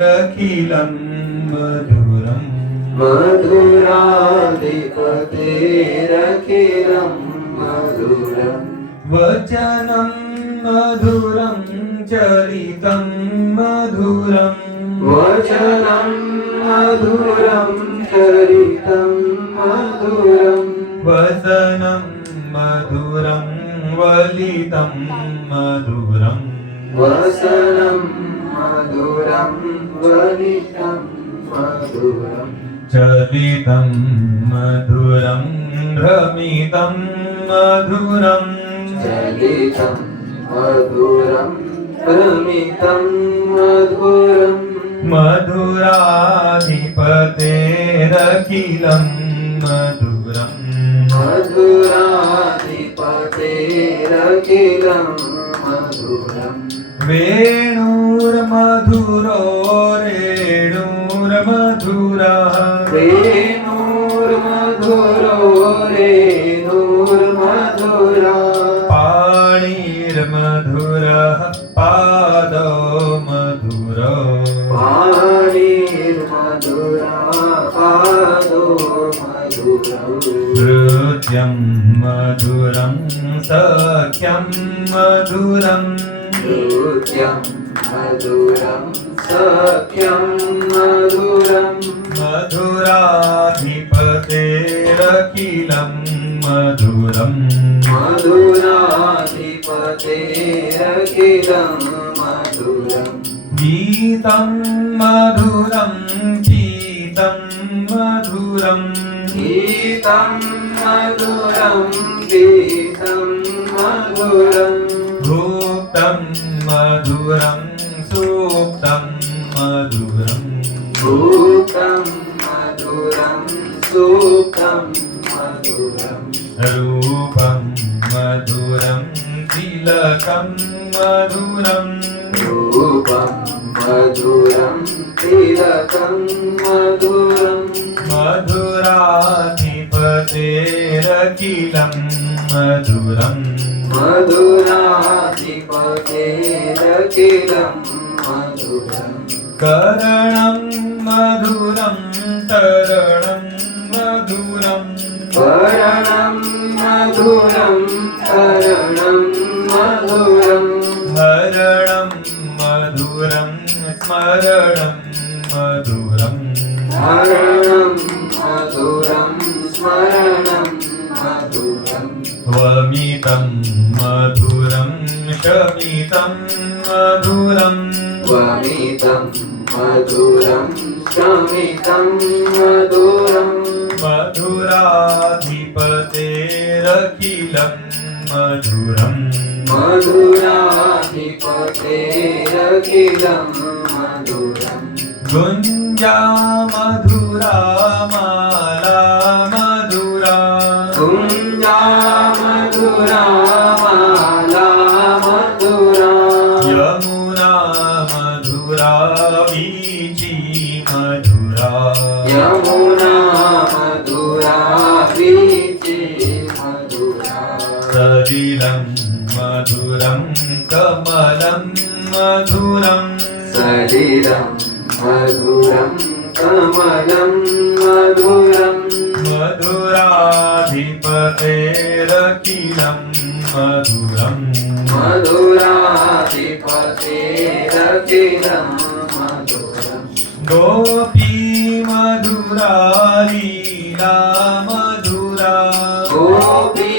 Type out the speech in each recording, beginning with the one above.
अखिलं मधुरं मधुराधिपतेरखिलं मधुरं वचनं मधुरं चरितं मधुरं वचनं मधुरं चरितं मधुरं वसनं मधुरं वलितं मधुरं वसनं मधुरं वलितं मधुरं चलितं मधुरं भ्रमितं मधुरं चलितं मधुरं भ्रमितं मधुरं मधुराधिपतेरखिलं मधुरं मधुराधिपतेरखिलं मधुरं वेणुर्मधुरो रेणुर्मधुरः वेणुर्मधुरो रेणुर्मधुरा पाणिर्मधुरः पादो मधुरो पाणिर्मधुरा पादो मधुरं हृद्यं मधुरं सख्यं मधुरं नृत्यं मधुरं सख्यं मधुरं मधुराधिपतेरखिलं मधुरं मधुराधिपतेरखिलं मधुरं गीतं मधुरं गीतं मधुरं गीतं मधुरं गीतं मधुरं भुक्तं मधुरं सूक्तं मधुरं भूतं मधुरं सुखं मधुरं रूपं मधुरं तिलकं मधुरं रूपं मधुरं तिलकं मधुरं मधुराधिपतेरखिलं मधुरं मधुराधिपतेरखिलं मधुरं करणं मधुरं तरणं मधुरं वर्णं मधुरं करणं मधुरं हरणं मधुरं स्मरणं मधुरं हरणं मधुरं स्मरणं मधुरं वमितं मधुरं शमितं मधुरं वमितं मधुरं शमितं मधुरं मधुराधिपतेरखिलं मधुरं मधुराधिपतेरखिलं मधुरं गुञ्जा मधुरा माला मधुरा कुञ्जा मधुरा माला मधुरा यमुना मधुरा वीची मधुरा यमुना मधुरा वीची मधुरा सलिलं मधुरं कमलं मधुरं सलिलं मधुरं कमलं मधुरं मधुराधिपतेरखिलं मधुरं मधुराधिपतेरखिलं मधुरं गोपी मधुरा लीला मधुरा गोपी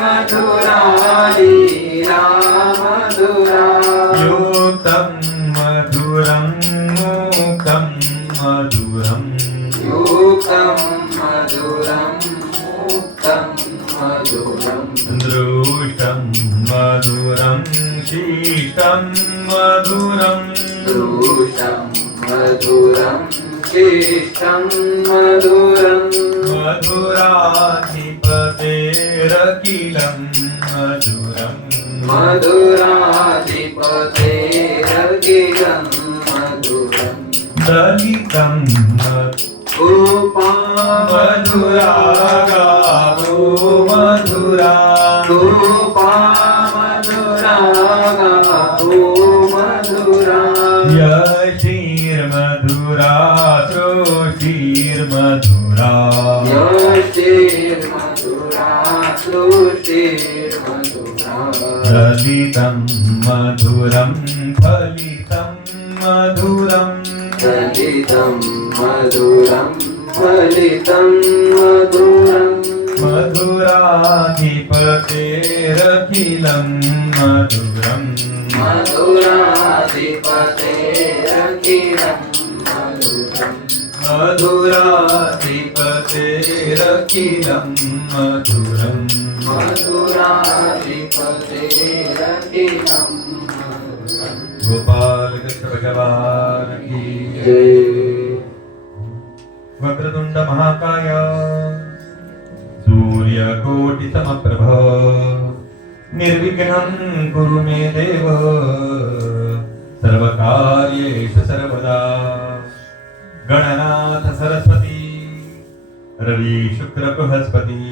मधुरा लीला मधुरा युक्तं मधुरं मुक्तं मधुरं युक्तं मधुरं मुक्तं मधुरं दृष्टं मधुरं शिष्टं मधुरं दुष्टं मधुरं शिष्टं मधुरं मधुराधिपतेरखिलं मधुरं मधुराधिपतेरखिलं मधुरं दलितं गोपा मधुरा गावो मधुरा गोपा मधुरा गावो मधुरा यशीर सृष्टिर्मधुरा सृष्टिर्मधुरा सृष्टिर्मधुरा सृष्टिर्मधुरा ललितं मधुरं फलितं मधुरं ललितं मधुरं फलितं मधुरं मधुराधिपतेरखिलं मधुरम् मधुराधिपतेरखिलं मधुरं मधुराधिपतेरखिलं मधुरम् मधुराधिपतेरखिलं मधुरं गोपाल कृष्ण भगवान की जय वक्रतुंड महाकाय सूर्यकोटि समप्रभ निर्विघ्नं कुरु मे देव सर्वकार्येषु सर्वदा गणनाथ सरस्वती रवि शुक्र बृहस्पति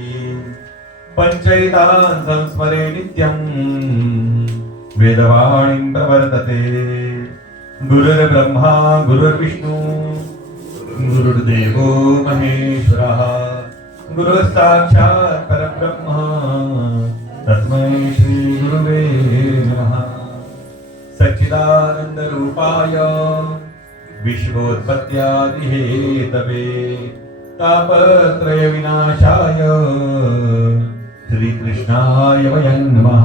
पंचैतान् संस्मरे नित्यं वेदवाणीं प्रवर्तते गुरुर्ब्रह्मा गुरुर्विष्णु गुरुर्देवो महेश्वरः गुरुः साक्षात् परब्रह्म तस्मै श्री गुरुवे नमः सच्चिदानन्दरूपाय विश्वोत्पत्त्यादिहेतवे तापत्रय विनाशाय श्रीकृष्णाय वयं नमः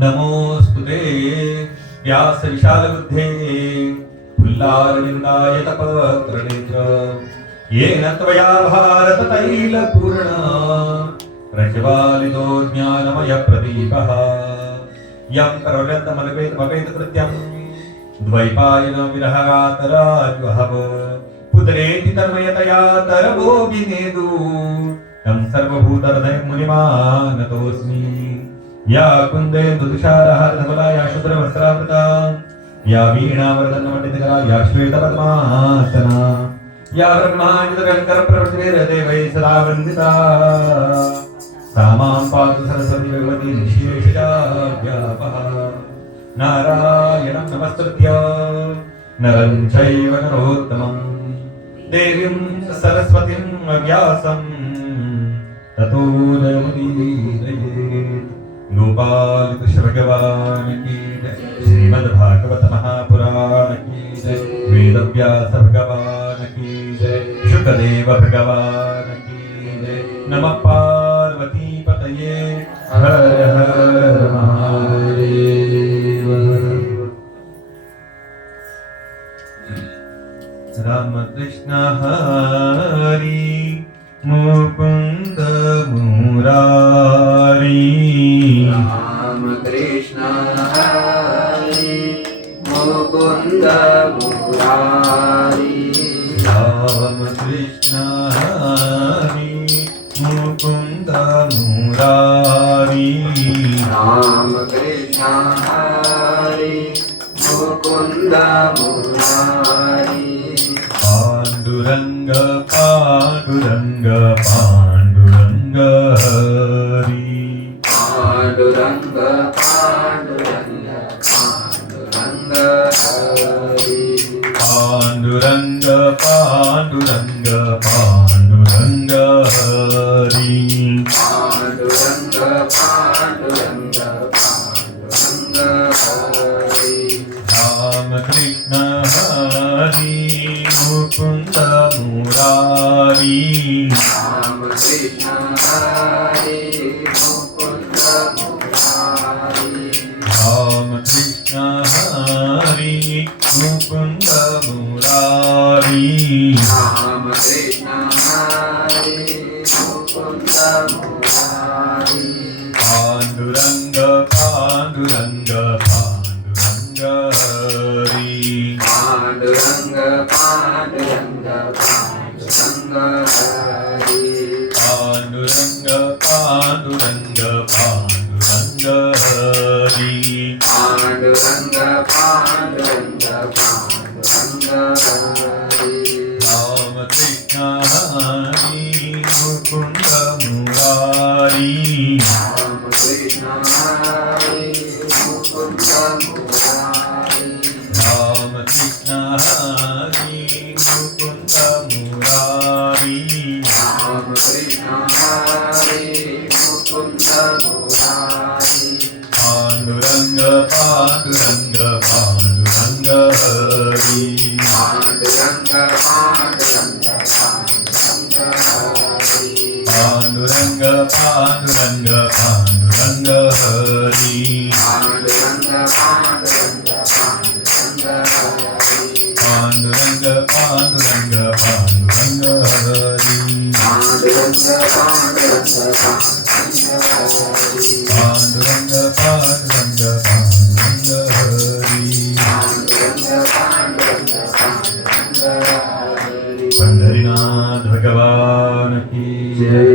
नमोऽस्तुते व्यास विशालबुद्धे फुल्लारविन्दाय तपत्रनेत्र येन त्वया भारततैलपूर्ण प्रज्वालितो ज्ञानमयप्रदीपः यं करोल्यन्तमलपेतकृत्यं द्वैपायनो विरहगातराज्वहव पुत्रेति तन्मयतया तरवोऽभिनेदु तं सर्वभूतहृदयं मुनिमानतोऽस्मि या कुन्देन्दुतुषारहारधवला या शुभ्रवस्त्रावृता या वीणावर्धनमण्डितकरा या श्वेतपद्मासना या ब्रह्माण्डितकङ्करप्रवृत्तिर्देवैः सदा वन्दिता सा मां पातु सरस्वती भगवती निःशेषजाव्यापः नारायणं नमस्कृत्य नरं चैव नरोत्तमं देवीं सरस्वतीं व्यासं ततो जयमुदीरयेत् गोपाल कृष्ण भगवान की जय श्रीमद्भागवत महापुराण की जय वेदव्यास भगवान की जय शुकदेव भगवान की जय नमः पार्वती पतये हर हर महादेव राम कृष्ण हरि मुकुंद मुरारी राम कृष्ण हरि मुकुंद मुरारी राम कृष्ण हरि मुकुंद मुरारी राम कृष्ण हरि मुकुंद मुरारी पांडुरंग पांडुरंग पांडुरंग हरि पांडुरंग पांडुरंग पांडुरंग हरि पांडुरंग पांडुरंग पांडुरंग हरि पांडुरंग पांडुरंग पांडुरंग हरि राम कृष्ण हरि मुकुंद मुरारी राम कृष्ण हरि मुकुंद मुरारी राम कृष्ण हरि मुकुंद मुरारी राम कृष्ण हरि मुकुंद मुरारी पांडुरंग पांडुरंग पांडुरंग हरि पांडुरंग पांडुरंग पांडुरंग हरि पांडुरंग पांडुरंग पांडुरंग हरि पांडुरंग पांडुरंग पांडुरंग हरि राम कृष्ण हरि मुकुंद मुरारी राम कृष्ण हरि मुकुंद मुरारी राम कृष्ण हरी पांडुरंग पांडुरंग पांडुरंग हरी पांडुरंग पांडुरंग पांडुरंग हरी पांडुरंग पांडुरंग पांडुरंग पांडुरंग पांडुरंग हरी पांडुरंग पांडुरंग पांडुरंग पांडुरंग पांडुरंग हरी पंढरीनाथ भगवान की जय.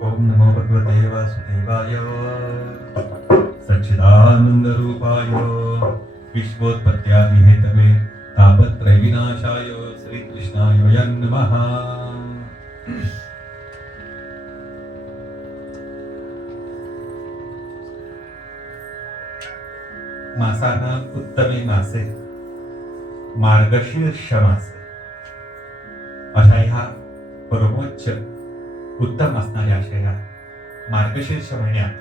ओम नमो भगवते वासुदेवाय सच्चिदानंद रूपाय विश्वोत्पत्त्यादि हेतवे तापत्रय विनाशाय श्री कृष्णाय वयं नमः. मासाना उत्तमे मासे मार्गशीर्ष मासे अशा ह्या परमोच्च उत्तम असणाऱ्या अशा ह्या मार्गशीर्ष महिन्यात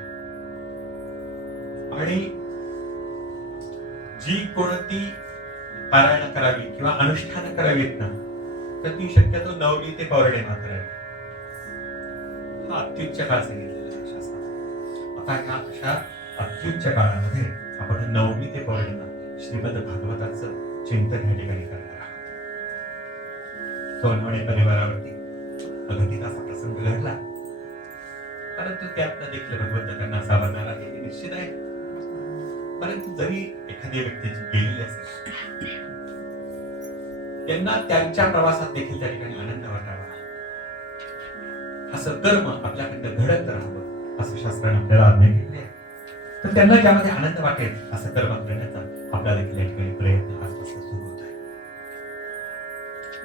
आणि जी कोणती पारायण करावी किंवा अनुष्ठान करावीत ना तर ती शक्यतो नवमी ते पौर्णिमा करावी. हा अत्युच्च काळ सांगितलेला आहे शास्त्रात. आता ह्या अशा अत्युच्च काळामध्ये आपण नवमी ते पौर्णिमा श्रीमद भागवताचं चिंतन या ठिकाणी करणार आहोत. सोनवणे परिवारावरती अगदी असा प्रसंग घडला, परंतु त्यातनं देखील भगवंतांना सावरणार आहे हे निश्चित आहे. परंतु जरी एखादी व्यक्ती गेलेली असेल त्यांना त्यांच्या प्रवासात देखील त्या ठिकाणी आनंद वाटावा, असं कर्म आपल्याकडनं घडत राहावं असं शास्त्राने आपल्याला आज्ञा केली आहे. तर त्यांना ज्यामध्ये आनंद वाटेल असं कर्म करण्याचा आपला देखील या ठिकाणी प्रयत्न आजपासून सुरू होत आहे.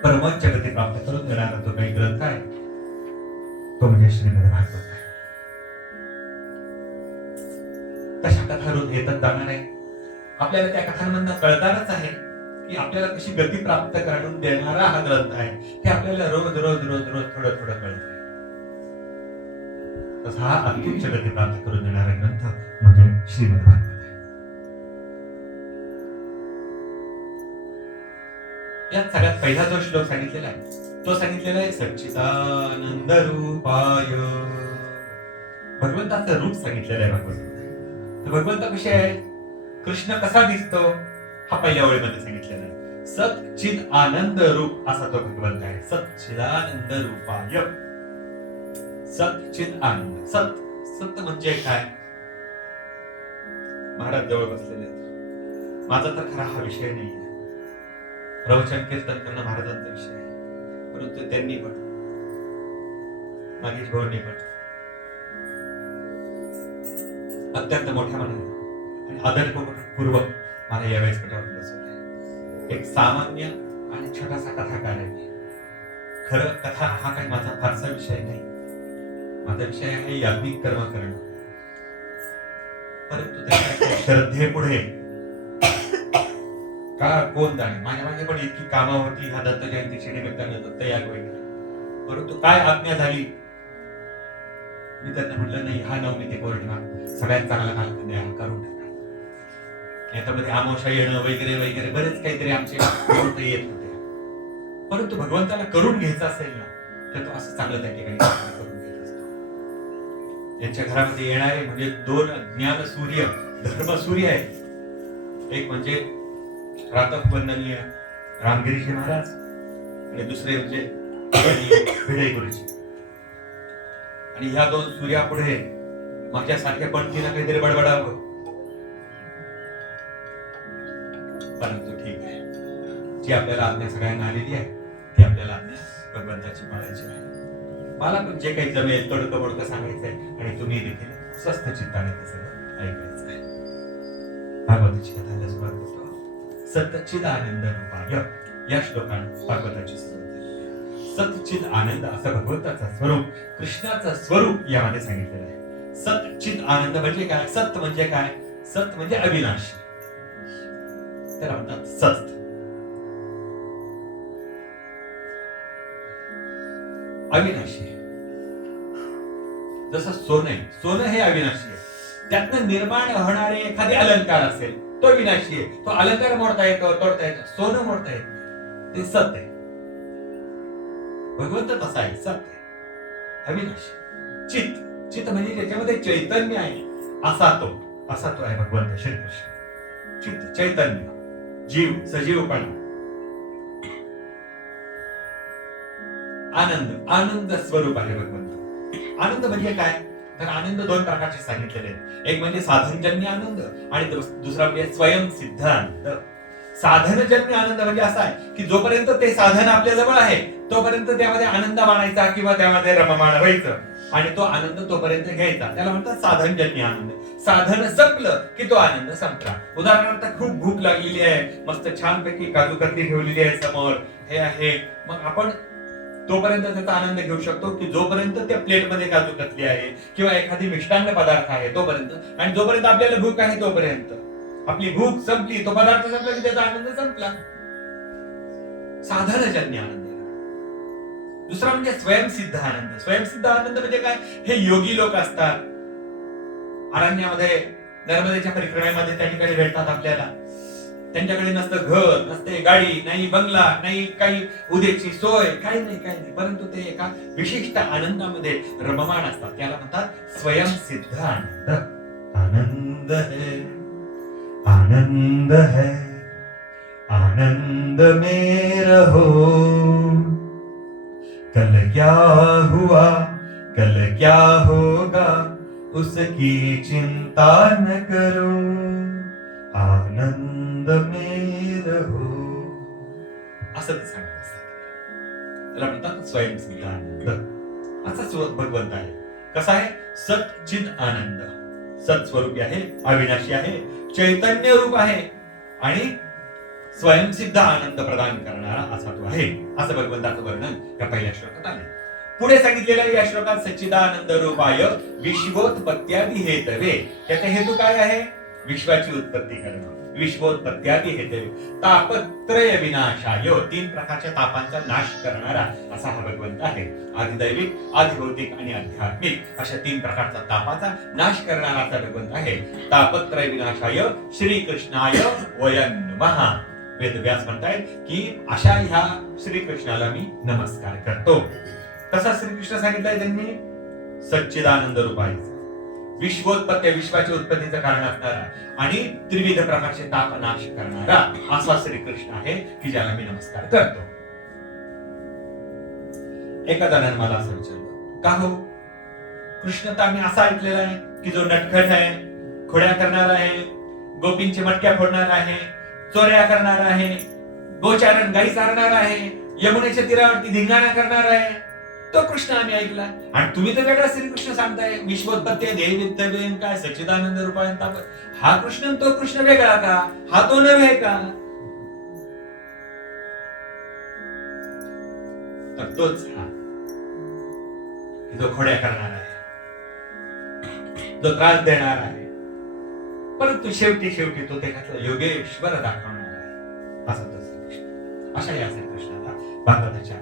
परमोच्च गती प्राप्त करून देणारा जो काही ग्रंथ आहे तो म्हणजे श्रीमद भागवत आहे. तशा कथा रोज येतच जाणार आहे. आपल्याला त्या कथांमधून कळणारच आहे की आपल्याला कशी गती प्राप्त करून देणारा हा ग्रंथ आहे हे आपल्याला रोज रोज रोज रोज थोडं थोडं कळत आहे. तसा हा अत्युच्च गती प्राप्त करून देणारा ग्रंथ म्हणजे श्रीमद भागवत आहे. यात सगळ्यात पहिला जो श्लोक सांगितलेला आहे तो सांगितलेला आहे सच्चिदानंद रूपाय. भगवंताचं रूप सांगितलेलं आहे भगवंत. तर भगवंत कसे आहे, कृष्ण कसा दिसतो हा पहिल्या ओळीमध्ये सांगितलेला आहे. सच्चिद आनंद रूप असा तो भगवंत आहे. सच्चिदानंद रूपाय. सच्चिद आनंद. सत सत म्हणजे काय? महाराज जवळ बसलेले आहेत. माझा तर खरा हा विषय नाही आहे. प्रवचन कीर्तन करणं महाराजांचा विषय आहे, परंतु त्यांनी पण नागेश भाऊंनी पण अत्यंत मोठ्या मनाने आणि आदरपूर्वक मला यावेळेस पटावून बसवलंय. एक सामान्य आणि छोटासा कथाकार आहे. खरं कथा हा काही माझा फारसा विषय नाही. माझा विषय आहे याज्ञिक कर्म करणं. परंतु त्या श्रद्धेपुढे का कोण जाणे. माझ्या मागे पण इतकी कामं होती ह्या दत्त जयंतीच्या निमित्तानं दत्तयाग वगैरे, परंतु काय आज्ञा झाली मी त्यांना म्हटलं नाही हा नवमी ते पौर्णिमा सगळ्यात चांगला कालखंड आहे करून टाका. याच्यामध्ये आमोशा येणं वगैरे वगैरे बरेच काहीतरी आमचे मुहूर्त येत होते. परंतु भगवंताला करून घ्यायचं असेल ना तर तो असं चांगलं त्या ठिकाणी करून घेत असतो. त्यांच्या घरामध्ये येणारे म्हणजे दोन ज्ञान सूर्य धर्म सूर्य आहेत. एक म्हणजे प्रातःवंदनीय रामगिरीजी महाराज आणि दुसरे म्हणजे भिडे गुरुजी. आणि ह्या दोन सूर्यापुढे माझ्यासारख्या पणतीला काहीतरी बडबडावं. परंतु ठीक आहे, जी आपल्याला आज्ञा सगळ्यांना आलेली आहे ती आपल्याला आज्ञा भगवंताची पाळायची आहे. मला पण जे काही जमेल तोडकं मोडकं सांगायचंय आणि तुम्ही देखील स्वस्थ चित्ताने ते सगळं ऐकायचं आहे. भागवताची कथाला सुरुवात करतो. सच्चिद आनंद रूपाय या श्लोकाने भागवताची सुरुवात आहे. सच्चिद आनंद असं भगवंताचा स्वरूप, कृष्णाचं स्वरूप यामध्ये सांगितलेलं आहे. सच्चिद आनंद म्हणजे काय? सत म्हणजे काय? सत म्हणजे अविनाशी. त्याला म्हणतात सत. अविनाशी आहे. जसं सोनं आहे, सोनं हे अविनाशी आहे. त्यातनं निर्माण होणारे एखादे अलंकार असेल तो विनाशी आहे. तो अलंकार मोडता येतो, तोडता येतो. सोनं मोडता येत, ते सत आहे. भगवंत तसा आहे, सत आहे, अविनाशी. चित, चित म्हणजे ज्याच्यामध्ये चैतन्य आहे, असा तो आहे भगवंत श्रीकृष्ण. चित, चैतन्य, जीव, सजीवपणा, आनंद, आनंद स्वरूप आहे भगवंत. आनंद म्हणजे काय? तर आनंद दोन प्रकारचे सांगितलेले आहेत. एक म्हणजे साधनजन्य आनंद आणि दुसरा म्हणजे स्वयंसिद्ध आनंद. साधनजन्य आनंद म्हणजे असा आहे की जोपर्यंत ते साधन आपल्या जवळ आहे तोपर्यंत त्यामध्ये आनंद मानायचा किंवा त्यामध्ये रममाण व्हायचं आणि तो आनंद तोपर्यंत घ्यायचा, त्याला म्हणतात साधनजन्य आनंद. साधन संपलं की तो आनंद संपला. उदाहरणार्थ खूप भूक लागलेली आहे, मस्त छानपैकी काजू कतली ठेवलेली आहे समोर, हे आहे, मग आपण तोपर्यंत त्याचा आनंद घेऊ शकतो की जोपर्यंत त्या प्लेटमध्ये काजू कतली आहे किंवा एखादी मिष्टान्न पदार्थ आहे तोपर्यंत, आणि जोपर्यंत आपल्याला भूक आहे तोपर्यंत. आपली भूक संपली, तो पदार्थ संपला की त्याचा आनंद संपला. साधनजन्य आनंद. दुसरा म्हणजे स्वयंसिद्ध आनंद. स्वयंसिद्ध आनंद म्हणजे काय? हे योगी लोक असतात, अरण्यामध्ये नर्मदेच्या परिक्रमेमध्ये त्या ठिकाणी भेटतात आपल्याला. त्यांच्याकडे नसतं घर, नसते गाडी, नाही बंगला, नाही काही उद्याची सोय, काही नाही, परंतु ते एका विशिष्ट आनंदामध्ये रममाण असतात. त्याला म्हणतात स्वयंसिद्ध आनंद. आनंद है, आनंद है, आनंद में रहो, कल क्या हुआ, कल क्या होगा, उसकी चिंता न करो, आनंद में रहो. असं ते सांगत असतात. त्याला म्हणतात स्वयंसिद्ध आनंद. असाच भगवंत आहे. कसा आहे? सच्चिद आनंद. सत स्वरूपी आहे, अविनाशी आहे, चैतन्य रूप आहे आणि स्वयंसिद्ध आनंद प्रदान करणारा असा तो आहे. असं भगवंताचं वर्णन या पहिल्या श्लोकात आले. पुढे सांगितलेल्या या श्लोकात सच्चिदानंद रूपाय विश्वोत्पत्त्यादि हेतवे. याचा हेतू काय आहे? विश्वाची उत्पत्ती करणं. विश्वोत्पत्त्यादि हेतवे तापत्रय विनाशाय, तीन प्रकारच्या तापांचा नाश करणारा असा हा भगवंत आहे. आदिदैविक, आदिभौतिक आणि आध्यात्मिक अशा तीन प्रकारचा तापाचा नाश करणारा असा भगवंत आहे. तापत्रय विनाशाय श्रीकृष्णाय वयं नमः. वेदव्यास म्हणतायत की अशा ह्या श्रीकृष्णाला मी नमस्कार करतो. कसा श्रीकृष्ण सांगितलंय त्यांनी? सच्चिदानंद रूपाय, विश्वोत्पत्ती, विश्वाच्या उत्पत्तीचं कारण असणारा आणि त्रिविध प्रकारचे ताप नाश करणारा असा श्रीकृष्ण आहे की ज्याला मी नमस्कार करतो. एका जणाने मला असं विचारलं, का हो कृष्ण तर आम्ही असा ऐकलेला आहे की जो नटखट आहे, खोड्या करणार आहे, गोपींचे मटक्या फोडणार आहे, चोऱ्या करणार आहे, गोचारण गाई चारणार आहे, यमुनेच्या तीरावरती धिंगाणा करणार आहे, तो कृष्ण आम्ही ऐकला. आणि तुम्ही तर वेगळा श्रीकृष्ण सांगताय, विश्वोत्पत्ती देवित्तवेन काय सच्चिदानंद रूपायंत. हा कृष्ण तो कृष्ण वेगळा का? हा तो नव्हे का? तर तोच हा जो खोड्या करणार आहे, जो त्रास देणार आहे, परंतु शेवटी तो त्याच्यातला योगेश्वर दाखवणार आहे असा तो श्रीकृष्ण. अशा या श्रीकृष्णाला भागवताच्या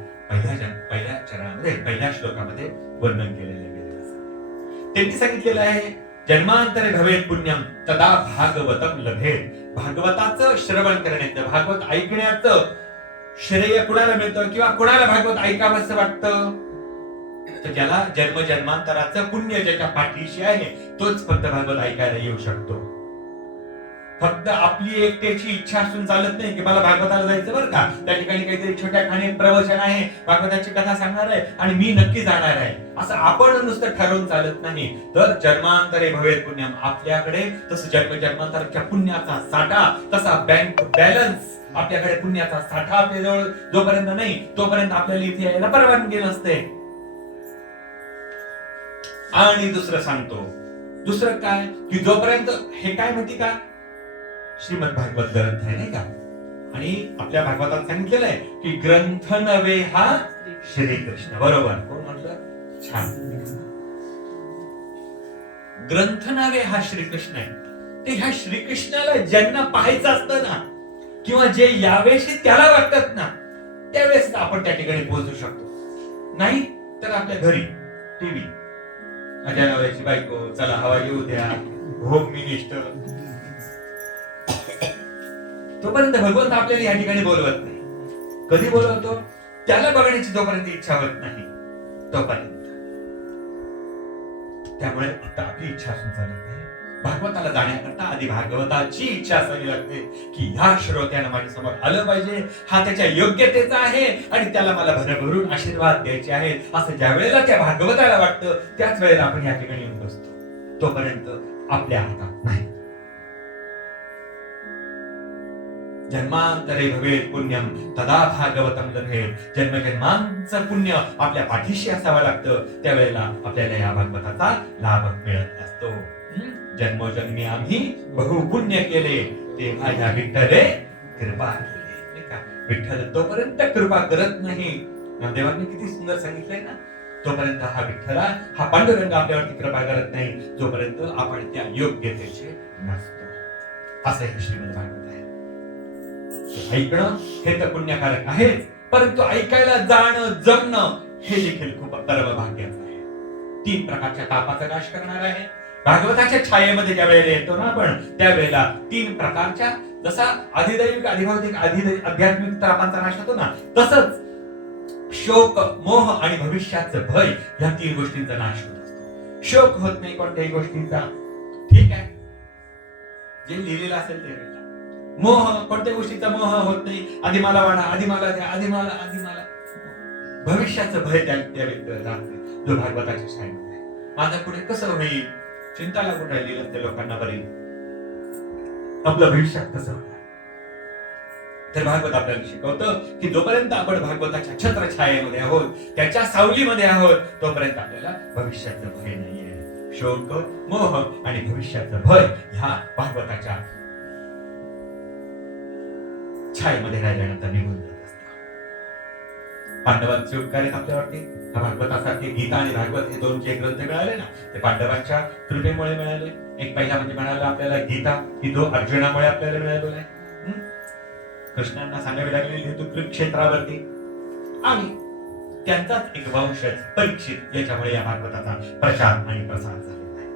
पहिल्या चरणामध्ये, पहिल्या श्लोकामध्ये वर्णन केलेले गेले. त्यांनी सांगितलेलं आहे जन्मांतरे भवेत पुण्यम तदा भागवतम लभेत. भागवताचं श्रवण करण्याचं, भागवत ऐकण्याचं श्रेय कुणाला मिळतं किंवा कुणाला भागवत ऐकावंसं वाटतं? तर ज्याला जन्म जन्मांतराचं पुण्य ज्याच्या पाठीशी आहे तोच फक्त भागवत ऐकायला येऊ शकतो. फक्त आपली एकट्याची इच्छा असून चालत नाही की मला भागवताला जायचं बरं का, त्या ठिकाणी काहीतरी छोट्या खाणे प्रवचन आहे, भागवताची कथा सांगणार आहे आणि मी नक्की जाणार आहे, असं आपण नुसतं ठरवून चालत नाही. तर जन्मांतरे भवेत पुण्यम, आपल्याकडे तसं जन्म जन्मांतराच्या पुण्याचा साठा, तसा बँक बॅलन्स आपल्याकडे पुण्याचा साठा आपल्याजवळ जोपर्यंत नाही तोपर्यंत आपल्याला इथे यायला परवानगी नसते. आणि दुसरं सांगतो, दुसरं काय की जोपर्यंत हे काय माहिती का, श्रीमद भागवत ग्रंथ आहे नाही का, आणि आपल्या भागवतात सांगितलेलं आहे की ग्रंथ नव्हे हा श्रीकृष्ण. बरोबर, कोण म्हटलं? छान. ग्रंथ नव्हे हा श्रीकृष्ण आहे. ते ह्या श्रीकृष्णाला ज्यांना पाहायचं असतं ना किंवा जे यावेळेशी त्याला वाटतात ना त्यावेळेस आपण त्या ठिकाणी पोहोचू शकतो. नाही तर आपल्या घरी टीव्ही, माझ्या नवऱ्याची बायको, चला हवा येऊ द्या, होम मिनिस्टर, तोपर्यंत भगवंत आपल्याला या ठिकाणी बोलवत नाही. कधी बोलवतो? त्याला बघण्याची जोपर्यंत इच्छा होत नाही तोपर्यंत. त्यामुळे फक्त आपली इच्छा असून चालत नाही. भागवताला जाण्याकरता आधी भागवताची इच्छा असावी लागते की ह्या श्रोत्यानं माझ्या समोर आलं पाहिजे, हा त्याच्या योग्यतेचा आहे आणि त्याला मला भरभरून आशीर्वाद द्यायचे आहेत असं ज्या वेळेला त्या भागवताला वाटतं त्याच वेळेला आपण या ठिकाणी येऊन बसतो. तोपर्यंत आपल्या हातात नाही. जन्मांतरे भवेत पुण्यम तदा भागवतम लभेत. जन्मजन्मांचं पुण्य आपल्या पाठीशी असावं लागतं, त्यावेळेला आपल्याला या भागवताचा लाभ मिळत असतो. जन्मोजन्मी आम्ही बहुपुण्य केले तेव्हा ह्या विठ्ठले कृपा केली. विठ्ठल तोपर्यंत कृपा करत नाही. नामदेवांनी किती सुंदर सांगितलंय ना, तोपर्यंत हा विठ्ठला, हा पांडुरंग आपल्यावरती कृपा करत नाही जोपर्यंत आपण त्या योग्यतेचे नसतो. असं हे श्रीमद भागवत आहे. ऐकणं हे तर पुण्यकारक आहेच, परंतु ऐकायला जाणं, जमणं हे देखील खूप परम भाग्याचं आहे. 3 प्रकारच्या तापाचा नाश करणार आहे. भागवताच्या छायेमध्ये ज्या वेळेला येतो ना आपण त्यावेळेला 3 प्रकारच्या, जसा अधिदैविक, अधिभौतिक, आध्यात्मिक तापांचा नाश होतो ना, तसंच शोक, मोह आणि भविष्याचं भय या 3 गोष्टींचा नाश होत असतो. शोक होत नाही कोणत्याही गोष्टींचा, ठीक आहे, जे लिहिलेलं असेल ते. मोह, कोणत्या गोष्टीचा मोह होत नाही. आधी मला वाढा, आधी मला द्या, आधी मला. भविष्याचं भय त्या व्यक्तीला राहते जो भागवताच्या छायेमध्ये आहे. माझं पुढे कसं होईल, चिंता लागून राहिली असते लोकांना बरी, आपलं भविष्यात कसं होणार. तर भागवत आपल्याला शिकवतं की जोपर्यंत आपण भागवताच्या छत्रछायेमध्ये आहोत, त्याच्या सावलीमध्ये आहोत, तोपर्यंत आपल्याला भविष्याचं भय नाहीये. शोक, मोह आणि भविष्याचं भय ह्या भागवताच्या छायेमध्ये राहिल्यानंतर निघून जात असतात. पांडवांचे उपकार आहेत आपल्यावरती. भागवतासारखे गीता आणि भागवत हे 2 जे ग्रंथ मिळाले ना, ते पांडवांच्या कृपेमुळे मिळाले. एक पहिला म्हणजे म्हणाला आपल्याला गीता, की जो अर्जुनामुळे आपल्याला मिळालेला आहे. कृष्णांना सांगावे लागलेले हेतू कुरुक्षेत्रावरती, आणि त्यांचाच एक वंशज परीक्षित याच्यामुळे या भागवताचा प्रचार आणि प्रसार झालेला आहे.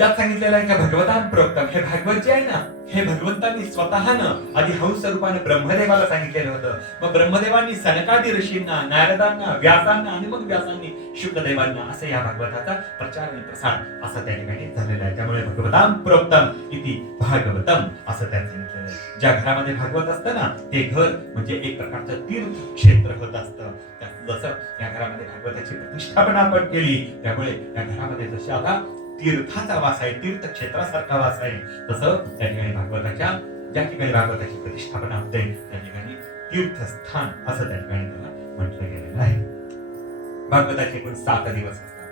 यात सांगितलेलं आहे की भगवतां प्रोक्तम, हे भागवत जे आहे ना, हे भगवंतांनी स्वतःनं आधी हंस रूपाने ब्रह्मदेवाला सांगितलेलं होतं. मग ब्रह्मदेवांनी सनकादी ऋषींना, नारदांना, व्यासांना आणि मग व्यासांनी शुकदेवांना असं या भागवताचा प्रचार आणि प्रसार असं त्या ठिकाणी झालेला आहे. त्यामुळे भगवतां प्रोक्तम इति भागवतम असं त्यात सांगितलेलं आहे. ज्या घरामध्ये भागवत असतं ना, ते घर म्हणजे एक प्रकारचं तीर्थक्षेत्र होत असतं. जसं या घरामध्ये भागवताची प्रतिष्ठापना आपण केली, त्यामुळे या घरामध्ये जसे आता तीर्थाचा वास आहे, तीर्थक्षेत्रासारखा वास आहे, तसं त्या ठिकाणी भागवताच्या, ज्या ठिकाणी भागवताची प्रतिष्ठापना होते त्या ठिकाणी तीर्थस्थान असं त्या ठिकाणी त्याला म्हटलं गेलेलं आहे. भागवताचे एकूण 7 दिवस असतात.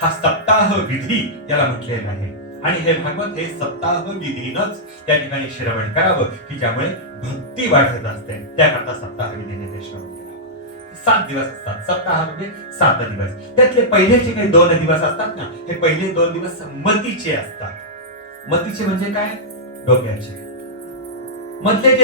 हा सप्ताह विधी याला म्हटलेला आहे. आणि हे भागवत हे सप्ताह विधीनच त्या ठिकाणी श्रवण करावं की ज्यामुळे भक्ती वाढत असते. त्याकरता सप्ताह विधीने ते श्रवण करावं. 7 दिवस असतात. सप्ताह म्हणजे 7 दिवस. त्यातले पहिले जे काही 2 दिवस असतात ना, हे पहिले 2 दिवस मतीचे असतात. मतीचे म्हणजे काय? डोक्याचे. मधले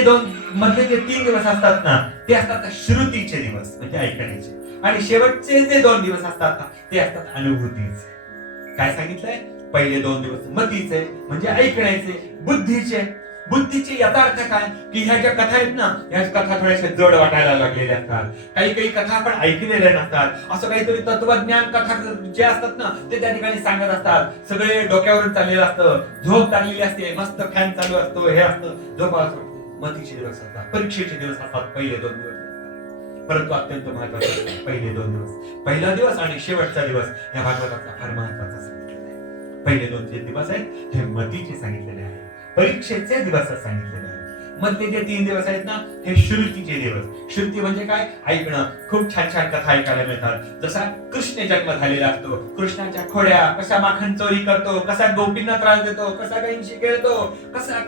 जे 3 दिवस असतात ना, ते असतात श्रुतीचे दिवस म्हणजे ऐकण्याचे. आणि शेवटचे जे 2 दिवस असतात ना, ते असतात अनुभूतीचे. काय सांगितलंय? पहिले 2 दिवस मतीचे म्हणजे ऐकण्याचे, बुद्धीचे. बुद्धीचे याचा अर्थ काय की ह्या ज्या कथा आहेत ना, ह्या कथा थोड्याशा जड वाटायला लागलेल्या असतात. काही कथा आपण ऐकलेल्या नसतात. असं काहीतरी तत्वज्ञान कथा जे असतात ना, ते त्या ठिकाणी सांगत असतात. सगळे डोक्यावरून चाललेलं असतं, झोप चाललेली असते, मस्त फॅन चालू असतो, हे असतं, झोप असतो. मतीचे दिवस असतात, परीक्षेचे दिवस असतात पहिले 2 दिवस. परंतु अत्यंत महत्वाचे पहिले 2 दिवस, पहिला दिवस आणि शेवटचा दिवस या भागवताचा फार महत्वाचा सांगितलेला आहे. पहिले 2 जे दिवस आहेत हे मतीचे सांगितलेले आहेत, परीक्षेचे दिवस सांगितलेले आहेत. मधले जे 3 दिवस आहेत ना, हे श्रुतीचे दिवस. श्रुती म्हणजे काय? ऐकणं. खूप छान छान कथा ऐकायला मिळतात. जसा कृष्ण जन्म झालेला असतो, कृष्णाच्या खोड्या, कसा माखन चोरी करतो, कसा गोपींना त्रास देतो, कसा गायींशी खेळतो, कसा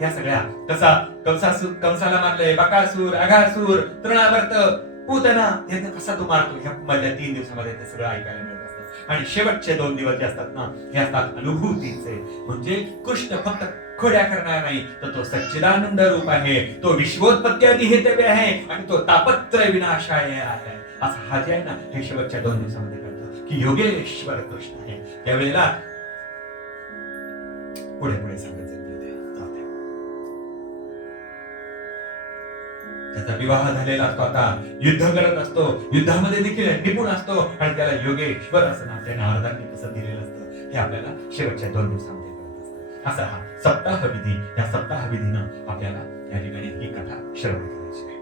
या सगळ्या, कसा कंसाला मारले, बकासूर, अघासूर, तृणावर्त, पूतना याचा कसा तो मारतो, ह्या मधल्या 3 दिवसामध्ये ते सगळं ऐकायला मिळत असतं. आणि शेवटचे 2 दिवस जे असतात ना, हे असतात अनुभूतीचे. म्हणजे कृष्ण फक्त खोड्या करणार नाही, तर तो सच्चिदानंद रूप आहे, तो विश्वोत्पत्ती आदी हेतव्य आहे आणि तो तापत्रय विनाशाय आहे. असा हा जे आहे ना, हे शेवटच्या 2 दिवसामध्ये कळतं की योगेश्वर कृष्ण आहे. त्यावेळेला पुढे पुढे सांगत जाते. त्याचा विवाह झालेला असतो, आता युद्ध करत असतो, युद्धामध्ये देखील निपुण असतो आणि त्याला योगेश्वर असं नाव त्या नारदांनी कसं दिलेलं असतं हे आपल्याला शेवटच्या 2 दिवसामध्ये कळत असतं. असा हा सप्ताह विधी, या सप्ताह विधीनं आपल्याला या ठिकाणी ही कथा श्रवण करायची आहे.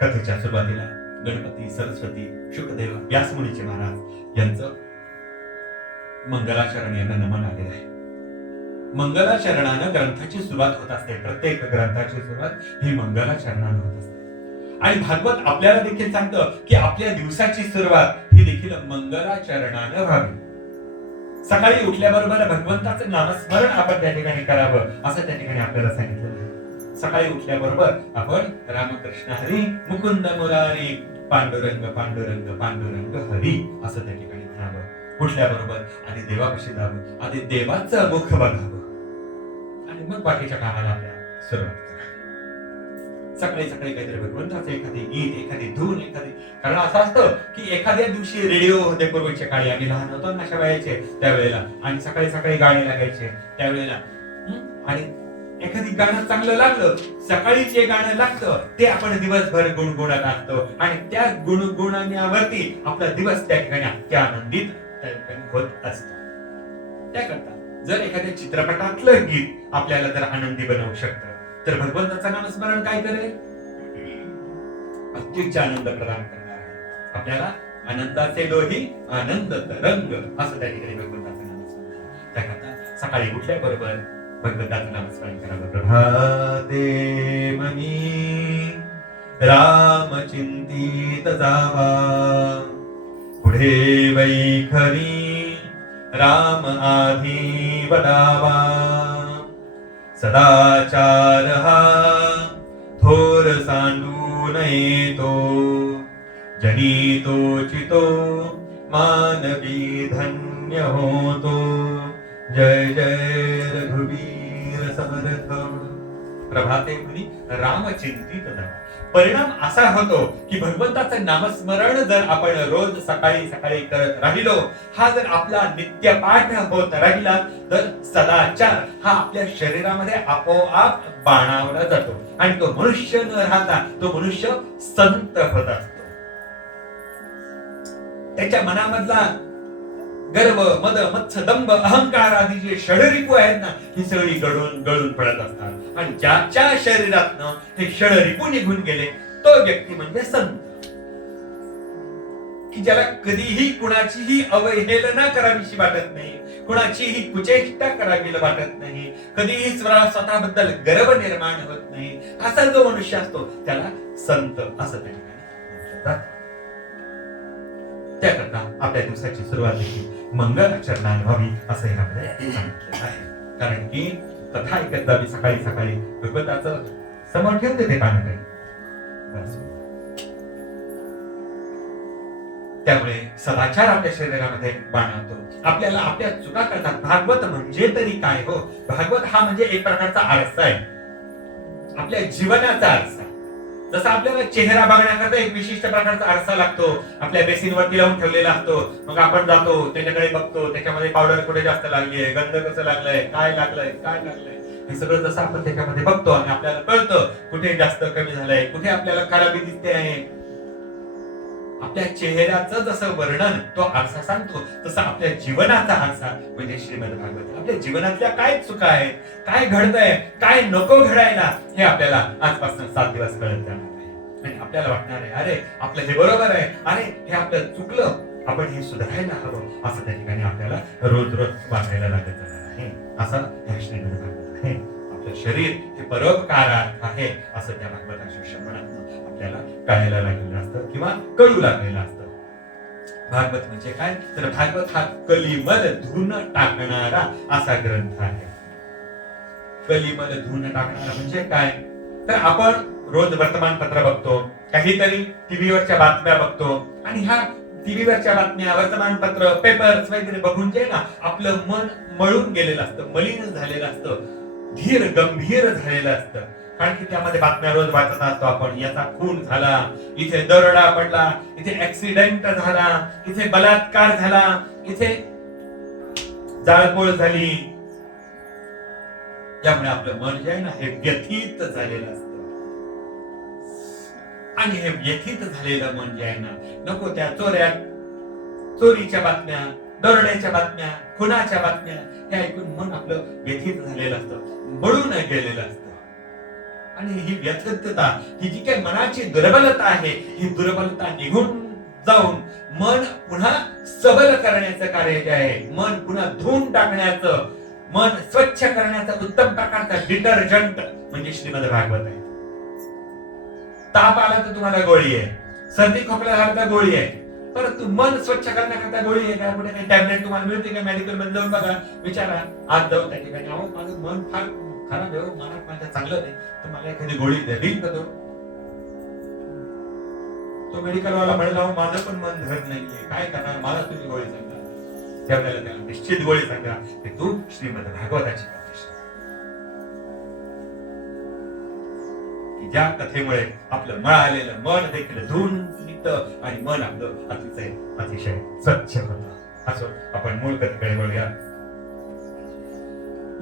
कथेच्या सुरुवातीला गणपती, सरस्वती, शुकदेव, व्यासमुनीचे महाराज यांचं मंगलाचरण यांना नमन आलेलं आहे. मंगलाचरणानं ग्रंथाची सुरुवात होत असते. प्रत्येक ग्रंथाची सुरुवात ही मंगलाचरणानं होत असते. आणि भागवत आपल्याला देखील सांगतं की आपल्या दिवसाची सुरुवात ही देखील मंगलाचरणानं व्हावी. सकाळी उठल्याबरोबर भगवंताचं नामस्मरण आपण त्या ठिकाणी करावं असं त्या ठिकाणी आपल्याला सांगितलं आहे. सकाळी उठल्याबरोबर आपण रामकृष्ण हरी, मुकुंद मुरारी, पांडुरंग पांडुरंग पांडुरंग हरी असं त्या ठिकाणी म्हणावं. उठल्याबरोबर आधी देवापाशी जावं, आधी देवाचं मुख बघावं आणि मग बाकीच्या कामाला आपल्याला सुरुवात करावी. सकाळी सकाळी काहीतरी भगवंताचं एखादी गीत, एखादी धून, कारण असं असतं की एखाद्या दिवशी रेडिओ होते पूर्वीच्या काळी, आम्ही लहान होतो ना अशा वयाचे त्यावेळेला, आणि सकाळी सकाळी गाणी लागायचे त्यावेळेला, आणि एखादी गाणं चांगलं लागलं, सकाळी जे गाणं लागतं ते आपण दिवसभर गुणगुणत असतो आणि त्या गुणगुणण्यावरती आपला दिवस त्या ठिकाणी आनंदित होत असतो. त्याकरता जर एखाद्या चित्रपटातलं गीत आपल्याला जर आनंदी बनवू शकतं तर भगवंताचं नामस्मरण काय करेल? अत्युच्च आनंद प्रदान करणार आहे आपल्याला. आनंदाचे डोही आनंद तरंग असं त्या ठिकाणी भगवंताचं नामस्मरण. त्याकरता सकाळी उठल्याबरोबर भगवंताचं नामस्मरण करावं. प्रभाते मनी राम चिंतित जावा, पुढे वैखरी राम आधी वडावा, सदाचार हा थोर सांडू नये तो, जनी तो चितो मानवी धन्य होतो. जय जय रघुवीर समर्थ. प्रभाते मुनी राम चिंतित जावा. परिणाम असा होतो की भगवंताचं नामस्मरण जर आपण रोज सकाळी सकाळी करत राहिलो, हा जर आपला नित्यपाठ होत राहिला, तर सदाचार हा आपल्या शरीरामध्ये आपोआप बाणावला जातो आणि तो मनुष्य न राहता तो मनुष्य संत होत असतो. त्याच्या मनामधला गर्व, मद, मत्स्य, दंभ, अहंकार आदी जे षडरिपू आहेत ना, ही सगळी गळून पडत असतात आणि ज्याच्या शरीरातनं हे षडरिपू निघून गेले तो व्यक्ती म्हणजे संत, की ज्याला कधीही कुणाचीही अवहेलना करावीशी वाटत नाही, कुणाचीही कुचेष्टा करावी वाटत नाही, कधीही स्वतःबद्दल गर्व निर्माण होत नाही, असा जो मनुष्य असतो त्याला संत असं त्या ठिकाणी म्हटलं जातं. त्याकरता आपल्या दिवसाची सुरुवात देखील मंगलाचरणाने व्हावी असं यामध्ये सांगितलं आहे. कारण की कथा ऐकत जावी सकाळी सकाळी, भगवंताचं समोर ठेवते ते पाणी काही. त्यामुळे सदाचार आपल्या शरीरामध्ये बाणवतो. आपल्याला आपल्या चुका करतात. भागवत म्हणजे तरी काय हो? भागवत हा म्हणजे एक प्रकारचा आरसा आहे, आपल्या जीवनाचा आरसा. जसं आपल्याला चेहरा बघण्याकरता एक विशिष्ट प्रकारचा आरसा लागतो, आपल्या बेसिनवरती लावून ठेवलेला असतो. मग आपण जातो त्याच्याकडे बघतो, त्याच्यामध्ये पावडर कुठे जास्त लागली आहे, गंध कसं लागलाय, काय लागलंय, हे सगळं जसं आपण त्याच्यामध्ये बघतो आणि आपल्याला कळतं कुठे जास्त कमी झालंय, कुठे आपल्याला खराबी दिसते आहे. आपल्या चेहऱ्याचं जसं वर्णन तो आरसा सांगतो, तसं आपल्या जीवनाचा आरसा म्हणजे श्रीमद भागवत. आपल्या जीवनातल्या काय चुका आहेत, काय घडतंय, काय नको घडायला, हे आपल्याला आजपासून 7 दिवस कळत जाणार आहे आणि आपल्याला वाटणार आहे अरे आपलं हे बरोबर आहे, अरे हे आपलं चुकलं, आपण हे सुधारायला हवं, असं त्या ठिकाणी आपल्याला रोज रोज वाचायला लागत जाणार आहे. असं ह्या श्रीमद भागवत आहे. आपलं शरीर हे परोपकारार्थ आहे असं त्या भागवताच्या श्रवणातून आपल्याला कळायला लागलेलं असतं किंवा कळू लागलेलं असतं. भागवत म्हणजे काय? तर भागवत हा कलिमल धुन टाकणारा असा ग्रंथ आहे. कलिमल धुन टाकणारा म्हणजे काय? तर आपण रोज वर्तमानपत्र बघतो, काहीतरी टीव्हीवरच्या बातम्या बघतो आणि ह्या टीव्हीवरच्या बातम्या, वर्तमानपत्र, पेपर्स वगैरे बघून जे ना आपलं मन मळून गेलेलं असतं, मलिन झालेलं असतं, धीर गंभीर झालेलं असतं. कारण की त्यामध्ये बातम्या रोज वाचत असतो आपण, याचा खून झाला, इथे दरोडा पडला, इथे ऍक्सिडेंट झाला, इथे बलात्कार झाला, इथे जाळपोळ झाली. त्यामुळे आपलं मन जे आहे ना हे व्यथित झालेलं असतं. आणि हे व्यथित झालेलं मन जे आहे ना, नको त्या चोरीच्या बातम्या, दरोड्याच्या बातम्या, खुनाच्या बातम्या हे ऐकून मन आपलं व्यथित झालेलं असतं, मळून गेलेलं असतं. आणि ही व्यथितता, ही जी काही मनाची दुर्बलता आहे, ही दुर्बलता निघून जाऊन मन पुन्हा सबल करण्याचं कार्य जे आहे, मन पुन्हा धुवून टाकण्याचं, मन स्वच्छ करण्याचा उत्तम प्रकारचा डिटर्जंट म्हणजे श्रीमद भागवत आहे. ताप आला तर तुम्हाला गोळी आहे, सर्दी खोकला झाला तर गोळी आहे, परंतु मन स्वच्छ करण्याकरता गोळी आहे का? कुठे काही टॅबलेट तुम्हाला मिळते का? मेडिकल मध्ये जाऊन बघा, विचारा, आज जाऊन त्या ठिकाणी, अहो माझं मन फार खराब आहे, मनात माझ्या चांगलं नाही, तर मला एखादी गोळी द्या, देईल का तो मेडिकल वाला म्हणला, माझं पण मन धरत नाहीये, काय करणार, मला तुम्ही गोळी सांगा. त्यावेळेला त्याला निश्चित गोळी सांगा, ते तू श्रीमद भागवताची कथा, ज्या कथेमुळे आपलं मळालेलं मन देखील धुवून निघतं आणि मन आपलं अतिशय स्वच्छ होतं. असं आपण मूळ कथेकडे वळूया.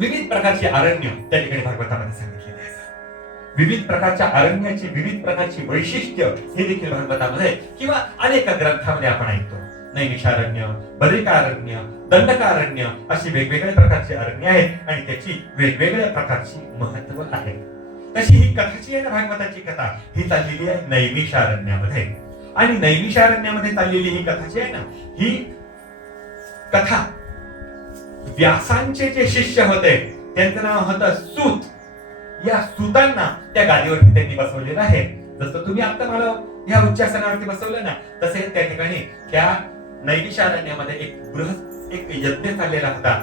विविध प्रकारची अरण्य त्या ठिकाणी भागवतामध्ये सांगितलेली आहेत. विविध प्रकारच्या अरण्याची विविध प्रकारची वैशिष्ट्य हे देखील भागवतामध्ये किंवा अनेक ग्रंथामध्ये आपण ऐकतो. नैमिषारण्य, बद्रिकारण्य, दंडकारण्य अशी वेगवेगळ्या प्रकारची अरण्य आहेत आणि त्याची वेगवेगळ्या प्रकारची महत्व आहे. तशी ही कथाची आहे ना, भागवताची कथा ही चाललेली आहे नैमिषारण्यामध्ये. आणि नैमिषारण्यामध्ये चाललेली ही कथा जी आहे ना, ही कथा व्यासांचे जे शिष्य होते त्यांचं नाव होतं सूत. या सूतांना त्या गादीवरती त्यांनी बसवलेलं आहे. जसं तुम्ही आता मला या उच्चासनावरती बसवलं ना, तसे त्या ठिकाणी त्या नैमिषारण्यामध्ये एक यज्ञ चाललेला होता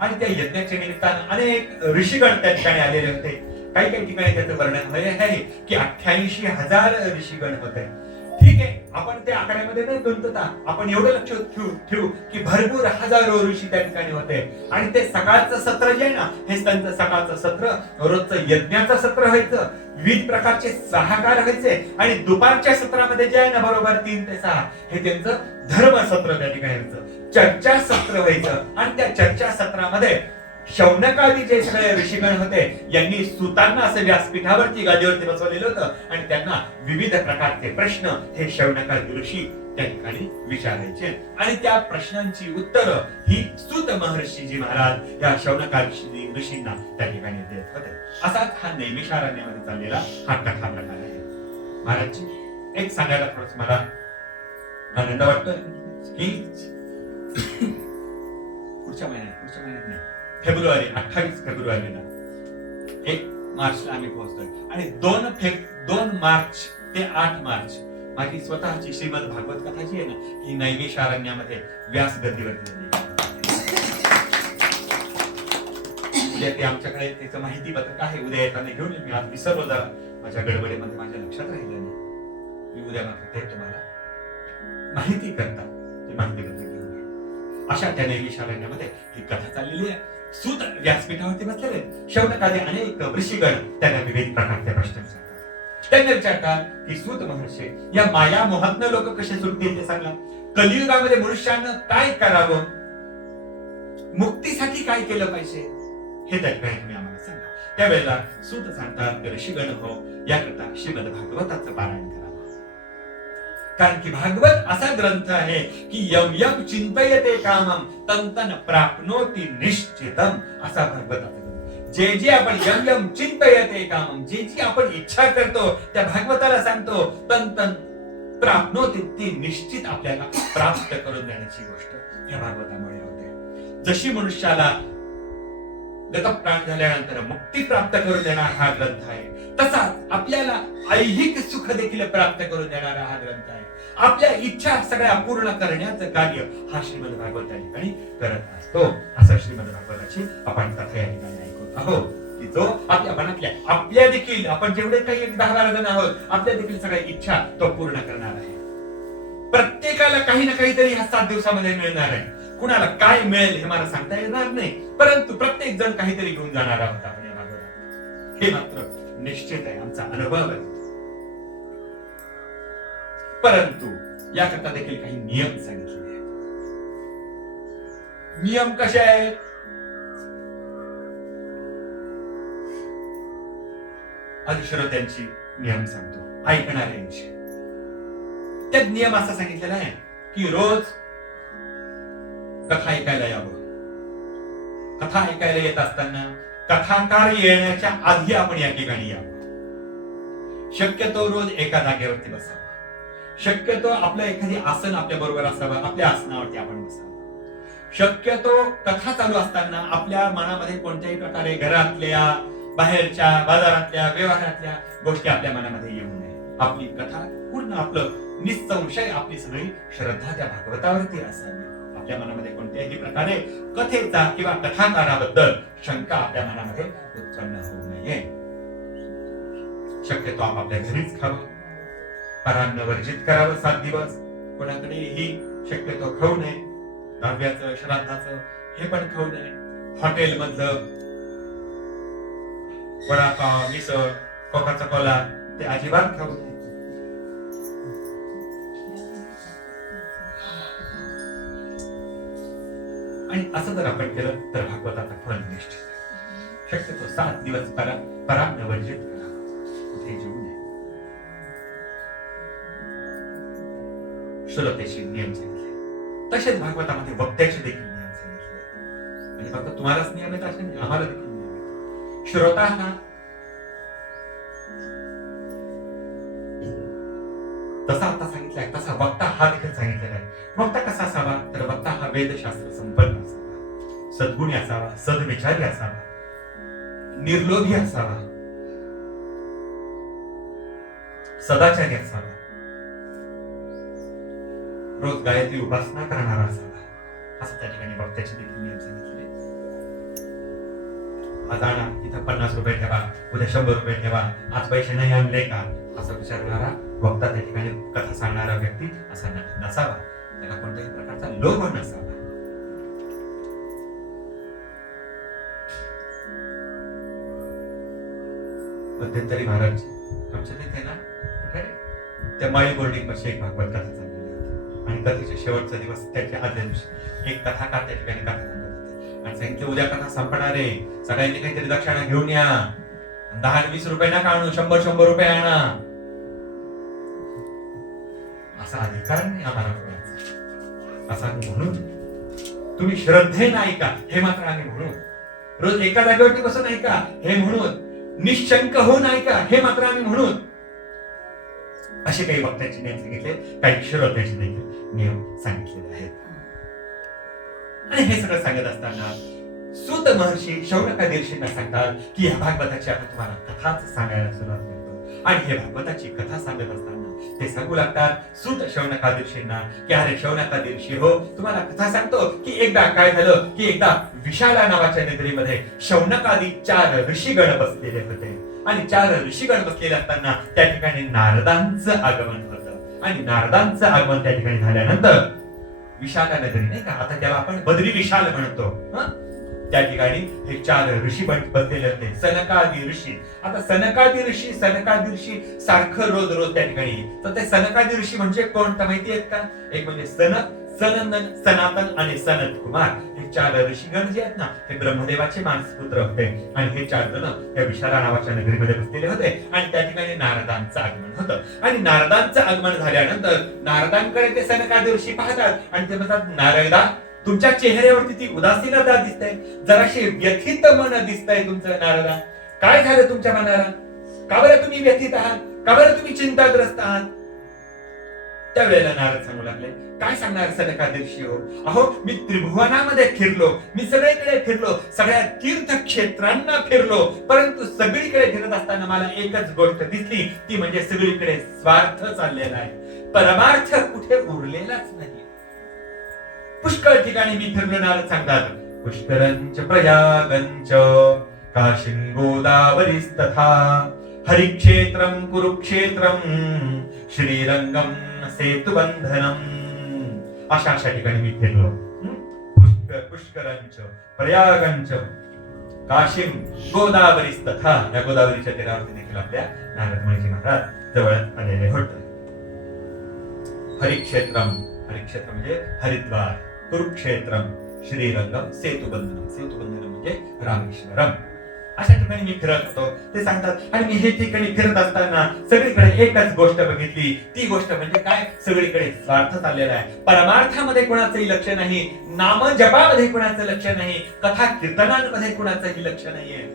आणि त्या यज्ञाच्या निमित्तानं अनेक ऋषीगण त्या ठिकाणी आलेले होते. काही काही ठिकाणी त्याचं वर्णन आहे की 88,000 ऋषीगण होते. ठीक आहे, आपण त्या आकड्यामध्ये न गुंतता आपण एवढं लक्ष ठेवू की भरपूर हजारो ऋषी त्या ठिकाणी होते. आणि ते सकाळचं सत्र जे आहे ना, हे त्यांचं सकाळचं सत्र, रोजचं यज्ञाचं सत्र व्हायचं, विविध प्रकारचे सहाकार व्हायचे. आणि दुपारच्या सत्रामध्ये जे आहे ना, बरोबर 3 ते 6 हे त्यांचं धर्मसत्र त्या ठिकाणी व्हायचं, चर्चा सत्र व्हायचं. आणि त्या चर्चा सत्रामध्ये शौनकादी जे सगळे ऋषीगण होते यांनी सूतांना असं व्यासपीठावरती गादीवरती बसवलेलं होतं आणि त्यांना विविध प्रकारचे प्रश्न हे शौनकादी ऋषी त्या ठिकाणी विचारायचे. आणि त्या प्रश्नांची उत्तरं ही सूत महर्षीजी महाराज या शौनकादी ऋषींना त्या ठिकाणी देत होते. असाच हा नैमिषारण्यामध्ये चाललेला हा कथा प्रकार आहे. महाराजजी एक सांगायला थोडस मला आनंद वाटतोय की पुढच्या महिन्यात नाही, फेब्रुवारी 28 फेब्रुवारीला 1 मार्चला आम्ही पोहोचतोय आणि 2 मार्च ते 8 मार्च माझी स्वतःची श्रीमद भागवत कथा जी आहे ना, ही नैमिषारण्यामध्ये व्यास गद्दीवरती झाली. उद्या ते आमच्याकडे त्याचं माहिती पत्रक आहे, उद्या येताना घेऊन येईल. मी आज विसरलो जरा, माझ्या गडबडीमध्ये माझ्या लक्षात राहिलं नाही. मी उद्या मात्र ते तुम्हाला माहिती करता ते माहिती पत्रक घेऊन येईल. अशा त्या नैमिषारण्यामध्ये ही कथा चाललेली आहे. सूत व्यासपीठावरती बसलेले, शौनकादी अनेक ऋषीगण त्यांना विविध प्रकारचे प्रश्न विचारतात. त्यांना विचारतात की सूत महर्षी, या माया मोहातनं लोक कसे सुटतील ते सांगा. कलियुगामध्ये मनुष्यानं काय करावं, मुक्तीसाठी काय केलं पाहिजे हे त्याकडे तुम्ही आम्हाला सांगा. त्यावेळेला सूत सांगतात, ऋषीगण हो, याकरता श्रीमद भागवताचं पारायण करा. कारण की भागवत असा ग्रंथ आहे की यम यम चिंतयते कामम तं तं प्राप्नोति निश्चितम. असा भागवताचा जे जे आपण यम यम चिंतयते कामम, जे जी आपण इच्छा करतो त्या भागवताला सांगतो, तं तं प्राप्नोति, ती निश्चित आपल्याला प्राप्त करून देण्याची गोष्ट या भागवतामुळे होते. जशी मनुष्याला गतप्राण झाल्यानंतर मुक्ती प्राप्त करून देणारा हा ग्रंथ आहे, तसाच आपल्याला ऐहिक सुख देखील प्राप्त करून देणारा हा ग्रंथ आहे. आपल्या इच्छा सगळ्या पूर्ण करण्याचं कार्य हा श्रीमद भागवत या ठिकाणी करत असतो. असं श्रीमद भागवताची आपण कथा या ठिकाणी ऐकत आहोत की जो आपल्या मनातल्या, आपल्या देखील आपण जेवढे काही 10-12 जण आहोत, आपल्या देखील सगळ्या इच्छा तो पूर्ण करणार आहे. प्रत्येकाला काही ना काहीतरी ह्या 7 दिवसामध्ये मिळणार आहे. कुणाला काय मिळेल हे मला सांगता येणार नाही, परंतु प्रत्येक जण काहीतरी घेऊन जाणार आहोत आपण या भागवतात, हे मात्र निश्चित आहे, आमचा अनुभव आहे. परंतु याकरता देखील काही नियम सांगितलेले आहेत. नियम कसे आहेत? अधिश्रोत्यांची नियम सांगतो, ऐकणाऱ्यांची. त्यात नियम असा सांगितलेला आहे की रोज कथा ऐकायला यावं. कथा ऐकायला येत असताना कथाकार येण्याच्या आधी आपण या ठिकाणी यावं. शक्यतो रोज एका जागेवरती बसावं. शक्यतो आपलं एखादी आसन आपल्या बरोबर असावं, आपल्या आसनावरती आपण बसावं. शक्यतो कथा चालू असताना आपल्या मनामध्ये कोणत्याही प्रकारे घरातल्या, बाहेरच्या, बाजारातल्या, व्यवहारातल्या गोष्टी आपल्या मनामध्ये येऊ नये. आपली कथा पूर्ण आपलं निसंशय आपली सगळी श्रद्धा त्या भागवतावरती असावी. आपल्या मनामध्ये कोणत्याही प्रकारे कथेचा किंवा कथाकाराबद्दल शंका आपल्या मनामध्ये उत्पन्न होऊ नये. शक्यतो आपापल्या घरीच खावं. परान्न वर्जित करावं 7 दिवस. कोणाकडेही शक्यतो खाऊ नये. दहाव्याचं, श्राद्धाचं हे पण खाऊ नये. हॉटेल मधलं वडापाव, मिसळ, कोकाचा कोला ते अजिबात खाऊ नये. आणि असं जर आपण केलं तर भागवताचं फळ निश्चित आहे. शक्यतो 7 दिवस परान्न वर्जित करावं, कुठे जेवू नये. श्रोतेशी नियम सांगितले. तसेच भागवतामध्ये वक्त्याचे देखील नियम सांगितले. म्हणजे फक्त तुम्हालाच नियम आहेत असे नाही, आम्हाला देखील नियम आहेत. श्रोता हा तसा आता सांगितलाय तसा वक्ता हा देखील सांगितलेला आहे. वक्ता कसा असावा तर वक्ता हा वेदशास्त्र संपन्न असावा, सद्गुणी असावा, सद्विचारी असावा, निर्लोभी असावा, सदाचारी असावा, रोज गायत्री उपासना करणारा असावा, असं त्या ठिकाणी वक्त्याचे देखील नियम सांगितले. आज आणा, इथं 50 रुपये ठेवा, उद्या 100 रुपये ठेवा, आज पैसे नाही आणले का असं विचारणारा वक्ता त्या ठिकाणी कथा सांगणारा व्यक्ती असा नसावा. त्याला कोणत्याही प्रकारचा लोभ नसावा. मध्यंतरी महाराज आमच्या तिथे ना त्या माळी बोर्डिंग पाशी एक भागवत कथा चाललेली होती आणि कथेचे शेवटचा दिवस त्याच्या आदल्या दिवशी एक कथाकार त्या ठिकाणी कथा सांगत होते आणि सांगितले उद्या कथा संपणार आहे, सगळ्यांनी काहीतरी दक्षिणा घेऊन या, 10-20 रुपये नका आणू, 100 रुपये आणा. असा अधिकार नाही आम्हाला कोणाचा. असा म्हणून तुम्ही श्रद्धेने ऐका हे मात्र आम्ही म्हणू. रोज एका जागेवरती बसून ऐका हे म्हणून, निशंक होऊन ऐका हे मात्र आम्ही म्हणून. असे काही वक्त्याचे नियम सांगितले, काही श्रोत्याचे देखील नियम सांगितलेले आहेत. आणि हे सगळं सांगत असताना सूत महर्षी शौनकादी ऋषींना सांगतात की या भागवताची आपण तुम्हाला कथाच सांगायला सुरुवात करतो. आणि हे भागवताची कथा सांगत असताना ते सांगू लागतात सूत शौनकादी ऋषींना की अरे शौनकादी ऋषी हो, तुम्हाला कथा सांगतो की एकदा काय झालं की एकदा विशाला नावाच्या नगरीमध्ये शौनकादी 4 ऋषीगण बसलेले होते. आणि 4 ऋषीगण बसलेले असताना त्या ठिकाणी नारदांचं आगमन होतं. आणि नारदांचं आगमन त्या ठिकाणी झाल्यानंतर विशाला नगरी नाही का, आता त्याला आपण बद्री विशाल म्हणतो, त्या ठिकाणी हे 4 ऋषी बसलेले होते. सनकादी ऋषी. आता सनकादी ऋषी सारखं रोज त्या ठिकाणी. तर ते सनकादी ऋषी म्हणजे कोण तर माहिती आहेत का? एक म्हणजे सनक, सनंदन, सनातन आणि सनत कुमार. हे 4 ऋषीगण जे आहेत ना हे ब्रह्मदेवाचे मानसपुत्र होते. आणि हे 4 जण त्या विशाला नावाच्या नगरीमध्ये बसलेले होते. आणि त्या ठिकाणी नारदांचं आगमन होतं. आणि नारदांचं आगमन झाल्यानंतर नारदांकडे ते सनकादी ऋषी पाहतात आणि ते म्हणतात नारदा, तुमच्या चेहऱ्यावरती ती उदासीनता दिसते, जराशी व्यथित मन दिसतंय तुमचं नारदा. काय झालं तुमच्या मनाला? का बरं तुम्ही व्यथित आहात? का बरं तुम्ही चिंताग्रस्त आहात? त्यावेळेला नारद सांगू लागले, काय सांगणार सनकादी ऋषी हो, अहो मी त्रिभुवनामध्ये फिरलो, मी सगळीकडे फिरलो, सगळ्या तीर्थक्षेत्रांना फिरलो, परंतु सगळीकडे फिरत असताना मला एकच गोष्ट दिसली, ती म्हणजे सगळीकडे स्वार्थ चाललेला आहे, परमार्थ कुठे उरलेलाच नाही. पुष्कळ ठिकाणी मी फिरलो. नारद सांगतात पुष्करंच प्रयागंच काशीं गोदावरीस्तथा हरिक्षेत्रं कुरुक्षेत्रं श्रीरंगम सेतुबंधनम. अशा ठिकाणी मी फिरलो. पुष्करंच प्रयागंच काशीम गोदावरीस्तथा या गोदावरीच्या तीरावरती देखील आपल्या नारद मुनीजी महाराज जवळ आलेले होते. हरिक्षेत्रम, हरिक्षेत्र म्हणजे हरिद्वार, कुरुक्षेत्रम, श्रीरंगम, सेतुबंधनम, सेतुबंधनम म्हणजे रामेश्वरम. अशा ठिकाणी मी फिरत होतो. ते सांगतात आणि मी हे ठिकाणी फिरत असताना सगळीकडे एकच गोष्ट बघितली. ती गोष्ट म्हणजे काय, सगळीकडे स्वार्थ चाललेला आहे. परमार्थामध्ये कोणाचंही लक्ष नाही, नाम जपामध्ये कोणाचं लक्ष नाही, कथा कीर्तनांमध्ये कोणाचंही लक्ष नाहीये.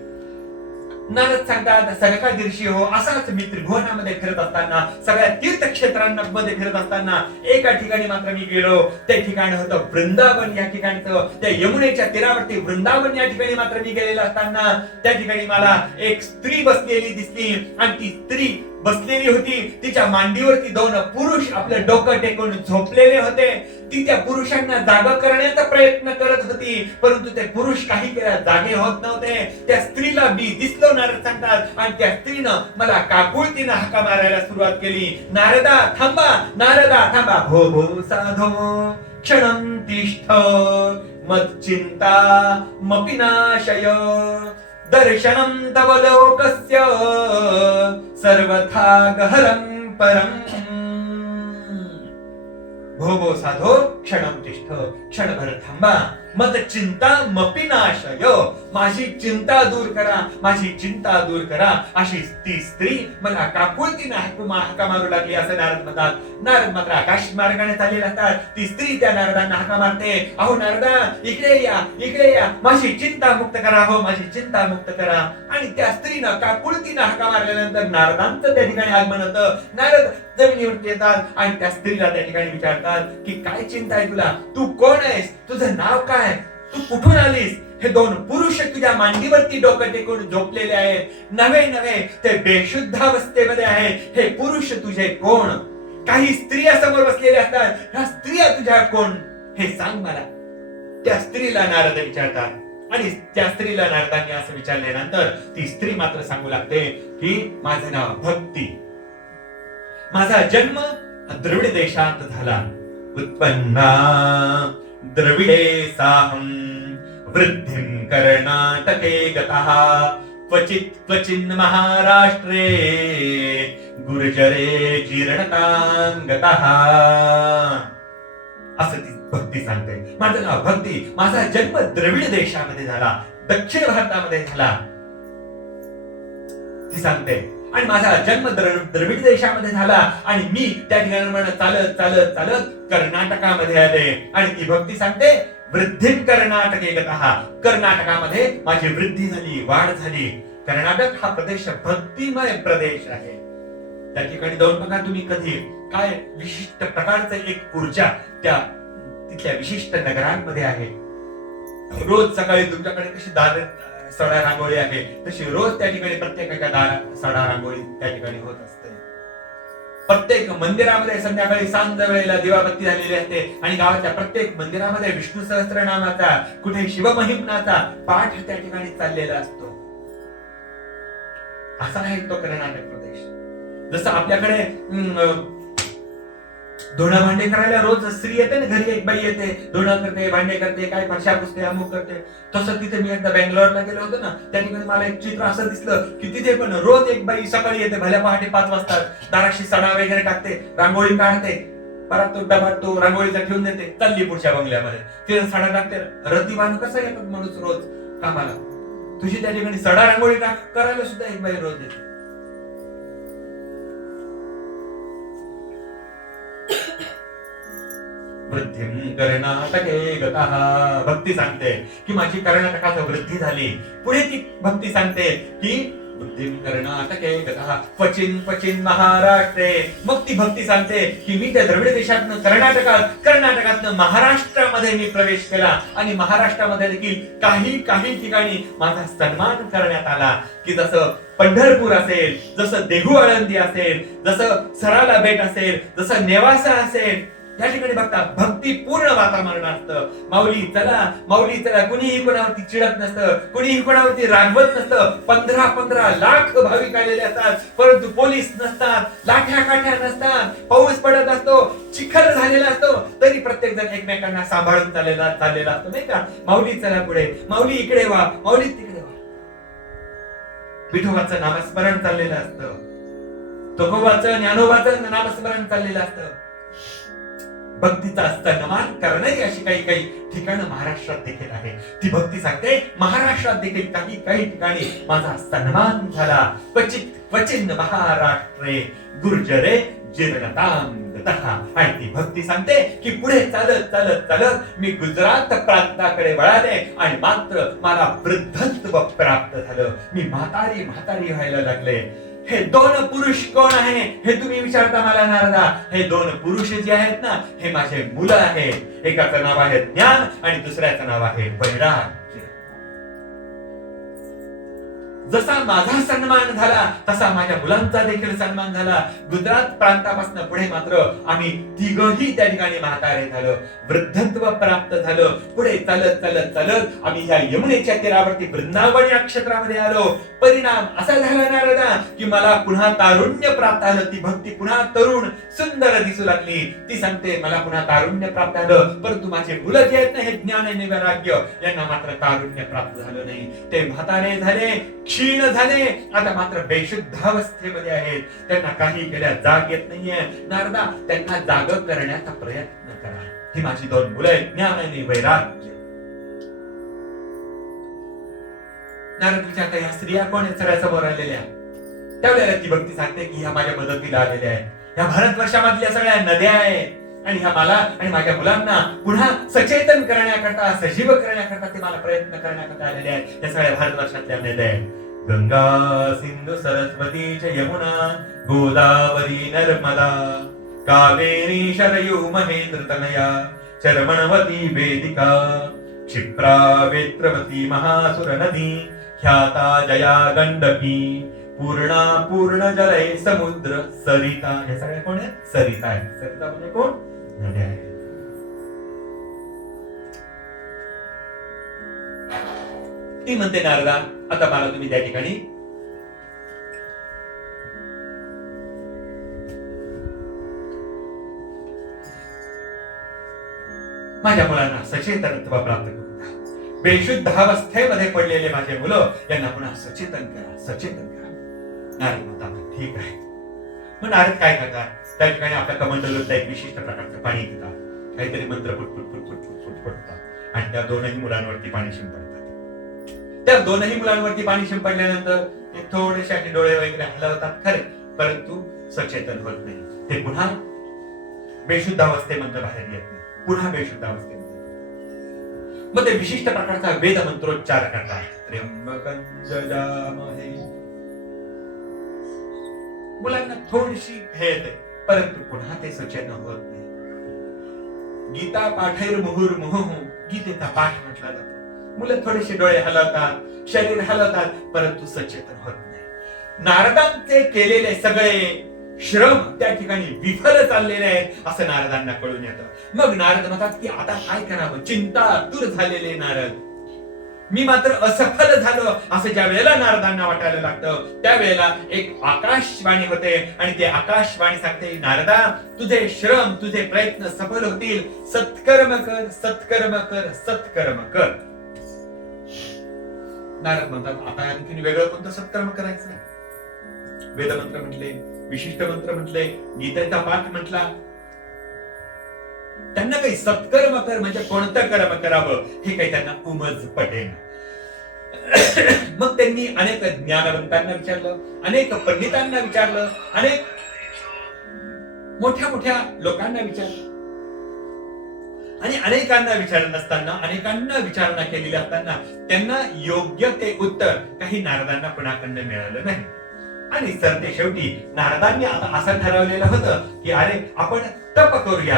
नारद सांगतात सगळ्या दिवशी हो असाच मी त्रिभुवनामध्ये फिरत असताना, सगळ्या तीर्थक्षेत्रांमध्ये फिरत असताना एका ठिकाणी मात्र मी गेलो. ते ठिकाण होतं वृंदावन. या ठिकाणचं त्या यमुनेच्या तीरावरती वृंदावन या ठिकाणी मात्र मी गेलेला असताना त्या ठिकाणी मला एक स्त्री बसलेली दिसली आणि ती स्त्री बसलेली होती. तिच्या मांडीवरती दोन पुरुष आपलं डोकं टेकून झोपलेले होते. ती त्या पुरुषांना जागा करण्याचा प्रयत्न करत होती, परंतु ते पुरुष काही जागे होत नव्हते. त्या स्त्रीला मी दिसलो, नारद सांगतात, आणि त्या स्त्रीनं मला काकुळतीनं हाका मारायला सुरुवात केली. नारदा थांबा, नारदा थांबा, भो भो साधो क्षणं तिष्ठ मच्चिंता मपिनाशय दर्शनं तव लोकस्य सर्वथा गहरं परं. भो भो साधो क्षणं तिष्ठ, क्षणभर थांबा, मत चिंता मपिनाशय, माझी चिंता दूर करा, माझी चिंता दूर करा. अशी ती स्त्री मला काकुळतीनं हाका मारू लागली असं नारद म्हणतात. नारद मात्र आकाश मार्गाने चाललेले असतात. ती स्त्री त्या नारदांना हाका मारते, अहो नारदा इकडे या, इकडे या, माझी चिंता मुक्त करा, हो माझी चिंता मुक्त करा. आणि त्या स्त्रीनं काकुळतीनं हाका मारल्यानंतर नारदांचं त्या ठिकाणी आगमन होतं. नारद जमिनीवरती येतात आणि त्या स्त्रीला त्या ठिकाणी विचारतात की काय चिंता आहे तुला, तू कोण आहेस, तुझं नाव काय, तू कुठून आलीस. हे दोन पुरुष तुझ्या मांडीवरती डोकं टेकून झोपलेले आहेत, नव्हे नव्हे ते बेशुद्ध अवस्थेमध्ये आहेत. हे पुरुष तुझे कोण. काही स्त्रिया समोर बसलेल्या असतात, ह्या स्त्रिया तुझ्या कोण हे सांग मला. त्या स्त्रीला नारद विचारतात आणि त्या स्त्रीला नारदांनी असं विचारल्यानंतर ती स्त्री मात्र सांगू लागते की माझं नाव भक्ती, माझा जन्म द्रविड देशात झाला, उत्पन्ना द्रविडे साहं वृद्धिं कर्णाटके गतः क्वचित् क्वचिन् महाराष्ट्रे गुर्जरे जीर्णतां गतः. असं ती भक्ती सांगते. माझं नाव भक्ती, माझा जन्म द्रविड देशामध्ये झाला, दक्षिण भारतामध्ये झाला ती सांगते. आणि माझा जन्म द्रविड देशामध्ये झाला आणि मी त्या ठिकाणी चालत चालत चालत कर्नाटकामध्ये आले. आणि ती भक्ती सांगते वृद्धिं कर्नाटके गतः, कर्नाटकामध्ये माझी वृद्धी झाली, वाढ झाली. कर्नाटक हा प्रदेश भक्तिमय प्रदेश आहे. त्या ठिकाणी जाऊन बघा तुम्ही कधी काय विशिष्ट प्रकारचं एक ऊर्जा त्या तिथल्या विशिष्ट नगरांमध्ये आहे. रोज सकाळी तुमच्याकडे कशी दार सडा रांगोळी आहे, तशी रोज त्या ठिकाणी प्रत्येकाच्या दारात सडा रांगोळी त्या ठिकाणी होत असते. प्रत्येक मंदिरामध्ये संध्याकाळी सांज वेळेला दिवाबत्ती झालेली असते आणि गावाच्या प्रत्येक मंदिरामध्ये विष्णू सहस्त्रनामाचा, कुठे शिवमहिम्नाचा पाठ त्या ठिकाणी चाललेला असतो. असा आहे तो कर्नाटक प्रदेश. जसं आपल्याकडे धुणं भांडे करायला रोज स्त्री येते ना, घरी एक बाई येते, धुणं करते, भांडे करते, काय फरशा पुसते, अमुक करते. तसं तिथे मी एकदा बेंगलोरला गेलो होतो ना, त्या ठिकाणी मला एक चित्र असं दिसलं की तिथे पण रोज एक बाई सकाळी येते, भल्या पहाटे 5 वाजता, दाराशी सडा वगैरे टाकते, रांगोळी काढते, परत तो डबा तो रांगोळीचा ठेवून देते, चालली पुढच्या बंगल्यामध्ये, तिथे सडा टाकते. रद्दी बांधून कसं येतात माणूस रोज कामाला, तुझी त्या ठिकाणी सडा रांगोळी करायला सुद्धा एक बाई रोज येते. वृद्धिं कर्नाटके गतः, भक्ती सांगते की माझी कर्नाटकात वृद्धी झाली. पुढे ती भक्ती सांगते की वृद्धिं कर्नाटके गतः क्वचिन् क्वचिन् महाराष्ट्रे. मग ती भक्ती सांगते की मी त्या द्रविड देशातनं कर्नाटकातनं महाराष्ट्रामध्ये मी प्रवेश केला आणि महाराष्ट्रामध्ये देखील काही ठिकाणी माझा सन्मान करण्यात आला. की जसं पंढरपूर असेल, जसं देहू आळंदी असेल, जसं सराला बेट असेल, जसं नेवासा असेल, या ठिकाणी बघता भक्तीपूर्ण वातावरण असतं. माऊली चला कुणीही कोणावरती चिडत नसतं, कुणीही कोणावरती रागवत नसतं. 15 लाख भाविक आलेले असतात, परंतु पोलीस नसतात, लाठ्या काठ्या नसतात, पाऊस पडत असतो, चिखल झालेला असतो, तरी प्रत्येक जण एकमेकांना सांभाळून चाललेला असतो, नाही का? माऊली चला पुढे, माऊली इकडे वा, माऊली तिकडे वा. विठोबाचं नामस्मरण चाललेलं असतं, तुकोबाचं ज्ञानोबाचं नामस्मरण चाललेलं असतं. भक्तीचा सन्मान करणारी अशी काही ठिकाणं महाराष्ट्रात देखील आहे. ती भक्ती सांगते महाराष्ट्रात देखील काही ठिकाणी माझा सन्मान झाला. क्वचित महाराष्ट्रे गुर्जरे जीर्णतां गतः. आणि ती भक्ती सांगते की पुढे चालत मी गुजरात प्रांताकडे वळाले आणि मात्र मला वृद्धत्व प्राप्त झालं. मी म्हातारी व्हायला लागले. हे 2 पुरुष कोण आहे हे तुम्ही विचारता मला नारदा. हे 2 पुरुष जे आहेत ना, हे माझे मुलं आहेत. एकाचं नाव आहे ज्ञान आणि दुसऱ्याचं नाव आहे वैराग्य. जसा माझा सन्मान झाला तसा माझ्या मुलांचा देखील सन्मान झाला. गुजरात प्रांतापासून पुढे मात्र आम्ही तिघही त्या ठिकाणी म्हातारे झालो, वृद्धत्व प्राप्त झालं. पुढे चालत आम्ही या यमुनेच्या तीरावरती वृंदावन या क्षेत्रामध्ये आलो. परिणाम असा झाला नारदा की मला पुन्हा तारुण्य प्राप्त झालं. ती भक्ती पुन्हा तरुण सुंदर दिसू लागली. ती सांगते मला पुन्हा तारुण्य प्राप्त झालं, परंतु माझे मुलं जे आहेत ना, हे ज्ञान आणि वैराग्य, यांना मात्र तारुण्य प्राप्त झालं नाही. ते म्हातारे झाले, क्षीण झाले, आता मात्र बेशुद्धावस्थेमध्ये आहेत. त्यांना काही केल्या जाग येत नाहीये. नारदा, त्यांना जाग करण्याचा प्रयत्न करा. ही माझी 2 मुलं आहेत, ज्ञान आणि वैराग्य. नारद विचारता या स्त्रिया कोण आहेत सगळ्या समोर आलेल्या? त्यावेळेला ती भक्ती सांगते की ह्या माझ्या मदतीला आलेल्या आहेत. ह्या भारतवर्षामधल्या सगळ्या नद्या आहेत आणि ह्या मला आणि माझ्या मुलांना पुन्हा सचेतन करण्याकरता, सजीव करण्याकरता ते मला प्रयत्न करण्याकरता आलेले आहेत. या सगळ्या भारतवर्षातल्या नद्या आहेत. गंगा सिंधू सरस्वती च यमुना गोदावरी नर्मदा कावेरी शरयू महेंद्र तनया चरमणवती वेदिका क्षिप्रा वेत्रवती महासुर नदी ख्याता जया गंडकी पूर्ण जलय समुद्र सरिता. हे सगळे कोण आहेत? सरिता आहे. सरिता म्हणजे कोण? नद्या आहे. ती म्हणते नारदा, आता मला तुम्ही त्या ठिकाणी माझ्या मुलांना सचेतनत्व प्राप्त करून द्या. बेशुद्धावस्थेमध्ये पडलेले माझे मुलं, यांना पुन्हा सचेतन करा. नारद म्हणतात ठीक आहे. मग नारद काय करतात? त्या ठिकाणी आपल्या कमंडलूला एक विशिष्ट प्रकारचं पाणी देतात, काहीतरी मंत्र फुटतात आणि त्या 2ही मुलांवरती पाणी शिंपडतात. त्या 2ही मुलांवरती पाणी शिंपडल्यानंतर ते थोडेसे असे डोळे वगैरे हलवतात खरे, परंतु सचेतन होत नाही. ते पुन्हा बेशुद्धावस्थेमध्ये बाहेर येत नाही, पुन्हा बेशुद्धावस्थेमध्ये. मग ते विशिष्ट प्रकारचा वेद मंत्रोच्चार करतात. त्र्यंबकं यजामहे. मुलांना थोडीशी भय येते, परंतु पुन्हा ते सचेतन होत नाही. गीता पाठैर मुहुर्मुहुः, गीतेचा पाठ म्हटला जातो. मुलं थोडेसे डोळे हलवतात, शरीर हलवतात, परंतु सचेतन होत नाही. नारदांचे केलेले सगळे श्रम त्या ठिकाणी विफल चाललेले आहेत असं नारदांना कळून येतं. मग नारद म्हणतात की आता काय करावं? चिंतातुर झालेले नारद, मी मात्र असफल झालो असं ज्या वेळेला नारदांना वाटायला लागतं, त्यावेळेला एक आकाशवाणी होते आणि ते आकाशवाणी सांगते, नारदा, तुझे श्रम, तुझे प्रयत्न सफल होतील. सत्कर्म कर, सत्कर्म कर, सत्कर्म कर. नारद म्हणतात आता आणखी वेगळं कोणतं सत्कर्म करायचं? वेदमंत्र म्हटले, विशिष्ट मंत्र म्हटले, गीतेचा पाठ म्हटला. त्यांना काही सत्कर्म कर म्हणजे कोणतं कर्म करावं हे काही त्यांना उमज पटेल. मग त्यांनी अनेक ज्ञानवंतांना विचारलं, अनेक पंडितांना विचारलं, अनेक मोठ्या लोकांना विचारलं आणि अनेकांना विचारलं असताना, अनेकांना विचारणा केलेली असताना त्यांना योग्य ते उत्तर काही नारदांना पुन्हाकडनं मिळालं नाही. आणि सरते शेवटी नारदांनी आता असं ठरवलेलं होतं की अरे आपण तप करूया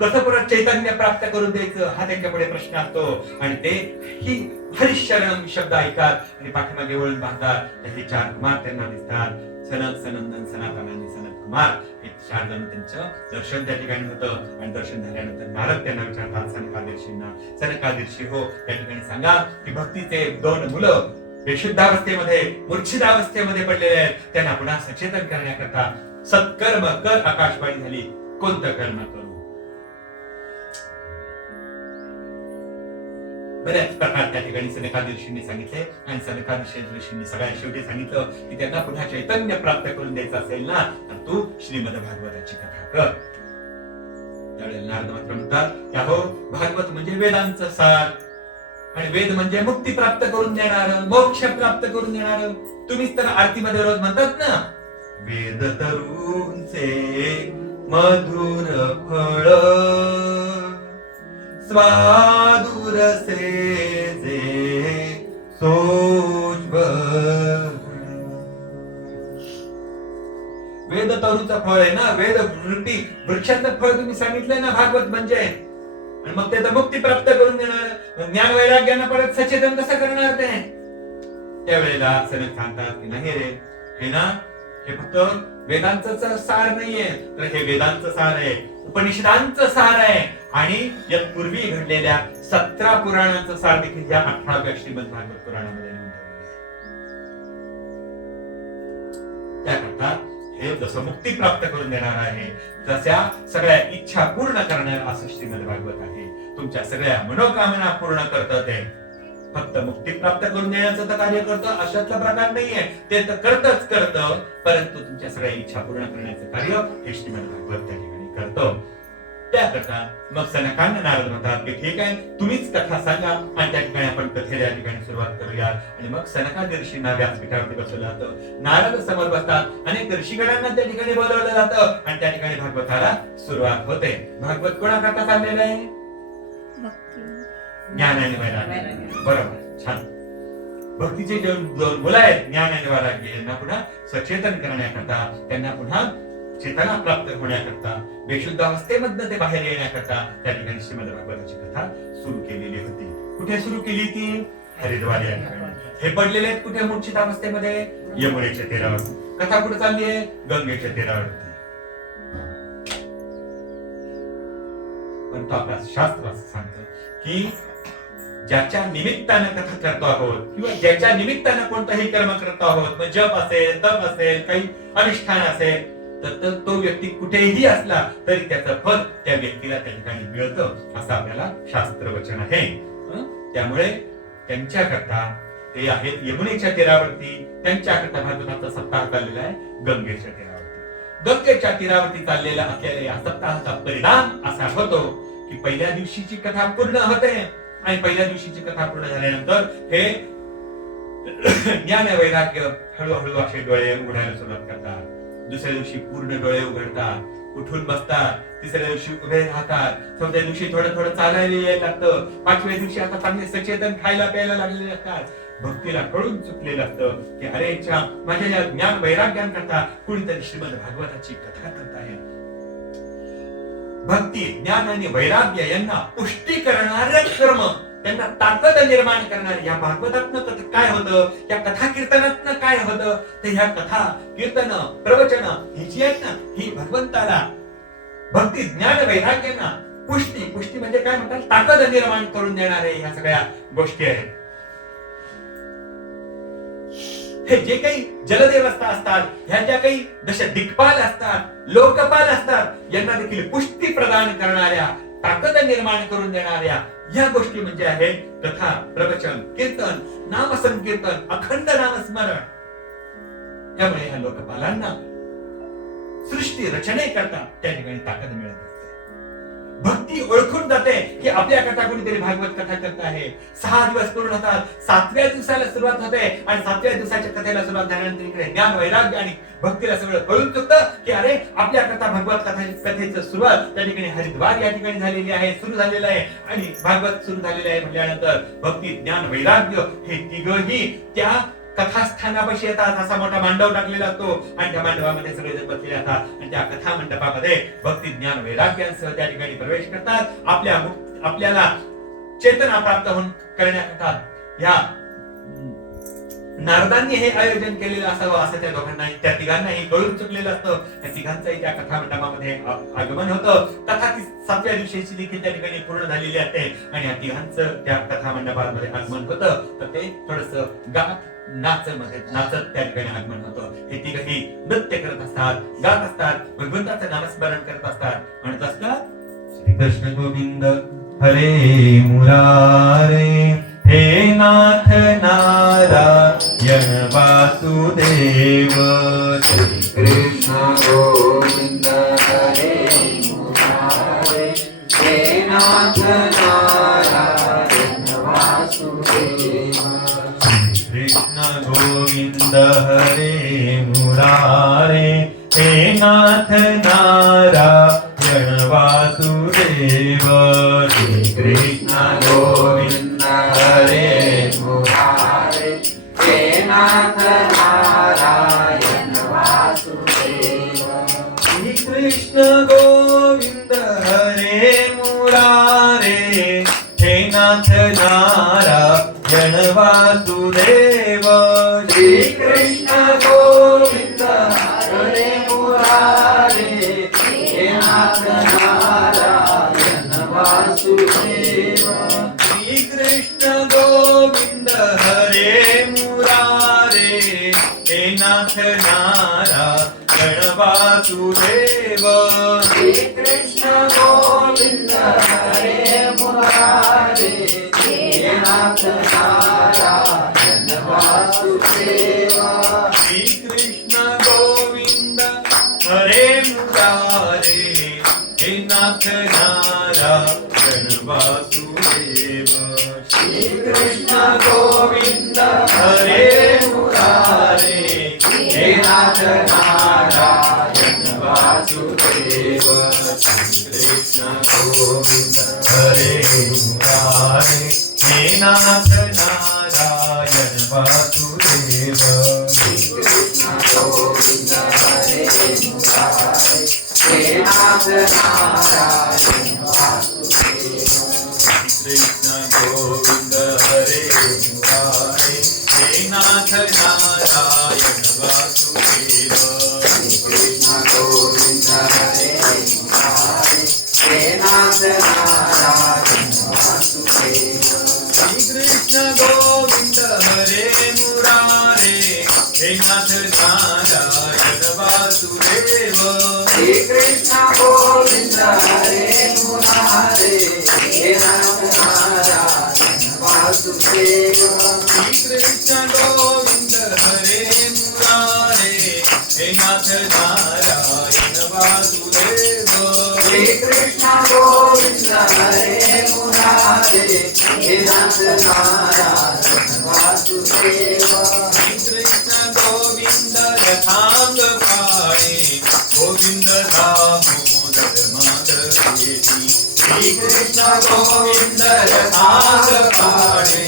कसं परत चैतन्य प्राप्त करून द्यायचं हा त्यांच्यापुढे प्रश्न असतो. आणि ते ही हरिशरण शब्द ऐकतात आणि पाठीमागे वळून पाहतात. हे 4 कुमार त्यांना दिसतात. सनक, सनंदन, सनातन आणि सनत कुमार हे 4 जण त्यांचं दर्शन त्या ठिकाणी होतं. आणि दर्शन झाल्यानंतर नारद त्यांना विचारतात सनकादिर्षींना, सनकादिर्षी हो, त्या ठिकाणी सांगा की भक्तीचे 2 मुलं बेशुद्धावस्थेमध्ये, मूर्छितावस्थेमध्ये पडलेले आहेत, त्यांना पुन्हा सचेतन करण्याकरता सत्कर्म कर. आकाशवाणी झाली, कोणतं कर्म करू? बऱ्याच प्रकार त्या ठिकाणी सनकादिर्षींनी सांगितले. आणि सनकादिर्षींनी सगळ्यात शेवटी सांगितलं की त्यांना पुन्हा चैतन्य प्राप्त करून द्यायचं असेल ना, तर तू श्रीमद भागवताची कथा कर. त्यावेळेला नारद मात्र म्हणतात की अहो, भागवत म्हणजे वेदांचं सार, आणि वेद म्हणजे मुक्ती प्राप्त करून देणार, मोक्ष प्राप्त करून देणार. तुम्हीच तर आरतीमध्ये रोज म्हणतात ना, वेद तरुंचे मधुर फळ स्वादुरसे जे सोज्वळ. वेद तरुचं फळ आहे ना, वेद वृक्षाचं फळ तुम्ही सांगितलंय ना भागवत म्हणजे. आणि मग ते तर मुक्ती प्राप्त करून देणार, ज्ञान वैराग्यानं परत सचेतन कसं करणार ते? त्यावेळेला सनक सांगतात की नाही रे, हे ना, हे फक्त वेदांचं सार नाहीये, तर हे वेदांचं सार आहे, उपनिषदांचं सार आहे. आणि या पूर्वी घडलेल्या 17 पुराणांचं सार देखील या 18व्या श्रीमद भागवत पुराणामध्ये नोंदवलेलं आहे. त्याकरता हे जसं मुक्ती प्राप्त करून देणार आहे, तशा सगळ्या इच्छा पूर्ण करणार असं श्रीमद भागवत आहे. तुमच्या सगळ्या मनोकामना पूर्ण करतं ते. फक्त मुक्ती प्राप्त करून देण्याचं तर कार्य करतं अशातला प्रकार नाहीये, ते तर करतच करतं, परंतु तुमच्या सगळ्या इच्छा पूर्ण करण्याचं कार्य हे श्रीमद भागवत त्या ठिकाणी करतं. त्याकरता मग सनकांना नारद म्हणतात की ठीक आहे, तुम्हीच कथा सांगा. आणि त्या ठिकाणी आपण कथेला ठिकाणी सुरुवात करूया. आणि मग सनकादी ऋषींना व्यासपीठावरती बसवलं जातं. नारद समोर बसतात. अनेक ऋषीगणांना त्या ठिकाणी बोलवलं जातं आणि त्या ठिकाणी भागवताला सुरुवात होते. भागवत कोणाकरता चाललेलं आहे? ज्ञान आणि वैराग्य. बरोबर, छान. भक्तीचे जे 2 मुलं आहेत, ज्ञान आणि वैराग्य, यांना पुन्हा सचेतन करण्याकरता, त्यांना पुन्हा चेतना प्राप्त होण्याकरता, बेशुद्ध अवस्थेमधनं ते बाहेर येण्याकरता त्या ठिकाणी श्रीमद भागवताची कथा सुरू केलेली होती. कुठे सुरू केली ती? हरिद्वार या ठिकाणी. हे पडलेले आहेत कुठे? मूर्छित अवस्थेमध्ये यमुनेच्या तीरावर. कथा कुठे चालली आहे? गंगेच्या तीरावरती. पण तो आपला शास्त्र असं सांगतं की ज्याच्या निमित्तानं कथा करतो आहोत किंवा ज्याच्या निमित्तानं कोणताही कर्म करतो आहोत, मग जप असेल, तप असेल, काही अनुष्ठान असेल, तर तो व्यक्ती कुठेही असला तरी त्याचं फल त्या व्यक्तीला त्या ठिकाणी मिळतं असं आपल्याला शास्त्र वचन आहे. त्यामुळे त्यांच्याकरता ते आहेत यमुनेच्या तीरावरती. त्यांच्याकरता भागवताचा सप्ताह चाललेला आहे गंगेच्या तीरावरती. गंगेच्या तीरावरती चाललेला असलेल्या या सप्ताहाचा परिणाम असा होतो की पहिल्या दिवशीची कथा पूर्ण होते. आणि पहिल्या दिवशीची कथा पूर्ण झाल्यानंतर हे ज्ञान वैराग्य हळूहळू असे डोळे उघडायला सुरुवात करतात. दुसऱ्या दिवशी पूर्ण डोळे उघडतात, उठून बसतात. तिसऱ्या दिवशी उभे राहतात. चौथ्या दिवशी थोडं थोडं चालायला यायला लागतं. 5व्या दिवशी आता चांगले सचेतन खायला प्यायला लागलेले असतात. भक्तीला कळून चुकलेलं असतं की अरे माझ्या या ज्ञान वैराग्यांकरता कुणीतरी श्रीमद भागवताची कथा करत आहे. भक्ती, ज्ञान आणि वैराग्य यांना पुष्टी करणारे कर्म, त्यांना ताकद निर्माण करणारे या भागवतातनं काय होतं, या कथा कीर्तनातनं काय होतं, तर ह्या कथा कीर्तन प्रवचन ही जी आहेत ना, ही भगवंताला भक्ती ज्ञान वैराग्यांना पुष्टी म्हणजे काय म्हणतात, ताकद निर्माण करून देणारे ह्या सगळ्या गोष्टी आहेत. हे जे काही जलदेवस्था असतात, ह्या ज्या काही दश दिग्पाल असतात, लोकपाल असतात, यांना देखील पुष्टी प्रदान करणाऱ्या, ताकद निर्माण करून देणाऱ्या या गोष्टी म्हणजे आहेत कथा, प्रवचन, कीर्तन, नाम संकीर्तन, अखंड नामस्मरण. त्यामुळे ह्या लोकपालांना सृष्टी रचनेकरता त्या ठिकाणी ताकद मिळत असते. भक्ती ओळखून जाते की आपल्या कथा कोणीतरी भागवत कथा करत आहे. 6 दिवस पूर्ण होतात. 7व्या दिवसाला सुरुवात होते आणि 7व्या दिवसाच्या कथेला सुरुवात झाल्यानंतर इकडे ज्ञान वैराग्य आणि भक्तीला सगळं कळून चुकतं की अरे आपल्या कथा भागवत कथेचं सुरुवात त्या ठिकाणी हरिद्वार या ठिकाणी झालेली आहे, सुरू झालेलं आहे. आणि भागवत सुरू झालेलं आहे म्हटल्यानंतर भक्ती, ज्ञान, वैराग्य हे तिघही त्या कथास्थानापाशी येतात, असा मोठा मांडव टाकलेला असतो आणि त्या मांडवामध्ये सगळेजण बसलेले असतात आणि त्या कथा मंडपामध्ये भक्ती ज्ञान वैराग्यांसह त्या ठिकाणी प्रवेश करतात. आपल्याला चेतना प्राप्त करण्याकरता या नारदांनी हे आयोजन केलेलं असावं असं त्या दोघांनाही, त्या तिघांनाही कळून चुकलेलं असतं. त्या तिघांचंही त्या कथा मंडपामध्ये आगमन होतं. कथा ती 7व्या दिवशीची देखील त्या ठिकाणी पूर्ण झालेली असते आणि या तिघांचं त्या कथा मंडपामध्ये आगमन होतं. तर ते थोडस नाचत त्या ठिकाणी आगमन होतं. हे तिघही नृत्य करत असतात, गात असतात, भगवंताचं नामस्मरण करत असतात, म्हणत असतात श्री कृष्ण गोविंद हरे मुरारे हे नाथ नारायण वासुदेव. श्री कृष्ण गोविंद हरे मुरारे हे नाथ नारायण वासुदेव. कृष्ण गोविंद हरे मुरारे हे नाथ नारायण वासुदेव. श्री कृष्ण गोविंद हरे मुरारे हे नाथ नारायण वासुदेव. श्री कृष्ण गोविंद हरे मुरारे हे नाथ नारायण वासुदेव. श्री कृष्ण गोविंद हरे मुरारे हे नाथ नारायण वासुदेव. श्री कृष्ण गोविंद हरे मुरारे हे नाथ नारायण वासुदेव. श्री कृष्ण गोविंद हरे मुरारे हे नाथ नारायण वासुदेव. श्री कृष्ण गोविंद हरे मुरारे हे नाथ नारायण वासुदेव. श्री कृष्ण गोविंद हरे मुरारे हे नाथ नारायण वासुदेव. कृष्ण गोविंद हरे मुरारे हे नाथ नारायण वासुदेव. कृष्ण गोविंद हरे मुरारे हे नाथ नारायण वासुदेव. कृष्ण गोविंद हरे मुरारे हे नाथ नारायण वासुदेव. कृष्ण गोविंद हरे मुरारे हे नाथ नारायण वासुदेव. कृष्ण गोविंद हरे मुरारे हे नाथ नारायण वासुदेव. श्री कृष्ण गोविंद हरे मुरारे हे नाथ नारायण वासुदेव. श्री कृष्ण गोविंद हरे मुरारे हे नाथ नारायण वासुदेव. श्री कृष्ण गोविंद हरे मुरारे हे नाथ नारायण वासुदेव. कृष्ण गोविंद रथांग पाळे गोविंद दामोदर माधवेती. श्री कृष्ण गोविंद रथांग पाळे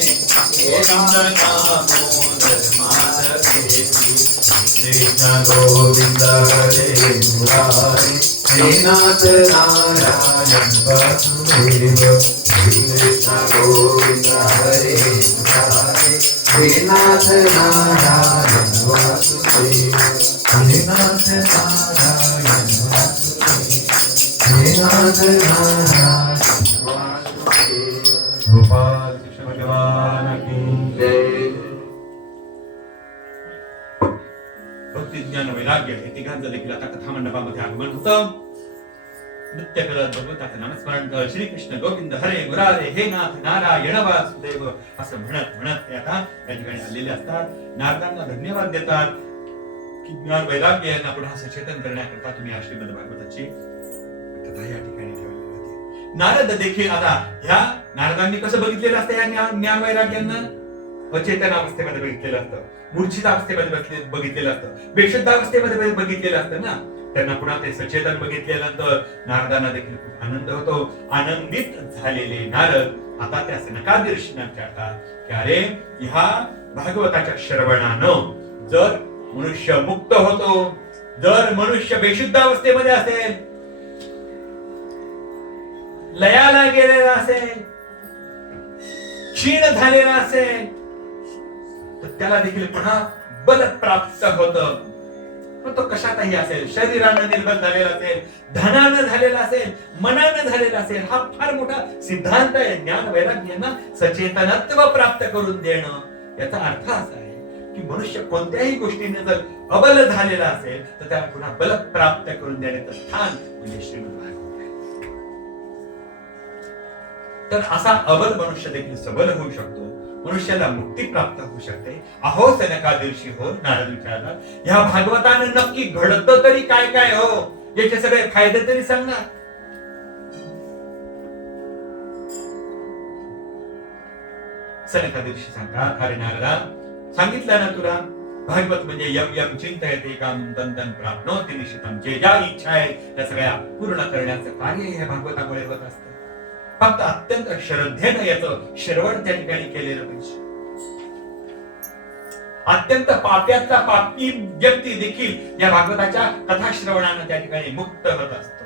गोविंद दामोदर माधवेती. कृष्ण गोविंद हरे मुरारे हे नाथ नारायण वासुदेव. कृष्ण गोविंद हरे मुरारे हे नाथ नारायण वासुदेव. हे नाथ नारायण वासुदेव. हे नाथ नारायण वासुदेव. गोपाल कृष्ण भगवान की जय. भक्ती ज्ञान वैराग्य हे तिघांचं देखील आता कथा मंडपामध्ये आगमन होतं. नृत्य करत भगवंताचं नामस्मरण करत श्रीकृष्ण गोविंद हरे मुरारे हे नाथ नारायण वासुदेव असं म्हणत ते आता या ठिकाणी आलेले असतात. नारदांना धन्यवाद देतात की ज्ञान वैराग्य यांना पुन्हा सचेतन करण्याकरता तुम्ही हा श्रीमद भागवताची कथा या ठिकाणी ठेवलेली होती. नारद देखील आता ह्या नारदांनी कसं बघितलेलं असतं या ज्ञान वैराग्यांना? अचेतन अवस्थेमध्ये बघितलेलं असतं, मूर्छित अवस्थेमध्ये बघितलेलं असतं, बेशुद्ध अवस्थेमध्ये बघितलेलं असतं ना. त्यांना पुन्हा ते सचेतन बघितल्यानंतर नारदांना देखील खूप आनंद होतो. आनंदित झालेले नारद आता त्या सनकादिर्षींना विचारतात की अरे, ह्या भागवताच्या श्रवणानं जर मनुष्य मुक्त होतो, जर मनुष्य बेशुद्ध अवस्थेमध्ये असेल, लयाला गेलेला असेल, क्षीण झालेला असेल, तर त्याला देखील पुन्हा बल प्राप्त होतं. पण तो कशातही असेल, शरीरानं निर्बल झालेला असेल, धनानं झालेला असेल, मनानं झालेला असेल, हा फार मोठा सिद्धांत आहे. ज्ञान वैराग्यांना सचेतनत्व प्राप्त करून देणं, याचा अर्थ असा आहे की मनुष्य कोणत्याही गोष्टीने जर अबल झालेला असेल तर त्याला पुन्हा बल प्राप्त करून देण्याचं स्थान म्हणजे श्रीमद भागवत आहे. तर असा अबल मनुष्य देखील सबल होऊ शकतो, मनुष्याला मुक्ती प्राप्त होऊ शकते. अहो सनकादिर्षी हो, नारद विचारतात, ह्या भागवतानं नक्की घडतं तरी काय काय हो, याचे सगळे फायदे तरी सांगणार. सनकादिर्षी सांगतात, अरे नारदा, सांगितलं ना तुला, भागवत म्हणजे यम यम चिंतयते काम तंतन प्राप्नोति निशितम, जे ज्या इच्छा आहे त्या सगळ्या पूर्ण करण्याचं कार्य हे भागवतामुळे होत असतं. फक्त अत्यंत श्रद्धेनं याचं श्रवण त्या ठिकाणी केलेलं पाहिजे. अत्यंत पाप्यातला पापी व्यक्ती देखील या भागवताच्या कथा श्रवणानं त्या ठिकाणी मुक्त होत असतो.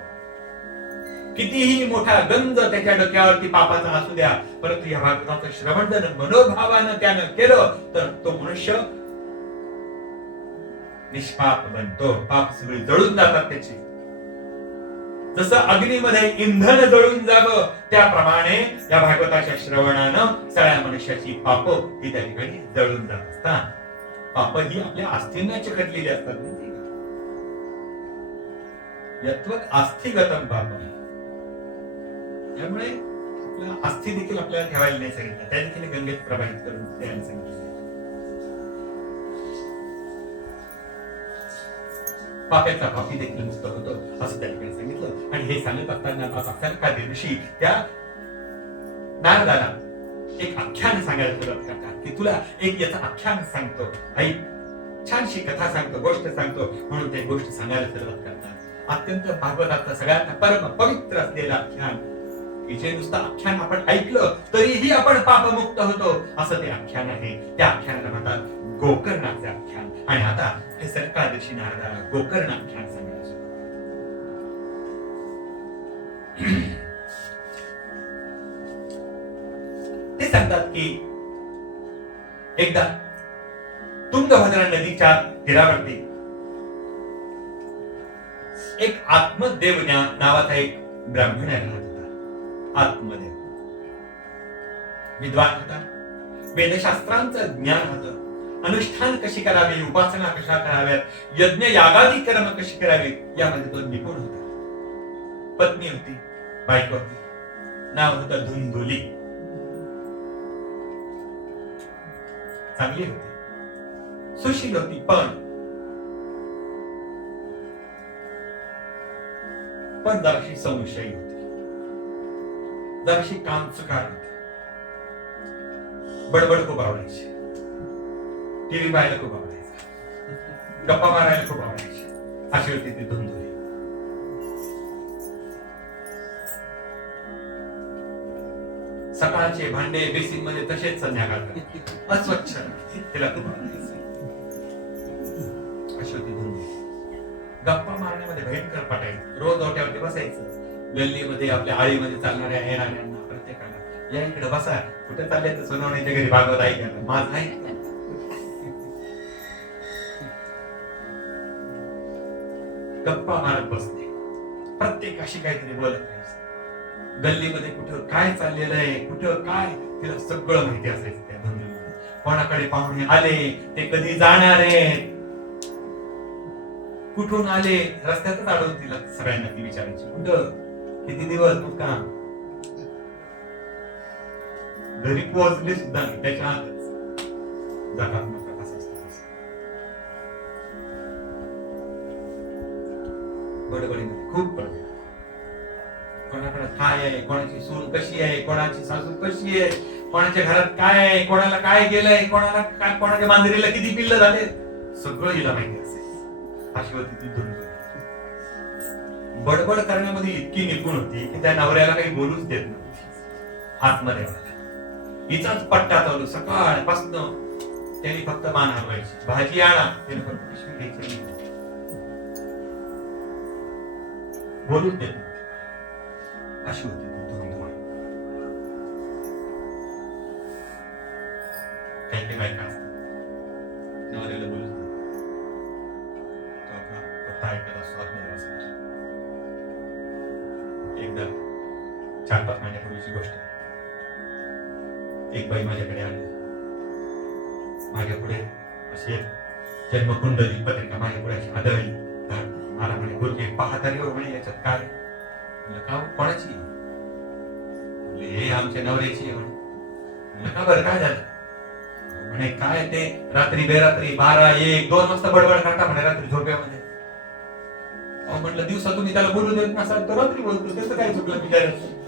कितीही मोठा गंज त्याच्या डोक्यावरती पापाचा असू द्या, परंतु या भागवताचं श्रवण जर मनोभावानं त्यानं केलं तर तो मनुष्य निष्पाप बनतो. पाप सगळे जळून जातात त्याची. जसं अग्नीमध्ये इंधन जळून जावं त्याप्रमाणे या भागवताच्या श्रवणानं सगळ्या मनुष्याची पाप ही त्या ठिकाणी जळून जात असतात. पाप ही आपल्या अस्थींना चिकटलेली असतात. यत्वत आस्थीगतम पाप, त्यामुळे आपल्या अस्थी देखील आपल्याला ठेवायला नाही सांगितलं, त्या देखील गंगेत प्रवाहित करून द्यायला सांगितलं. पाप्याचा पापी देखील मुक्त होतो असं त्या ठिकाणी सांगितलं. आणि हे सांगत असताना आता सनकादिर्षी त्या नारदाला एक आख्यान सांगायला सुरुवात करतात की तुला एक याचं आख्यान सांगतो, आई छानशी कथा सांगतो, गोष्ट सांगतो, म्हणून ते गोष्ट सांगायला सुरुवात करतात. अत्यंत भागवताचं सगळ्यात परम पवित्र असलेलं आख्यान, की जे नुसतं आख्यान आपण ऐकलं तरीही आपण पापमुक्त होतो असं ते आख्यान आहे. त्या आख्यानाला म्हणतात गोकर्णाचे आख्यान. आणि आता हे सनकादिर्षी नारदाला गोकर्ण आख्यान सांगायला ते सांगतात की एकदा तुंगभद्रा नदीच्या तीरावरती एक आत्मदेव नावाचा एक ब्राह्मण राहत होता. आत्मदेव विद्वान होता, वेदशास्त्रांचं ज्ञान होतं, अनुष्ठान कशी करावी, उपासना कशा कराव्यात, यज्ञ यागादी कर्म कशी करावी यामध्ये तो निपुण होता. पत्नी होती, बायको होती, नाव होतं धुंधुली. चांगली होती, सुशील होती, पण जराशी संशयी होती, जराशी कामचुकार होती, बडबड खूप आवडायची, टीव्ही पाहायला खूप आवडायचं, गप्पा मारायला खूप आवडायची, अशी होती ती धुंधुली. सकाळचे भांडे बेसिन मध्ये तसेच संध्याकाळी अस्वच्छ, तिला खूप आवडायचं. अशी होती धुंधुली. गप्पा मारण्यामध्ये भयंकर पटायचं, रोज ओट्यावरती बसायचं, गल्लीमध्ये आपल्या आळीमध्ये चालणाऱ्या येणाऱ्यांना प्रत्येकाला, या इकडे बसा, कुठे चालले तर सोनवण्याच्या घरी भागवत ऐकायला, माझं ऐक. गप्पा मारत बसते, प्रत्येकाशी काहीतरी बोलत राहायचं. गल्लीमध्ये कुठं काय चाललेलं आहे, कुठं काय, तिला सगळं माहिती असायचं. त्या धुंदुलीमध्ये कोणाकडे पाहुणे आले, ते कधी जाणार आहेत, कुठून आले, रस्त्यातच अडवून तिला सगळ्यांना ती विचारायची, कुठं, किती दिवस मुक्काम, घरी पोहोचले सुद्धा नाही, त्याच्या हातच जातात नका कसं असतं. बडबडीमध्ये खूप पडते. कोणाकडे काय आहे, कोणाची सून कशी आहे, कोणाची सासू कशी आहे, कोणाच्या घरात काय आहे, कोणाला काय गेलंय, कोणाला काय, कोणाच्या मांजरीला किती पिल्लं झाले, सगळं हिला माहिती असेल. अशी होती ती धुंधुली. बडबड करण्यामध्ये इतकी निपुण होती की त्या नवऱ्याला काही बोलूच देत नव्हती. आतमध्ये हिचाच पट्टा चालू सकाळपासून. त्यांनी फक्त मान हलवायची, भाजी आणा, त्याने फक्त पिशवी घ्यायची, बोलूच देत नव्हती. अशी होती ती धुंधुळ. काही काही बायका असतात नवऱ्याला बोलूच देत तो आपला फक्त ऐकत असतो, आतमध्ये बसला. एकदा 4-5 महिन्यापूर्वीची गोष्ट आहे. एक बाई माझ्याकडे आली. माझ्या पुढे अशी एक जन्मकुंडली पत्रिका माझ्या पुढे अशी आदळली. मला म्हणे, गुरुजी पहा तरी हो म्हणे, याच्यात काय? म्हणलं, का कोणाची? म्हणले, हे आमच्या नवऱ्याची आहे म्हणे. म्हणलं, का बरं काय झालं? म्हणे, काय ते रात्री बेरात्री 12-1-2 वाजता बडबड करता म्हणे रात्री झोपेमध्ये. म्हणलं, दिवसा तुम्ही त्याला बोलू देत नसाल तर रात्री बोलतो, त्याचं काय चुकलं विचारायचं?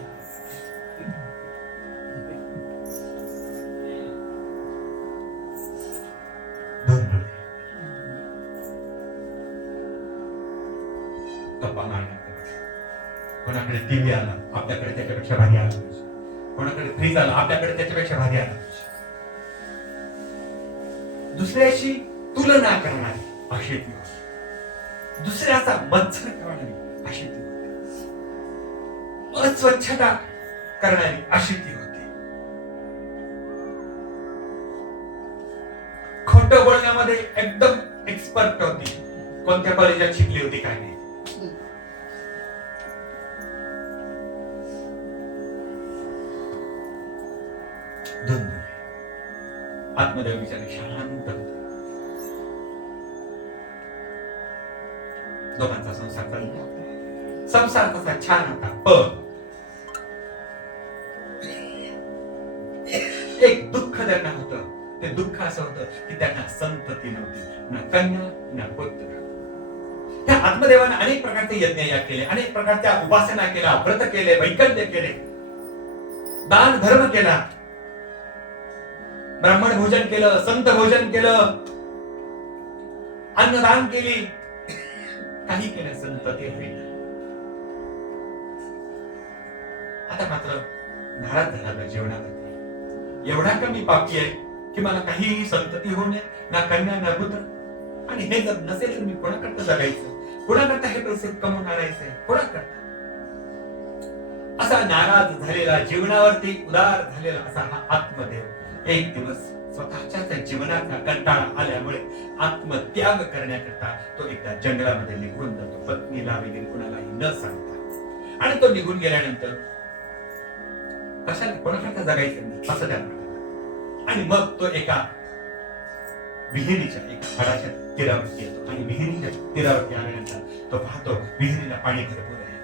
कोणाकडे टीव्ही आला, आपल्याकडे त्याच्यापेक्षा भारी आला. कोणाकडे फ्रीज आला, आपल्याकडे त्याच्यापेक्षा भारी आला. दुसऱ्याशी तुलना करणारी अशी ती होती. दुसऱ्याचा मत्सर करणारी अशी ती होती. अस्वच्छता करणारी अशी ती होती. खोटं बोलण्यामध्ये एकदम एक्सपर्ट होती. कोणत्या कॉलेजात शिकली होती काय नाही. आतमध्ये विचार शांत होते. दोघांचा संसार चालला. संसार कसा छान होता, पण एक दुःख त्यांना होतं. ते दुःख असं होतं की त्यांना संतती नव्हती, ना कन्या ना पुत्र. त्या आत्मदेवाने अनेक प्रकारचे यज्ञ केले, अनेक प्रकारच्या उपासना केल्या, व्रत केले, वैकल्य केले, दान धर्म केला, ब्राह्मण भोजन केलं, संत भोजन केलं, अन्नदान केली, काही केलं, संतती होईल. आता मात्र नाराज झाला जीवनामध्ये. एवढा कमी पापी आहे की मला काही संतती होऊ नये, ना कन्या ना पुत्र. आणि हे जर नसेल तर मी कोणाकरता जगायचं, कोणाकरता हे पैसे कमवून आणायचे, कोणाकरता? असा नाराज झालेला, जीवनावरती उदार झालेला असा हा आत्मदेव एक दिवस स्वतःच्या जीवनाचा कंटाळा आल्यामुळे आत्मत्याग करण्याकरता तो एकदा जंगलामध्ये निघून जातो, पत्नीला वगैरे कुणालाही न सांगता. आणि तो निघून गेल्यानंतर कशाला कोणाकरता जगायचं नाही असं त्याला वाटलं. आणि मग तो एका विहिरीच्या एका झाडाच्या तीरावरती येतो. आणि विहिरीच्या तीरावरती आल्यानंतर तो पाहतो विहिरीला पाणी भरपूर आहे.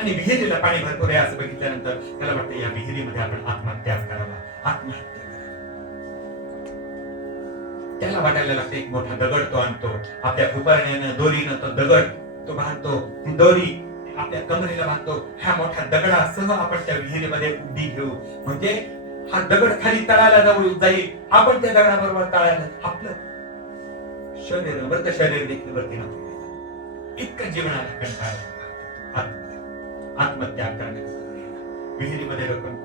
आणि विहिरीला पाणी भरपूर आहे असं बघितल्यानंतर त्याला वाटतं या विहिरीमध्ये आपण आत्मत्याग करावा, आत्महत्या. त्याला वाटायला लागते एक मोठा दगड तो आणतो. आपल्या उपरण्यानं दोरीनं तो दगड तो बांधतो. ती दोरी आपल्या कमरेला बांधतो. ह्या मोठ्या दगडासह आपण त्या विहिरीमध्ये उडी घेऊ, म्हणजे हा दगड खाली तळाला जाईल, आपण त्या दगडाबरोबर तळाला आपलं शरीर, मृत शरीर देखील वरती नको. इतकं जीवनाला कंटाळा, आत्मत्याग करण्याचा विहिरीमध्ये रोखून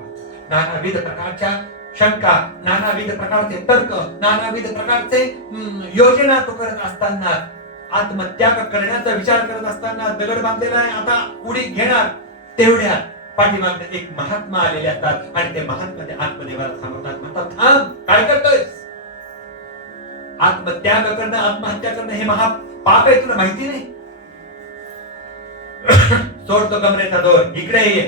नानाविध प्रकारच्या शंका, नानाविध प्रकारचे तर्क, नानाविध प्रकारचे योजना तो करत असताना, आत्मत्याग करण्याचा विचार करत असताना दगड बांधलेला आहे, आता उडी घेणार. तेवढ्या पाठीमागे एक महात्मा आलेले असतात आणि ते महात्मा ते आत्मदेवाला थांबवतात, म्हणतात, थांब, काय करतोयस? आत्मत्याग करणं, आत्महत्या करणं हे महा पाप आहे, तुला माहिती नाही? सोडतो कमरेचा दोर, इकडे ये.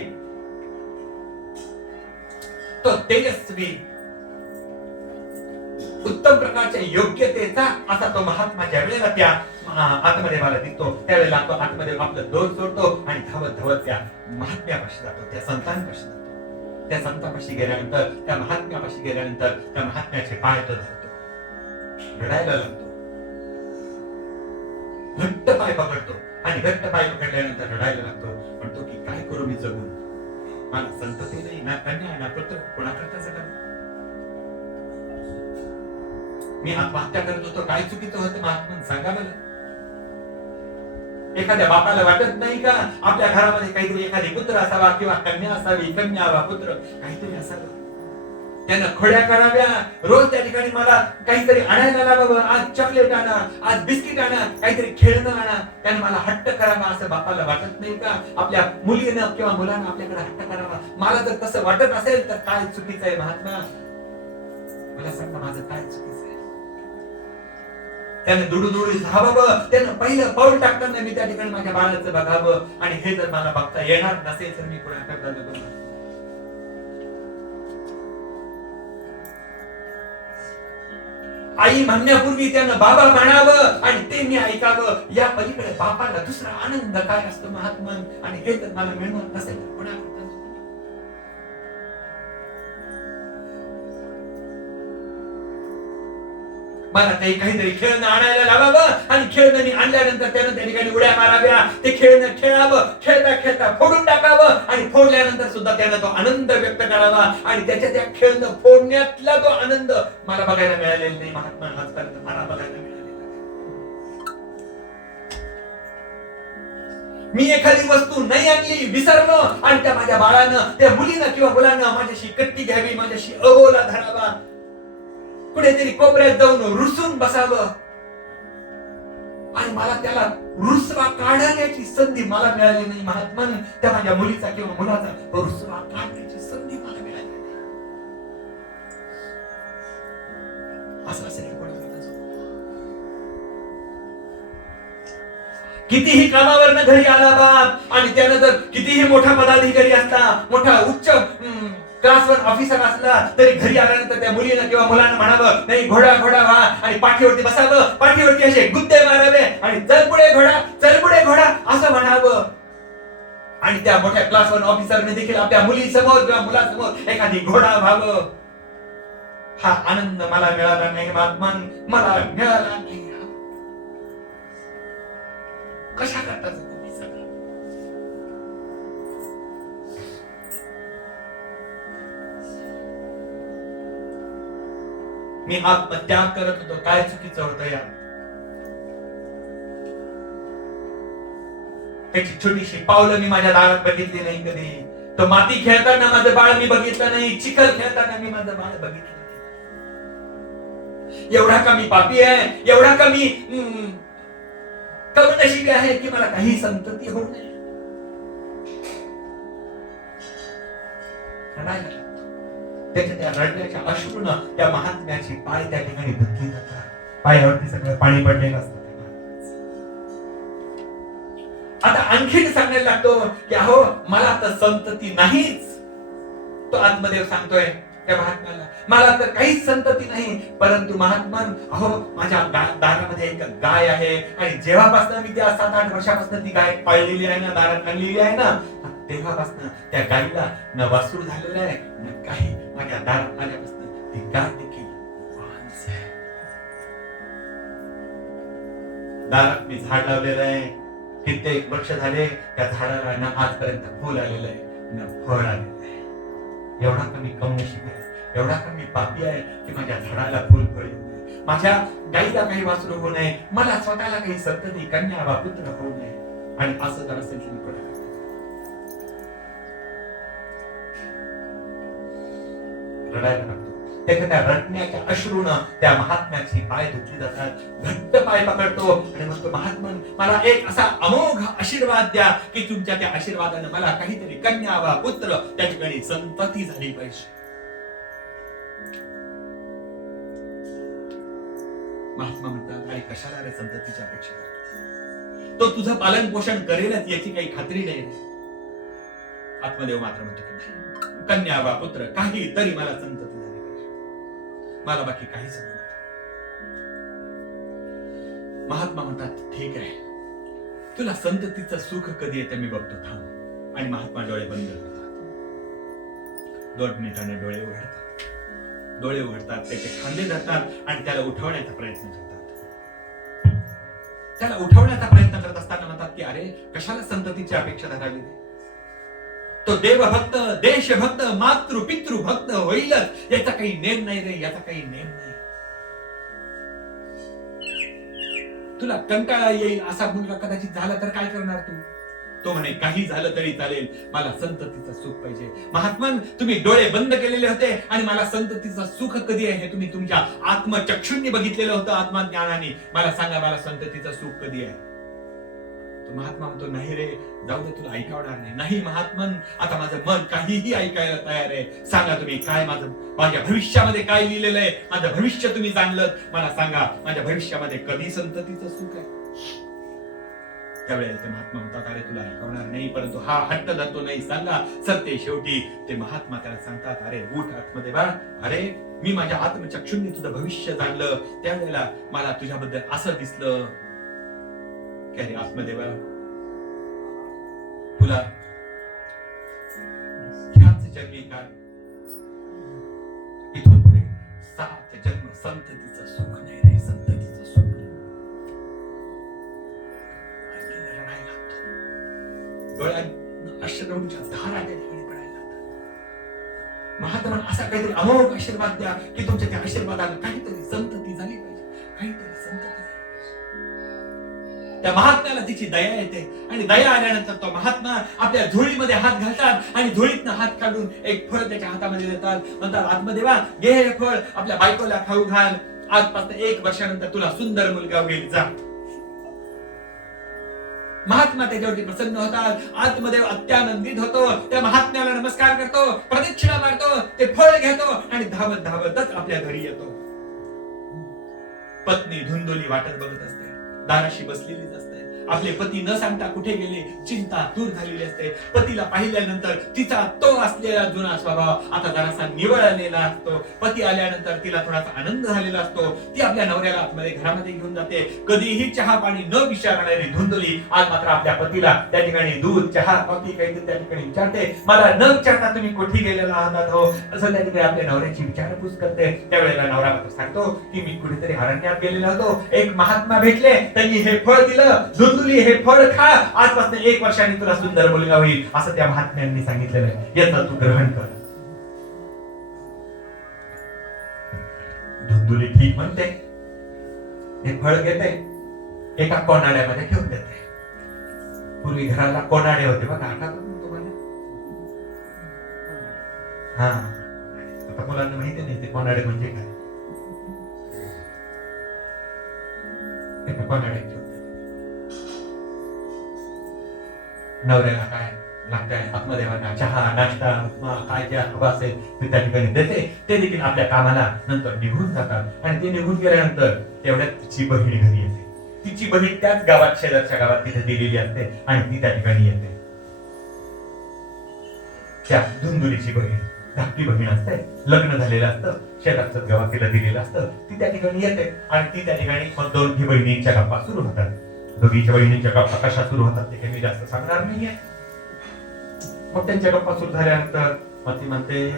तो तेजस्वी उत्तम प्रकारच्या योग्यतेचा असा तो महात्मा ज्या वेळेला त्या आत्मदेवाला दिसतो त्यावेळेला तो आत्मदेव आपलं दोर सोडतो आणि धावत धावत त्या महात्म्यापाशी जातो, त्या संतांपाशी जातो. त्या संतांपाशी गेल्यानंतर, त्या महात्म्यापाशी गेल्यानंतर त्या महात्म्याचे पाय तो धरतो, रडायला लागतो, घट्ट पाय पकडतो आणि घट्ट पाय पकडल्यानंतर रडायला लागतो. म्हणतो की काय करू मी जगून? मला संतती नाही, ना कन्या ना पुत्र, कोणाकरता जगावं? मी आत्महत्या करत होतो, काय चुकीचं होतं महात्मा सांगा मला. एखाद्या बापाला वाटत नाही का आपल्या घरामध्ये काहीतरी एखादी पुत्र असावा किंवा कन्या असावी, कन्या वा पुत्र काहीतरी असावं, त्यांना खोड्या कराव्या, रोज त्या ठिकाणी मला काहीतरी आणायला लावावं, आज चॉकलेट आणा, आज बिस्किट आणा, काहीतरी खेळणं आणा, त्याने मला हट्ट करावा असं बापाला वाटत नाही का आपल्या मुलीनं किंवा मुलानं आपल्याकडे हट्ट करावा? मला जर तसं वाटत असेल तर काय चुकीचं आहे महात्मा? मला सांगा माझं काय चुकीचं आहे? त्याने दुडू धावावं, त्यानं पहिलं पाऊल टाकताना मी त्या ठिकाणी माझ्या बाळाचं बघावं, आणि हे जर मला बघता येणार नसेल तर मी पुढे करता आई म्हणण्यापूर्वी त्यानं बाबा म्हणावं आणि ते मी ऐकावं. या पलीकडे बापाला दुसरा आनंद काय असतो महात्मन? आणि हे जर मला मिळणार नसेल तर पुन्हा मला काहीतरी खेळणं आणायला लावावं आणि खेळणं मी आणल्यानंतर त्यानं त्या ठिकाणी उड्या माराव्या, ते खेळणं खेळावं, खेळता खेळता फोडून टाकावं आणि फोडल्यानंतर सुद्धा त्यानं तो आनंद व्यक्त करावा, आणि त्याच्या त्या खेळणं फोडण्यातला तो आनंद मला बघायला मिळालेला नाही महात्मा, आजपर्यंत मला बघायला मिळालेला. मी एखादी वस्तू नाही आणली, विसरलो, आणि त्या माझ्या बाळानं, त्या मुलीनं किंवा मुलानं माझ्याशी कट्टी घ्यावी, माझ्याशी अबोला धरावा, कुठेतरी कोपऱ्यात जाऊन रुसून बसावं, आणि मला त्याला रुसवा काढण्याची संधी मला मिळाली नाही महात्मन. त्या माझ्या मुलीचा किंवा मुलाचा रुसवा काढण्याची संधी मला मिळाली नाही. असं असेल कितीही कामावरनं घरी आला बाप, आणि त्यानं जर कितीही मोठा पदाधिकारी असला, मोठा उच्च क्लासवर ऑफिसर असला, तरी घरी आल्यानंतर त्या मुलीनं किंवा मुलानं म्हणावं, नाही घोडा घोडा व्हा, आणि पाठीवरती बसावं, पाठीवरती असे गुद्दे मारावे, आणि चल पुढे घोडा, चल पुढे घोडा असं म्हणावं. आणि त्या मोठ्या क्लासवर ऑफिसरने देखील आपल्या मुलीसमोर किंवा मुलासमोर एखादी घोडा व्हावं. हा आनंद मला मिळाला नाही महात्मन, मला मिळाला नाही. कशा करता तुम्ही सगळं? मी आत्मत्याग करत होतो, काय चुकीचं होतं या? त्याची छोटीशी पावलं मी माझ्या दारात बघितली नाही कधी. तो माती खेळताना माझं बाळ मी बघितलं नाही, चिखल खेळताना मी माझं बाळ बघितलं नाही. एवढा का मी पापी आहे, एवढा का मी कमनशिबी आहे की मला काही संतती होऊ नये. त्याच्या त्या रडण्याच्या अश्रूनं त्या महात्म्याची पाय त्या ठिकाणी धुतली जातात, पायावरती सगळं पाणी पडलेलं असतं. आता आणखीन सांगायला लागतो की अहो मला तर संतती नाहीच. तो आत्मदेव सांगतोय त्या महात्म्याला, मला तर काहीच संतती नाही, परंतु महात्मन अहो माझ्या दारामध्ये एक गाय आहे, आणि जेव्हापासून मी त्या 7-8 वर्षापासून ती गाय पाळलेली आहे ना, दारात आणलेली आहे ना, तेव्हापासून त्या गायीला न वासरू झालेलं आहे न काही. माझ्या दारात आल्यापासून ती गाय देखील वाहनच आहे. दारात मी झाड लावलेलं आहे, कित्येक वर्ष झाले त्या झाडाला ना आजपर्यंत फुल आलेलं आहे न फळ आलेलं आहे. एवढा कमी कमनशिबी आहे, एवढा कमी पापी आहे की माझ्या झाडाला फुल फळ येऊ नये, माझ्या गाईला काही वासरू होऊ नये, मला स्वतःला काही संतती कन्या वा पुत्र होऊ नये. आणि असं जर असेल तुम्ही पुढे रडायला लागतो. त्याच्या त्या रडण्याच्या अश्रूनं त्या महात्म्याची पाय धुतली जातात, घट्ट पाय पकडतो आणि म्हणतो, महात्मन मला एक असा अमोघ आशीर्वाद द्या की तुमच्या त्या आशीर्वादाने मला काहीतरी कन्या वा पुत्र त्या ठिकाणी संतती झाली पाहिजे. महात्मा म्हणतात, आणि कशाला रे संततीची अपेक्षा करतो? तो तुझं पालन पोषण करेलच याची काही खात्री नाही. आत्मदेव मात्र म्हणतो की नाही, कन्या वा पुत्र काही तरी मला संतती झाली पाहिजे, मला बाकी काहीच नको. महात्मा म्हणतात, ठीक आहे, तुला संततीचं सुख कधी येतं मी बघतो, थांब. आणि महात्मा डोळे बंद करतात, 2 मिनिटाने डोळे उघडतात. डोळे उघडतात, त्याचे खांदे धरतात आणि त्याला उठवण्याचा प्रयत्न करतात. त्याला उठवण्याचा प्रयत्न करत असताना म्हणतात की अरे कशाला संततीची अपेक्षा धरावी? तो देवभक्त, देशभक्त, मातृ पितृ भक्त होईलच, याचा काही नेम नाही रे, याचा काही नेम नाही. तुला कंटाळा येईल असा मुलगा कदाचित झाला तर काय करणार तू? तो म्हणे काही झालं तरी चालेल, मला संततीचं सुख पाहिजे. महात्मन, तुम्ही डोळे बंद केलेले होते आणि मला संततीचं सुख कधी आहे हे तुम्ही तुमच्या आत्मचक्षुंनी बघितलेलं होतं, आत्मज्ञानाने. मला सांगा, मला संततीचं सुख कधी आहे? तो महात्मा म्हणतो, नाही रे, जाऊ दे, तुला ऐकवणार नाही. नाही महात्मन, आता माझं मन काहीही ऐकायला तयार आहे. सांगा तुम्ही काय, माझ्या भविष्यामध्ये काय लिहिलेलं आहे? माझं भविष्य तुम्ही जाणलं, मला सांगा, माझ्या भविष्यामध्ये कधी संततीचं सुख आहे? त्यावेळेला ते महात्मा म्हणतात, अरे तुला ऐकवणार नाही, परंतु हा हट्ट धरतो नाही. सांगा सत्य. शेवटी ते महात्मा त्याला सांगतात, अरे उठ आतमध्ये बाळ. अरे मी माझ्या आत्मचक्षुंनी तुझं भविष्य जाणलं, त्यावेळेला मला तुझ्याबद्दल असं दिसलं की अरे आतमध्ये बाळ, तुला ह्याच जन्मी काय, इथून पुढे 7 जन्म संततीचं सुख नाही रे, संततीचं सुख नाही. डोळ्यात अश्रूंच्या धारा त्या ठिकाणी पडायला लागतात. महात्मा असा काहीतरी अमोघ आशीर्वाद द्या की तुमच्या त्या आशीर्वादाला काहीतरी संतती झाली पाहिजे, काहीतरी संतती झाली पाहिजे. त्या महात्म्याला तिची दया येते आणि दया आल्यानंतर तो महात्मा आपल्या झोळीमध्ये हात घालतात आणि झोळीतनं हात काढून एक फळ त्याच्या हातामध्ये देतात. म्हणतात, आत्मदेवा घे हे फळ, आपल्या बायकोला खाऊ घाल, आजपासून 1 वर्षानंतर तुला सुंदर मुलगा होईल, जा. महात्मा त्याच्यावरती प्रसन्न होतात. आत्मदेव अत्यानंदित होतो, त्या महात्म्याला नमस्कार करतो, प्रदक्षिणा मारतो, ते फळ घेतो आणि धावत धावतच आपल्या घरी येतो. पत्नी धुंदोली वाटत बघत असते, दाराशी बसलेलीच असते. आपले पती न सांगता कुठे गेले, चिंता दूर झालेली असते. पतीला पाहिल्यानंतर तिचा तो असलेला जुना स्वभाव आता जरासा निवळलेला असतो. पती आल्यानंतर तिला थोडासा आनंद झालेला असतो. ती आपल्या नवऱ्याला आतमध्ये घरामध्ये घेऊन जाते. कधीही चहा पाणी न विचारणारी धुंदोली आज मात्र आपल्या पतीला त्या ठिकाणी दूध, चहा, कॉफी काहीतरी त्या ठिकाणी विचारते. मला न विचारता तुम्ही कुठे गेलेला आहात हो, असं त्या ठिकाणी आपल्या नवऱ्याची विचारपूस करते. त्यावेळेला नवरा मात्र सांगतो की मी कुठेतरी अरण्यात गेलेलो होतो, एक महात्मा भेटले, त्यांनी हे फळ दिलं, धुंदुली हे फळ खा, आजपासून 1 वर्षांनी तुला सुंदर मुलगा होईल, असं त्या महात्म्यांनी सांगितलेलं आहे. याचं तू ग्रहण कर. धुंदुली ठीक म्हणते, हे फळ घेते, एका कोनाड्यामध्ये ठेवून देते. पूर्वी घराला कोनाडे होते बघा, आठवतं ना तुम्हाला? हा, आता मुलांना माहिती नाही ते कोनाडे म्हणजे काय. कोनाडे ठेवते. नवऱ्याला काय लागतंय, आत्मदेवांना चहा, नाश्ता, उपमा, काय जे हवं असेल ते त्या ठिकाणी देते. ते देखील आपल्या कामाला नंतर निघून जातात आणि ते निघून गेल्यानंतर तेवढ्यात तिची बहीण घरी येते. तिची बहीण त्याच गावात, शेजारच्या गावात तिथे दिलेली असते आणि ती त्या ठिकाणी येते. त्या धुंदुलीची बहीण धाकटी बहीण असते, लग्न झालेलं असतं, शेजारच्याच गावात तिला दिलेलं असतं. ती त्या ठिकाणी येते आणि ती त्या ठिकाणी मग दोघी बहिणींच्या गप्पा सुरू होतात. दोघीच्या बहिणींच्या गप्पा कशा सुरू होतात ते काही मी जास्त सांगणार नाहीये. मग त्यांच्या गप्पा सुरू झाल्यानंतर मग ती म्हणते,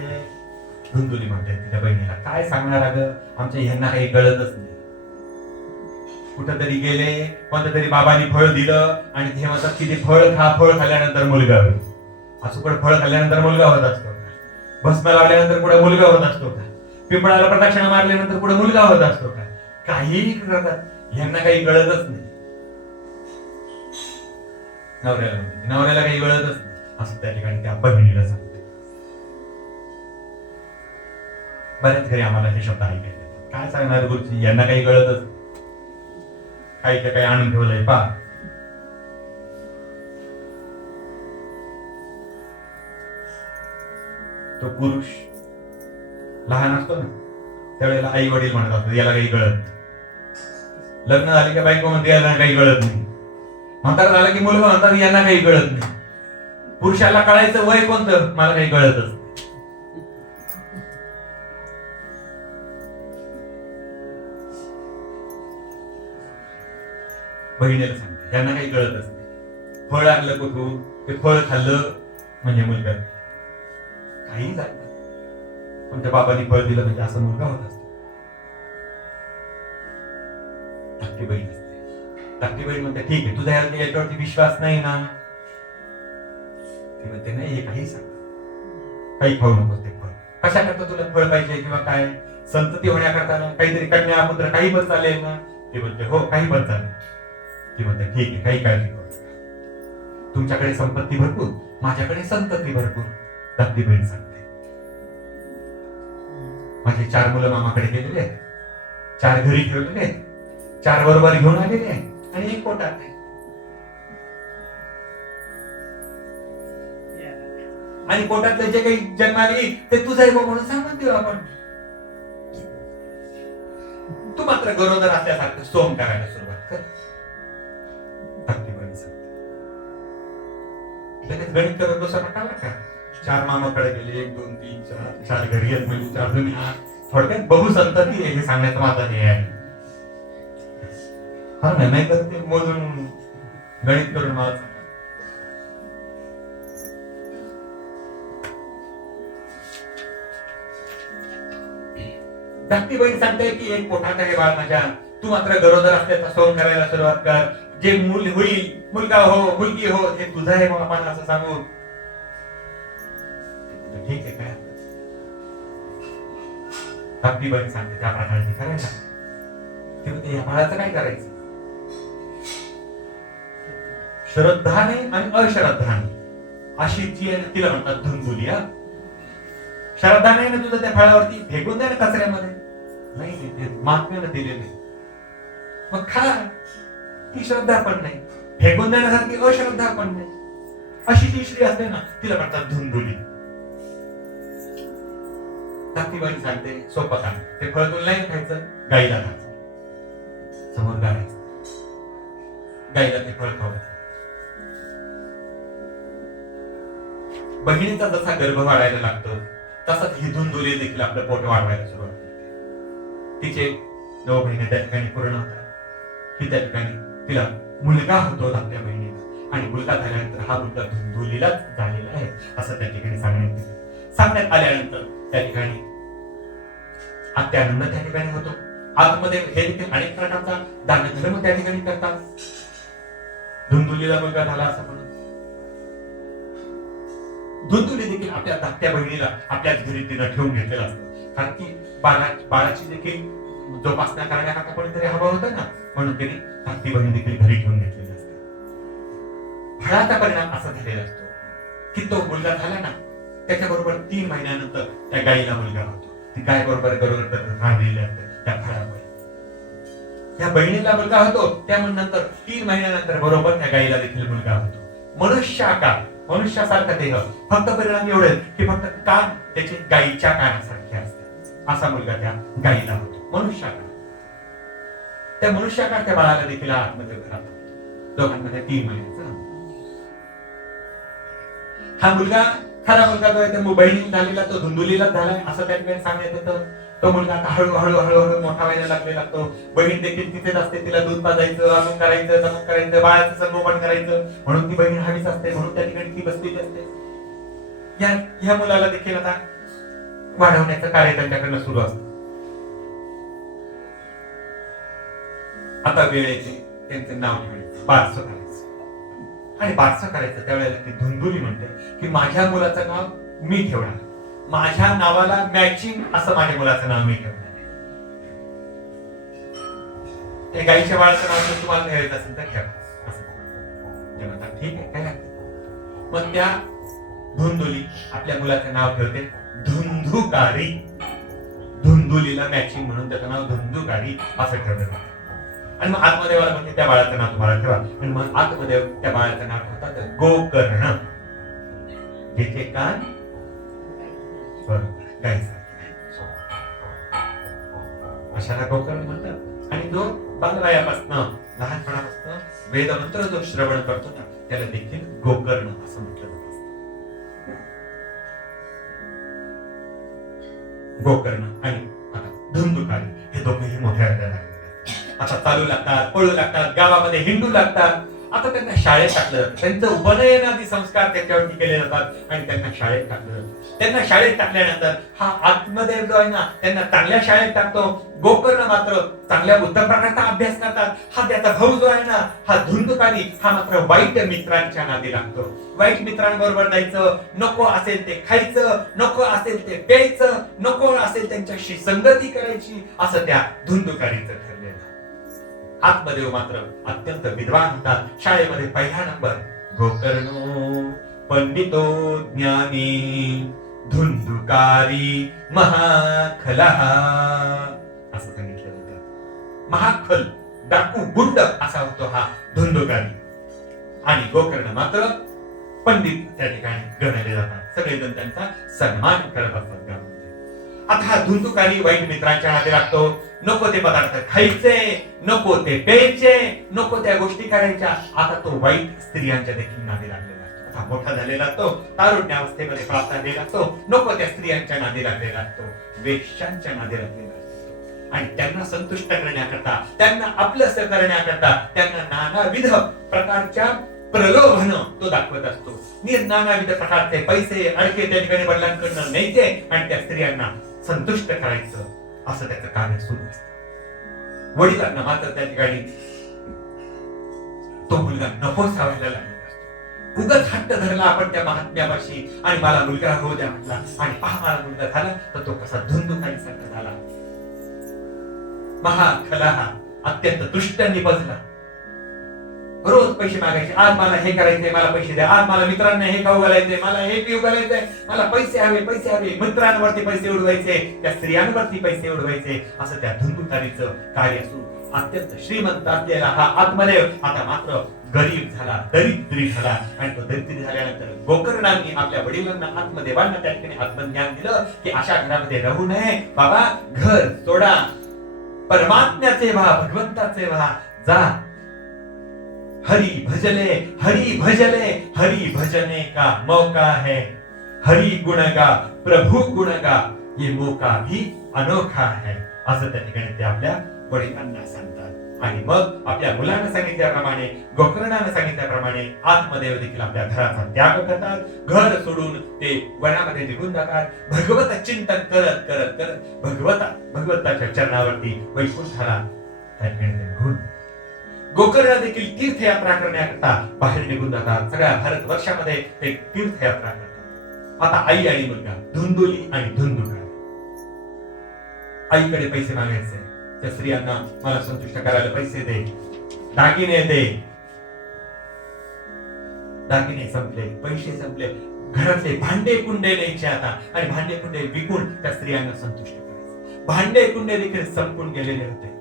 धुंदुली म्हणते तिच्या बहिणीला, काय सांगणार अगं, आमच्या ह्यांना काही कळतच नाही. कुठंतरी गेले, कोणत्या तरी बाबांनी फळ दिलं आणि ते म्हणतात की ते फळ खा, फळ खाल्ल्यानंतर मुलगा होईल. असं कुठं फळ खाल्ल्यानंतर मुलगा होत असतो का? भस्म लावल्यानंतर पुढे मुलगा होत असतो का? पिंपळाला प्रदक्षिणा मारल्यानंतर पुढे मुलगा होत असतो का? काहीही करतात, ह्यांना काही कळतच नाही. नवऱ्याला काही कळतच नाही असं त्या ठिकाणी त्या बहिणीला सांगते. बऱ्याच घरी आम्हाला हे शब्द ऐकायचे, काय सांगणार गुरुजी, यांना काही कळतच, काही काही आणून ठेवलंय पा. तो पुरुष लहान असतो ना, त्यावेळेला आई वडील म्हणत असतो याला काही कळत नाही. लग्न झाले की बायको म्हणते याला काही कळत नाही. म्हातारा झाला की मुलगा म्हणतात यांना काही कळत नाही. पुरुषाला कळायचं वय कोणतं, मला काही कळतच नाही. बहिणीला सांगते यांना काही कळतच नाही. फळ आणलं कुठून, ते फळ खाल्लं म्हणजे मुलगा, काही जात नाही. पण त्या बाबांनी फळ दिलं म्हणजे असं मुलगा होत असतो. धाकटी बहीण असते. धाकटी बहीण म्हणते ठीक आहे, तुझा याच्यावरती विश्वास नाही ना. ती म्हणते नाही, हे काही सांग, काही खाऊ नकोस ते फळ. कशा करता तुला फळ पाहिजे किंवा काय संतती होण्याकरता काहीतरी कन्या पुत्र काही पण चालेल ना. ते म्हणते हो काही पण चालेल. ती म्हणते ठीक आहे, काही काळजी करू नका. तुमच्याकडे संपत्ती भरपूर, माझ्याकडे संतती भरपूर. धाकटी बहीण सांगते, माझे 4 मुलं मामाकडे गेलेले आहेत, 4 घरी ठेवलेले आहेत, 4 बरोबर घेऊन आलेले आहेत आणि 1 पोटात आहे. आणि पोटातले जे काही जन्माला येईल ते तुझं आहे म्हणून सांगून देऊ आपण. तू मात्र गरोदर असल्यासारखं सोम करायला सुरुवात कर. धाकटी बहीण सांगते, लगेच गणित करत बसा नका का. 4 मामाकडे गेले, 1 2 3 4 घरी आहेत म्हणजे 4 जणी. थोडक्यात बहुसंतती आहे हे सांगण्याचं माझा हे आहे. हा नाही तर ते मोजून गणित करून मला सांगा. धाकटी बहीण सांगते की 1 पोटात आहे बाळ माझ्या, तू मात्र गरोदर असल्याचा सोम करायला सुरुवात कर. जे मूल होईल, मुलगा हो मुलगी हो, हे तुझं आहे मग आपण असं सांगू. ठीक आहे काय. धाकटी बहीण सांगते त्या प्रकारे करायला. ते म्हणते या बाळाचं काय करायचं. श्रद्धाने आणि अश्रद्धाने अशी जी आहे तिला म्हणतात धुंबुली. श्रद्धाने तुझं त्या फळावरती फेकून द्या ना कचऱ्यामध्ये. नाही ते महात्म्यानं दिलेले, मग खा. ती श्रद्धा पण नाही, फेकून देण्यासारखी अश्रद्धा पण नाही. अशी जी स्त्री असते ना तिला म्हणतात धुंबुली. धाकटी बहीण सांगते सोपं काम, ते फळ तुला नाही खायचं, गाईला खायचं. समोर गायचं, गाईला ते फळ खावायचं. बहिणीचा जसा गर्भ वाढायला लागतो तसंच ही धुंदुली देखील आपलं पोट वाढवायला सुरुवात करते. तिचे 9 महिने त्या ठिकाणी पूर्ण होतात. की त्या ठिकाणी तिला मुलगा होतो धाकट्या बहिणीला, आणि मुलगा झाल्यानंतर हा मुलगा धुंदुलीलाच झालेला आहे असं त्या ठिकाणी सांगण्यात आल्यानंतर त्या ठिकाणी अत्यानंद त्या ठिकाणी होतो. आतमध्ये हे देखील अनेक प्रकारचा दानधर्म त्या ठिकाणी करतात. धुंदुलीला मुलगा झाला असं म्हणून धुंदुली देखील आपल्या धाकट्या बहिणीला आपल्याच घरी तिनं ठेवून घेतलेलं असतं. कारण की बाळाची देखील जोपासना करण्याकरता कोणीतरी हवं होतं ना, म्हणून त्यांनी धाकटी बहीण देखील घरी ठेवून घेतलेली असते. फळाचा परिणाम असा झालेला असतो की तो मुलगा झाला ना त्याच्याबरोबर 3 महिन्यानंतर त्या गायीला मुलगा होतो. ती गाय बरोबर राहिलेली असते त्या फळामुळे. त्या बहिणीला मुलगा होतो, त्यानंतर 3 महिन्यानंतर बरोबर त्या गायीला देखील मुलगा होतो. मनुष्यासारखा देह, फक्त परिणाम एवढेच की फक्त कान त्याचे गायीच्या कानासारखे असते. असा मुलगा त्या गायीला होतो, मनुष्याकार. त्या मनुष्याकार त्या बाळाला देखील आतमध्ये घरात होतो, दोघांमध्ये 3 महिन्याचा. हा मुलगा खरा मुलगा जो आहे त्या बहिणी झालेला तो धुंदुलीला झालाय असं त्या ठिकाणी सांगण्यात येतं. तो मुलगा आता हळूहळू मोठा व्हायला लागलेला तो. बहीण देखील तिथेच असते, तिला दूध पाजायचं, अजून करायचं, जमून करायचं, बाळाचं संगोपन करायचं, म्हणून ती बहीण हवीच असते, म्हणून त्या ठिकाणी ती बसलेली असते. या मुलाला देखील आता वाढवण्याचं कार्य त्यांच्याकडनं सुरू असतं. आता वेळ येते त्यांचं नाव ठेवायचं, बारसं करायचं. आणि बारसं करायचं त्यावेळेला ती धुंदुली म्हणते की माझ्या मुलाचं नाव मी ठेवणार, माझ्या नावाला मॅचिंग असं माझ्या मुलाचं नाव मी ठेवणार. त्या गाईच्या बाळाचं नाव जर तुम्हाला ठेवायचं असेल तर ठेवा असं. ठीक आहे काय. मग त्या धुंदुली आपल्या मुलाचं नाव ठेवते धुंदुकारी. धुंदुलीला मॅचिंग म्हणून त्याचं नाव धुंदुकारी असं ठेवलं. आणि मग आत्मदेवाला म्हणते त्या बाळाचं नाव तुम्हाला ठेवा. आणि मग आत्मदेव त्या बाळाचं नाव ठेवतात गोकर्ण. जिथे कान अशाला गोकर्ण म्हणतात. आणि जो बालवयापासून लहानपणापासून वेदमंत्र जो श्रवण करतो ना त्याला देखील गोकर्ण असं म्हटलं जातं. गोकर्ण आणि आता धुंदुकारी हे दोघेही मोठ्या लागले. आता चालू लागतात, पळू लागतात, गावामध्ये हिंडू लागतात. आता त्यांना शाळेत टाकलं जातं. त्यांचं उपनयन आदी संस्कार त्याच्यावरती केले जातात आणि त्यांना शाळेत टाकलं जातं. त्यांना शाळेत टाकल्यानंतर हा आत्मदेव जो आहे ना त्यांना चांगल्या शाळेत टाकतो. गोकर्ण मात्र चांगल्या उत्तम प्रकारचा अभ्यास करतात. हा त्याचा भाऊ जो आहे ना हा धुंदुकारी हा मात्र वाईट मित्रांच्या नादी लागतो. वाईट मित्रांबरोबर जायचं, नको असेल ते खायचं, नको असेल ते प्यायचं, नको असेल त्यांच्याशी संगती करायची असं त्या धुंदुकारीचं ठरलेलं. आत्मदेव मात्र अत्यंत विद्वान होतात. शाळेमध्ये पहिला नंबर. गोकर्णो पंडितो ज्ञानी धुंदुकारी महाखलः असं सांगितलं होतं. महाखल डाकू गुंड असा होतो हा धुंदुकारी. आणि गोकर्ण मात्र पंडित त्या ठिकाणी गणले जातात. सगळेजण त्यांचा सन्मान करत असतात गावामध्ये. आता हा धुंदुकारी वाईट मित्रांच्या नादी लागतो. नको ते पदार्थ खायचे, नको ते प्यायचे, नको त्या गोष्टी करायच्या. आता तो वाईट स्त्रियांच्या देखील नादी लागलेला असतो. आता मोठा झालेला असतो, तारुण्यावस्थेमध्ये प्राप्त झालेला असतो, नको त्या स्त्रियांच्या नादी लागलेला असतो, वेश्यांच्या नादी लागलेला असतो. आणि त्यांना संतुष्ट करण्याकरता, त्यांना आपलंसं करण्याकरता त्यांना नानाविध प्रकारच्या प्रलोभन तो दाखवत असतो. नानाविध प्रकारचे पैसे अडके त्या ठिकाणी वडिलांकडनं न्यायचे आणि त्या स्त्रियांना संतुष्ट करायचं असं त्याचं कार्य सुरू असतं. वडिलांना मात्र त्या ठिकाणी तो मुलगा नकोसा व्हायला लागलेला असतो. उगाच हट्ट धरला आपण त्या महात्म्यापाशी आणि मला मुलगा होऊ द्या म्हटला आणि पहा मला मुलगा झाला तर तो कसा धुंदुकारी सारखा झाला. महाखला अत्यंत तुष्ट निपजला. रोज पैसे मागायचे. आज मला हे करायचंय, मला पैसे द्या. आज मला मित्रांना हे खाऊ घालायचंय, मला हे पिऊ घालायचंय, मला पैसे हवे, पैसे हवे. मित्रांवरती पैसे उडवायचे, त्या स्त्रियांवरती पैसे उडवायचे. असं त्या धुंदुकारीचं कार्य सुरू. अत्यंत श्रीमंत असलेला हा आत्मदेव आता मात्र गरीब झाला, दरिद्री झाला. आणि तो दरिद्री झाल्यानंतर गोकर्णांनी आपल्या वडिलांना, आत्मदेवांना त्या ठिकाणी आत्मज्ञान दिलं की अशा घरामध्ये राहू नये बाबा. घर सोडा, परमात्म्याचे व्हा, भगवंताचे व्हा. जा, हरि भजले, हरि भजले, हरि भजने का मौका है. हरि गुण गा, प्रभु गुण गा, ये मौका भी अनोखा है. असं त्या ठिकाणी ते आपल्या वडिलांना सांगतात. आणि मग आपल्या मुलांना सांगितल्याप्रमाणे, गोकर्णाने सांगितल्याप्रमाणे आत्मदेव देखील आपल्या घराचा त्याग करतात. घर सोडून ते वनामध्ये निघून जातात. भगवत चिंतन करत करत करत भगवंताच्या चरणावरती वैकुंठाला त्या ठिकाणी निघून गोकर्ण देखील तीर्थयात्रा करण्याकरता बाहेर निघून जातात. सगळ्या भारतवर्षामध्ये ते तीर्थयात्रा करतात. आता आई आणि मुलगा, धुंदुली आणि धुंदुकार. आईकडे पैसे मागायचे. त्या स्त्रियांना मला संतुष्ट करायला पैसे दे, दागिने दे. दागिने संपले, पैसे संपले. घरातले भांडे कुंडे न्यायचे आता आणि भांडे कुंडे विकून त्या स्त्रियांना संतुष्ट करायचे. भांडे कुंडे देखील संपून गेलेले होते.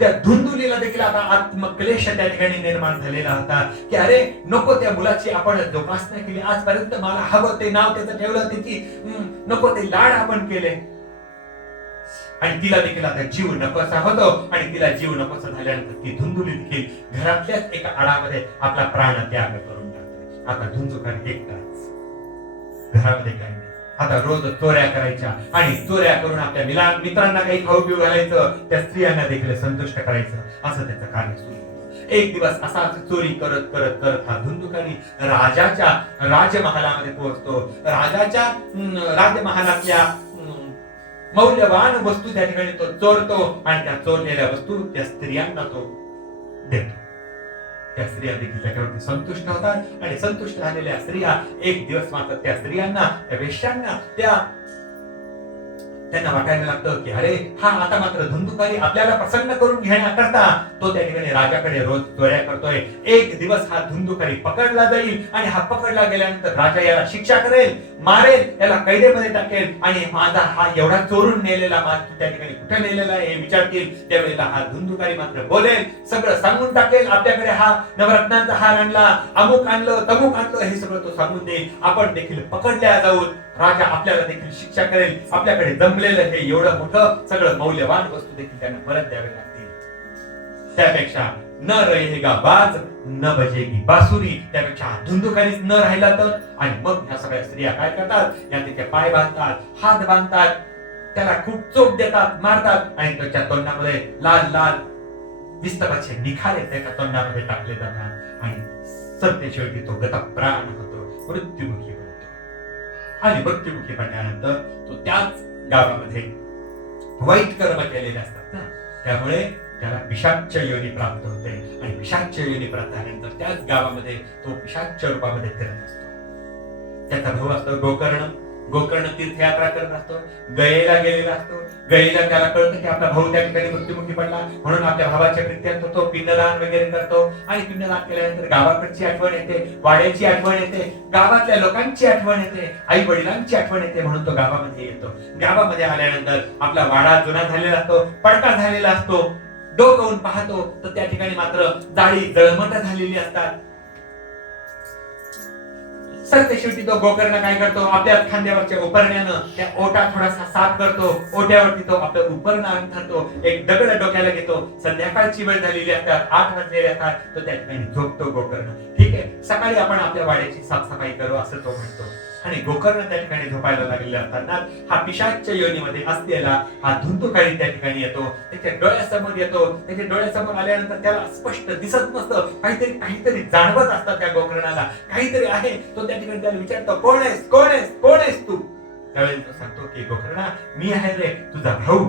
त्या धुंदुलीला देखील आता आत्मक्लेश त्या ठिकाणी निर्माण झालेला होता की अरे नको त्या मुलाची आपण जोपासना केली. आजपर्यंत मला हवं ते नाव त्याचं ठेवलं, त्याची नको ते लाड आपण केले. आणि तिला देखील आता जीव नकोसा होतो. आणि तिला जीव नकोसा झाल्यानंतर ती धुंदुली देखील घरातल्याच एका आडामध्ये आपला प्राण त्याग करून टाकते. आता धुंदुकार एकटाच, घरामध्ये काही नाही. आता रोज चोऱ्या करायच्या आणि चोऱ्या करून आपल्या मित्रांना काही खाऊ पिऊ घालायचं, त्या स्त्रियांना देखील संतुष्ट करायचं. असं त्याचं कार्य सुरू. एक दिवस असाच चोरी करत करत करत हा धुंदुकारी राजाच्या राजमहालामध्ये पोहोचतो. राजाच्या राजमहालातल्या मौल्यवान वस्तू त्या ठिकाणी तो चोरतो आणि त्या चोरलेल्या वस्तू त्या स्त्रियांना तो देतो. त्या स्त्रिया देखील त्याच्यावरती संतुष्ट होतात. आणि संतुष्ट झालेल्या स्त्रिया एक दिवस मात्र त्या स्त्रियांना, त्या वेश्यांना, त्यांना वाटायला लागतं की अरे हा आता मात्र धुंदुकारी आपल्याला प्रसन्न करून घेण्याकरता तो त्या ठिकाणी राजाकडे रोज चोऱ्या करतोय. एक दिवस हा धुंदुकारी पकडला जाईल आणि हा पकडला गेल्यानंतर राजा याला शिक्षा करेल, मारेल, याला कैदेमध्ये टाकेल. आणि माझा हा एवढा चोरून नेलेला माल त्या ठिकाणी कुठे नेलेला आहे हे विचारतील. त्यावेळेला हा धुंदुकारी मात्र बोलेल, सगळं सांगून टाकेल. आपल्याकडे हा नवरत्नांचा हार आणला, अमुक आणलं, तमुक आणलं, हे सगळं तो सांगून देईल. आपण देखील पकडल्या जाऊन राजा आपल्याला देखील शिक्षा करेल. आपल्याकडे जमलेलं हे एवढं मोठं सगळं मौल्यवान वस्तू देखील त्यांना परत द्यावे लागतील. त्यापेक्षा न रहेगा बाज न बजेगी बासुरी. त्यापेक्षा धुंदुकारीच न राहिला तर. आणि मग ह्या सगळ्या स्त्रिया काय करतात, या तिथे पाय बांधतात, हात बांधतात, त्याला खूप चोप देतात, मारतात. आणि त्याच्या तोंडामध्ये लाल लाल विस्तवाचे निखारे त्याच्या तोंडामध्ये टाकले जातात. आणि सत्य शेवटी तो गतप्राण होतो, मृत्युमुखी होतो. आणि मृत्युमुखी पडल्यानंतर तो त्याच गावामध्ये वाईट कर्म केलेले असतात ना, त्यामुळे त्याला पिशाच्य योनी प्राप्त होते. आणि पिशाच्य योनी प्राप्त झाल्यानंतर त्याच गावामध्ये तो पिशाच्य रूपामध्ये फिरत असतो. त्याचा भाऊ असतो गोकर्ण. गोकर्ण तीर्थयात्रा करत असतो, गयेला गेलेला असतो. गयेला त्याला कळतं की आपला भाऊ त्या ठिकाणी मृत्युमुखी पडला, म्हणून आपल्या भावाच्या प्रित्यर्थ तो पिंडदान वगैरे करतो. आणि पिंडदान केल्यानंतर गावाकडची आठवण येते, वाड्याची आठवण येते, गावातल्या लोकांची आठवण येते, आई वडिलांची आठवण येते, म्हणून तो गावामध्ये येतो. गावामध्ये आल्यानंतर आपला वाडा जुना झालेला असतो, पडका झालेला असतो. डोकावून पाहतो तर त्या ठिकाणी मात्र जाळी जळमट झालेली असतात. सरते शेवटी तो गोकर्ण काय करतो, आपल्या खांद्यावरच्या उपरण्यानं त्या ओटा थोडासा साफ करतो. ओट्यावरती तो आपलं उपरणं अंथरतो, एक दगड डोक्याला घेतो. संध्याकाळची वेळ झालेली असतात, 8 वाजलेले असतात. तो त्या ठिकाणी झोपतो गोकर्ण. ठीक आहे, सकाळी आपण आपल्या वाड्याची साफसफाई करू असं तो म्हणतो. आणि गोकर्ण त्या ठिकाणी झोपायला लागलेला असताना हा पिशाच्य योनीमध्ये असलेला हा धुंदुकारी त्या ठिकाणी येतो, त्याच्या डोळ्यासमोर येतो. त्याच्या डोळ्यासमोर आल्यानंतर त्याला स्पष्ट दिसत नसतं, काहीतरी जाणवत असतं त्या गोकर्णाला, काहीतरी आहे. तो त्या ठिकाणी त्याला विचारतो, कोण आहेस, कोण आहेस, कोण आहेस तू? त्यावेळी तो सांगतो की गोकर्णा, मी आहे रे तुझा भाऊ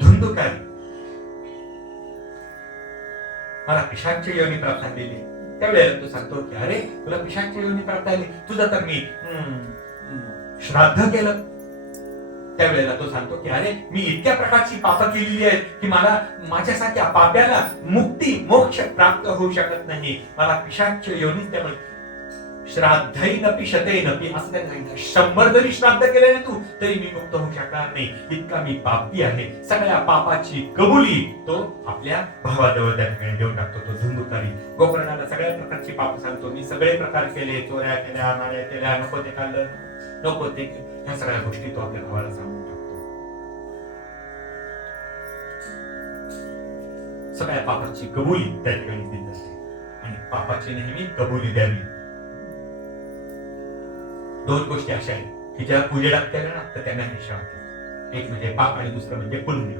धुंदुकारी. मला पिशाच्य योनी प्राप्त झालेली आहे. त्यावेळेला तो सांगतो की अरे, तुला पिशाच्य योनी प्राप्त झाली, तुझं तर मी श्राद्ध केलं. त्यावेळेला तो सांगतो की अरे, मी इतक्या प्रकारची पापं केलेली आहेत की मला माझ्यासारख्या पाप्याला मुक्ती मोक्ष प्राप्त होऊ शकत नाही. मला पिशाच्य योनी, त्यामुळे श्राद्धैनपि शतैनपि असं त्यांनी सांगितलं. 100 जरी श्राद्ध केले ना तू, तरी मी मुक्त होऊ शकणार नाही, इतका मी पापी आहे. सगळ्या पापाची कबुली तो आपल्या भावाजवळ त्या ठिकाणी देऊन टाकतो. तो धुंदुकारी गोकर्णाला सगळ्या प्रकारची पाप सांगतो. मी सगळे प्रकार केले, चोऱ्या केल्या, माऱ्या केल्या, नको ते खाल्लं, नको ते, ह्या सगळ्या गोष्टी तो आपल्या भावाला सांगून टाकतो. सगळ्या पापाची कबुली त्या ठिकाणी दिली जाते आणि पापाची नेहमी कबुली द्यावी. 2 गोष्टी अशा आहेत की ज्या उजेडात केल्या ना तर त्यांना निशा होते. एक म्हणजे पाप आणि दुसरं म्हणजे पुण्य.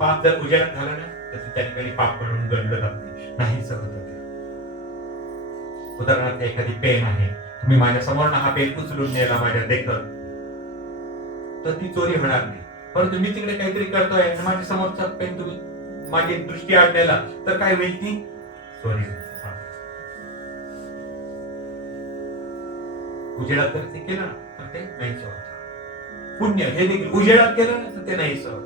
पाप जर उजेडात झालं ना तर त्या ठिकाणी पाप म्हणून गणलं जात नाही, सहज होते. उदाहरणार्थ एखादी पेन आहे, तुम्ही माझ्या समोर हा पेन उचलून नेला माझ्या देखत, तर ती चोरी होणार नाही. परंतु मी तिकडे काहीतरी करतोय आणि माझ्या समोरचा पेन तुम्ही माझी दृष्टी आड नेला तर काय होईल, ती चोरी होईल. उजेडात जर ते केलं ना तर ते नाहीच होत. पुण्य हे देखील उजेडात केलं ना तर ते नाहीच होत.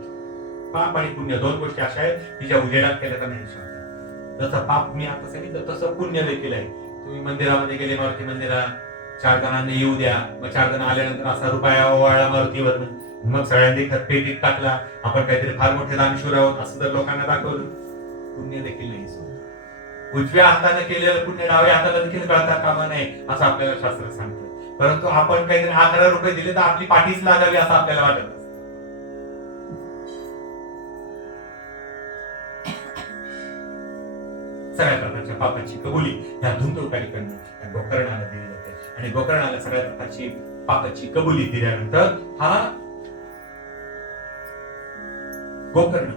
पाप आणि पुण्य 2 गोष्टी अशा आहेत की ज्या उजेडात केल्या तर नाहीच होत. जसं पाप मी आता सांगितलं तसं पुण्य देखील आहे. तुम्ही मंदिरामध्ये गेले, मारुती मंदिरात 4 जणांनी येऊ द्या, मग 4 जण आल्यानंतर असा रुपया ओवाळला मारुतीवरनं, मग सगळ्यांनी पेटीत टाकला, आपण काहीतरी फार मोठे दानशूर आहोत असं जर लोकांना दाखवलं, पुण्य देखील नाहीच होत. उजव्या हाताने केलेलं पुण्य डाव्या हाताला देखील कळता कामा नये असं आपल्याला शास्त्र सांगतं. परंतु आपण काहीतरी 11 रुपये दिले तर आपली पाठीच लागावी असं आपल्याला वाटत असतं. सगळ्या प्रकारच्या पापाची कबुली या धुंदुकारीकडनं गोकर्णाला दिली जाते. आणि गोकर्णाला सगळ्या प्रकारची पापाची कबुली दिल्यानंतर हा गोकर्ण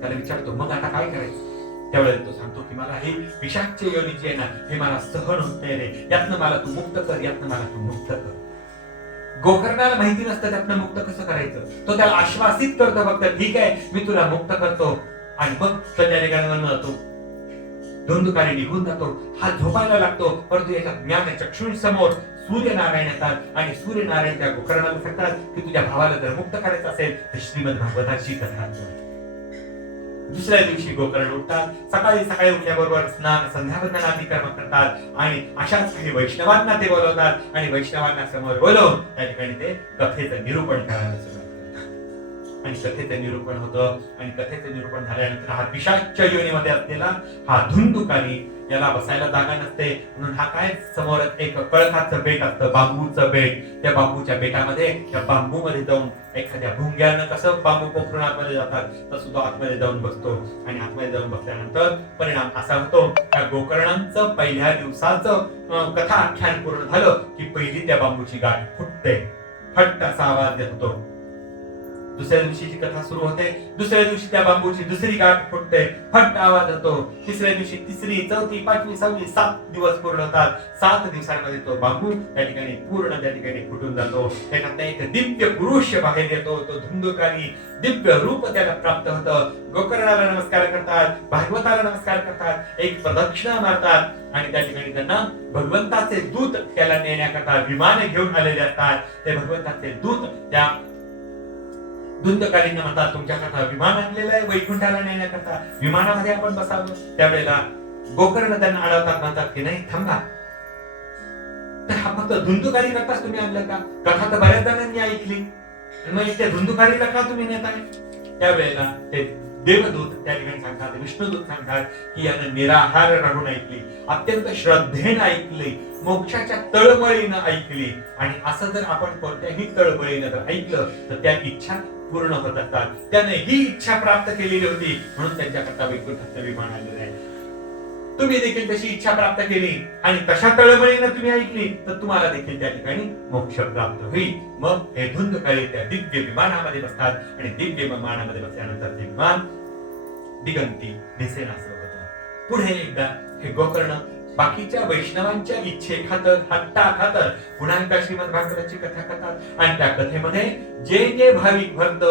त्याला विचारतो, मग आता काय करायचं? त्यावेळेला तो सांगतो की मला हे पिशाच्य योनी जी आहे ना, हे मला सहन होत नाही रे, यातनं मला तू मुक्त कर, यातनं मला तू मुक्त कर. गोकर्णाला माहिती नसतं त्यातनं मुक्त कसं करायचं. तो त्याला आश्वासित करतो फक्त, ठीक आहे मी तुला मुक्त करतो. आणि मग त्या ठिकाणी तो धुंदुकारी निघून जातो. हा झोपायला लागतो. परंतु याच्या ज्ञान चक्षुंसमोर सूर्यनारायण येतात आणि सूर्यनारायण त्या गोकर्णाला सांगतात की तुझ्या भावाला जर मुक्त करायचं असेल तर श्रीमद भागवताची कथा कर. दुसऱ्या दिवशी गोकर्ण उठतात. सकाळी सकाळी उठल्याबरोबर स्नान संध्यावंदन आदी कर्म करतात आणि अशाच काही वैष्णवांना ते बोलवतात आणि वैष्णवांना समोर बोलवून त्या ठिकाणी ते कथेचं निरूपण करायला सुरुवात करतात. आणि कथेचं निरूपण होतं. आणि कथेचं निरूपण झाल्यानंतर हा पिशाच्य योनीमध्ये असलेला हा धुंदुकारी, याला बसायला जागा नसते, म्हणून हा काय समोर एक कळखाचं बेट असतं, बांबूचं बेट. त्या बांबूच्या बेटामध्ये, त्या बांबू मध्ये जाऊन एखाद्या भुंग्यानं कसं बांबू पोखरून आतमध्ये जातात तसं तो आतमध्ये जाऊन बसतो. आणि आतमध्ये जाऊन बसल्यानंतर परिणाम असा होतो, त्या गोकर्णांचं पहिल्या दिवसाचं कथा आख्यान पूर्ण झालं की पहिली त्या बांबूची गाठ फुटते. फट्ट असा आवाज येत होतो. दुसऱ्या दिवशीची कथा सुरू होते. दुसऱ्या दिवशी त्या बांबूची दुसरी गाठ फुटते, फट आवाज होतो. तिसऱ्या दिवशी तिसरी, चौथी, पाचवी, सहावी, 7 दिवस पूर्ण होतात. 7 दिवसांमध्ये तो बांबू त्या ठिकाणी पूर्ण त्या ठिकाणी फुटून जातो. त्याच्यात एक दिव्य पुरुष बाहेर येतो. तो धुंदुकारी दिव्य रूप त्याला प्राप्त होतं. गोकर्णाला नमस्कार करतात, भागवताला नमस्कार करतात, एक प्रदक्षिणा मारतात आणि त्या ठिकाणी त्यांना भगवंताचे दूत त्याला नेण्याकरता विमान घेऊन आलेले असतात. ते भगवंताचे दूत त्या धुंदकारींना म्हणतात, तुमच्याकरता विमान आणलेलं आहे वैकुंठाला नेण्याकरता, विमानामध्ये आपण बसावं. त्यावेळेला गोकर्ण त्यांना अडवतात, म्हणतात की नाही थांबा, तर हा फक्त धुंदुकारी करताच तुम्ही आणलं का? कथा तर बऱ्याच जणांनी ऐकली, मग त्या धुंदुकारीला का तुम्ही नेताय? त्यावेळेला ते देवदूत त्या ठिकाणी सांगतात, विष्णुदूत सांगतात की यानं निराहार राहून ऐकली, अत्यंत श्रद्धेनं ऐकली, मोक्षाच्या तळमळीनं ऐकली. आणि असं जर आपण कोणत्याही तळमळीनं जर ऐकलं तर त्या इच्छा पूर्ण होत असतात. त्याने ही इच्छा प्राप्त केलेली होती म्हणून त्यांच्याकरता वैकुंठाचं विमान आलेलं आहे. तुम्ही देखील तशी इच्छा प्राप्त केली आणि तशा तळमळीनं तुम्ही ऐकली तर तुम्हाला देखील त्या ठिकाणी मोक्ष प्राप्त होईल. मग हे धुंदकारी त्या दिव्य विमानामध्ये बसतात आणि दिव्य विमानामध्ये बसल्यानंतर ते विमान दिगंती दिसेनासं होतं. पुढे एकदा हे गोकर्ण बाकीच्या वैष्णवांच्या इच्छे खातर, हट्टा खातर पुन्हा एकदा श्रीमद भागवताची कथा करतात आणि त्या कथेमध्ये जे जे भाविक भक्त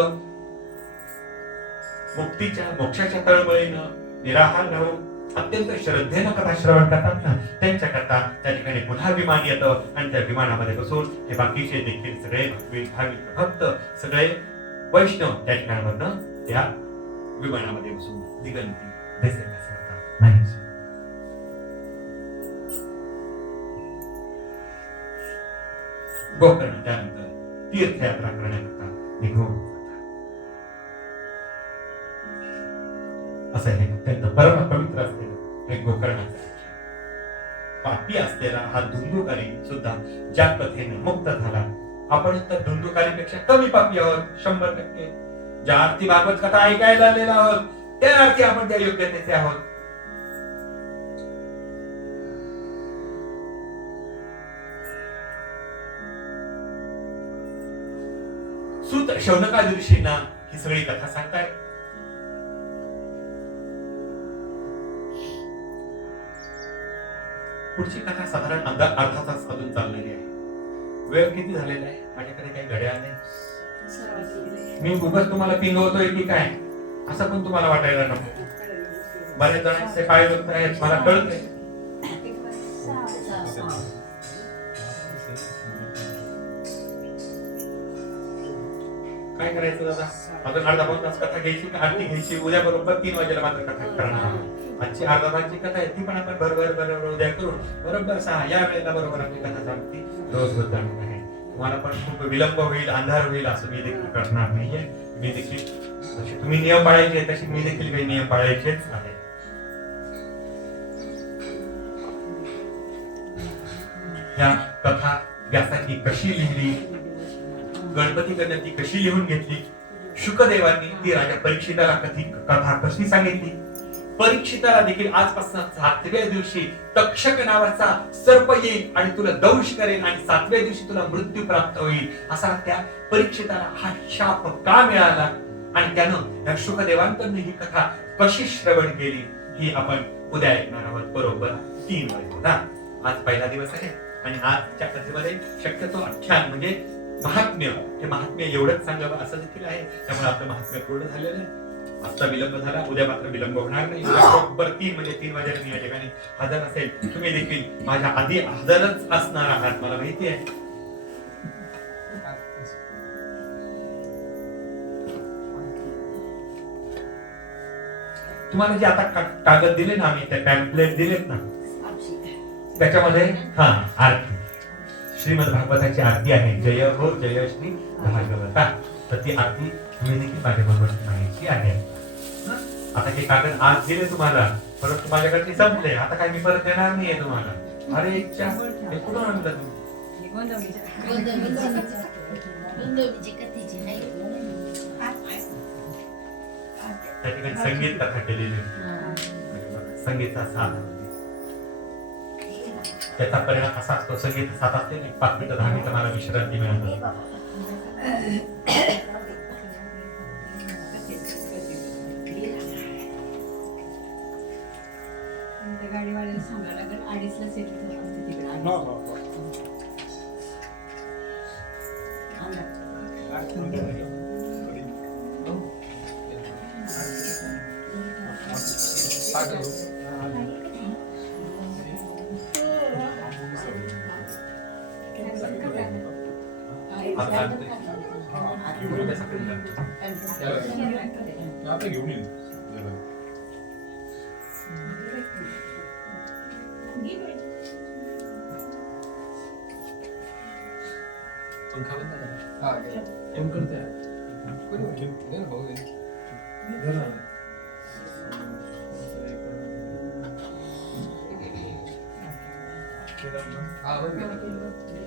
मुक्तीच्या मोक्षाच्या तळमळीनं निराहार राहून अत्यंत श्रद्धेनं कथा श्रवण करतात ना, त्यांच्याकरता त्या ठिकाणी पुन्हा विमान येतं आणि त्या विमानामध्ये बसून हे बाकीचे देखील सगळे भाविक भक्त, सगळे वैष्णव त्या ठिकाणावरनं त्या विमानामध्ये बसून दिगंती दिसेनासं होतात. नाही गोकर्ण त्यानंतर तीर्थयात्रा करण्याकरता निघून जातात. असं हे अत्यंत परम पवित्र असलेलं हे गोकर्णाचं पापी असलेला हा धुंदुकारी सुद्धा ज्या कथेने मुक्त झाला. आपण तर धुंदुकारीपेक्षा कमी पापी आहोत 100%. ज्या अर्थी भागवत कथा ऐकायला आलेला आहोत त्या अर्थी आपण त्या योग्यतेचे आहोत. सूत शौनकादी ऋषींना ही सगळी कथा सांगताय. पुढची कथा साधारण अर्धा तास अजून चाललेली आहे. वेळ किती झालेला आहे? माझ्याकडे काही घड्याळ नाही. मी उगाच तुम्हाला पिंगवतोय की काय असं पण तुम्हाला वाटायला नको. बऱ्याच जणांचे पाय दुखत आहेत मला कळतंय. काय करायचं दादा? अजून अर्धा पाऊण तास कथा घ्यायची का आरती घ्यायची? उद्या बरोबर 3 वाजेला मात्र कथा करणार आहोत. आजची अर्धा तासची कथा आहे ती पण आपण बरोबर उद्या करू. बरोबर 6 या वेळेला बरोबर आमची कथा सांगते. रोज रोज जाणार आहे. तुम्हाला पण खूप विलंब होईल, अंधार होईल असं मी देखील करणार नाहीये. मी देखील जसे तुम्ही नियम पाळायचे तसे मी देखील काही नियम पाळायचेच आहे. या कथा व्यासाची कशी लिहिली, गणपतीकडनं ती कशी लिहून घेतली, शुकदेवांनी ती राजा परीक्षिताला कथा कशी सांगितली. परीक्षिताला देखील आजपासून 7व्या दिवशी तक्षक नावाचा सर्प येईल आणि तुला दंश करेल आणि 7व्या दिवशी तुला मृत्यू प्राप्त होईल असा त्या परीक्षिताला हा शाप का मिळाला आणि त्यानं या शुकदेवांकडून ही कथा कशी श्रवण केली ही आपण उद्या ऐकणार आहोत बरोबर 3 वाजता. आज पहिला दिवस आहे आणि आजच्या कथेमध्ये शक्यतो आख्यान म्हणजे महात्म्य, हे महात्म्य एवढंच सांगावं असं देखील आहे. त्यामुळे आपलं महात्म्य पूर्ण झालेलं आहे. आजचा विलंब झाला, उद्या मात्र विलंब होणार नाही. बरोबर 3 म्हणजे 3 वाजेला मी या ठिकाणी हजर असेल. तुम्ही देखील माझ्या आधी हजरच असणार आहात मला माहिती आहे. तुम्हाला जे आता कागद दिले ना आम्ही, त्या पॅम्पलेट दिलेत ना, त्याच्यामध्ये आरती श्रीमद भागवताची आरती आहे. जय हो जय श्री भागवता. तर ती आरती तुम्ही देखील माझ्याबरोबर म्हणायची आहे. आता हे कागद आज दिले तुम्हाला, परंतु माझ्याकडे संपले. आता काय मी परत देणार नाहीये तुम्हाला. अरे इच्छा हे कुठून आणलं तुम्ही? त्या ठिकाणी संगीत कथा केलेली होती. संगीतचा साथ, त्याचा परिणाम असा असतो, संगीत साथ असते 5 मिनिटं 10 मिनिटं मला विश्रांती मिळते. अडीचला सेट तिकडे हो हो हो आता घेऊन येईल पंखा बंद करा. कोण करते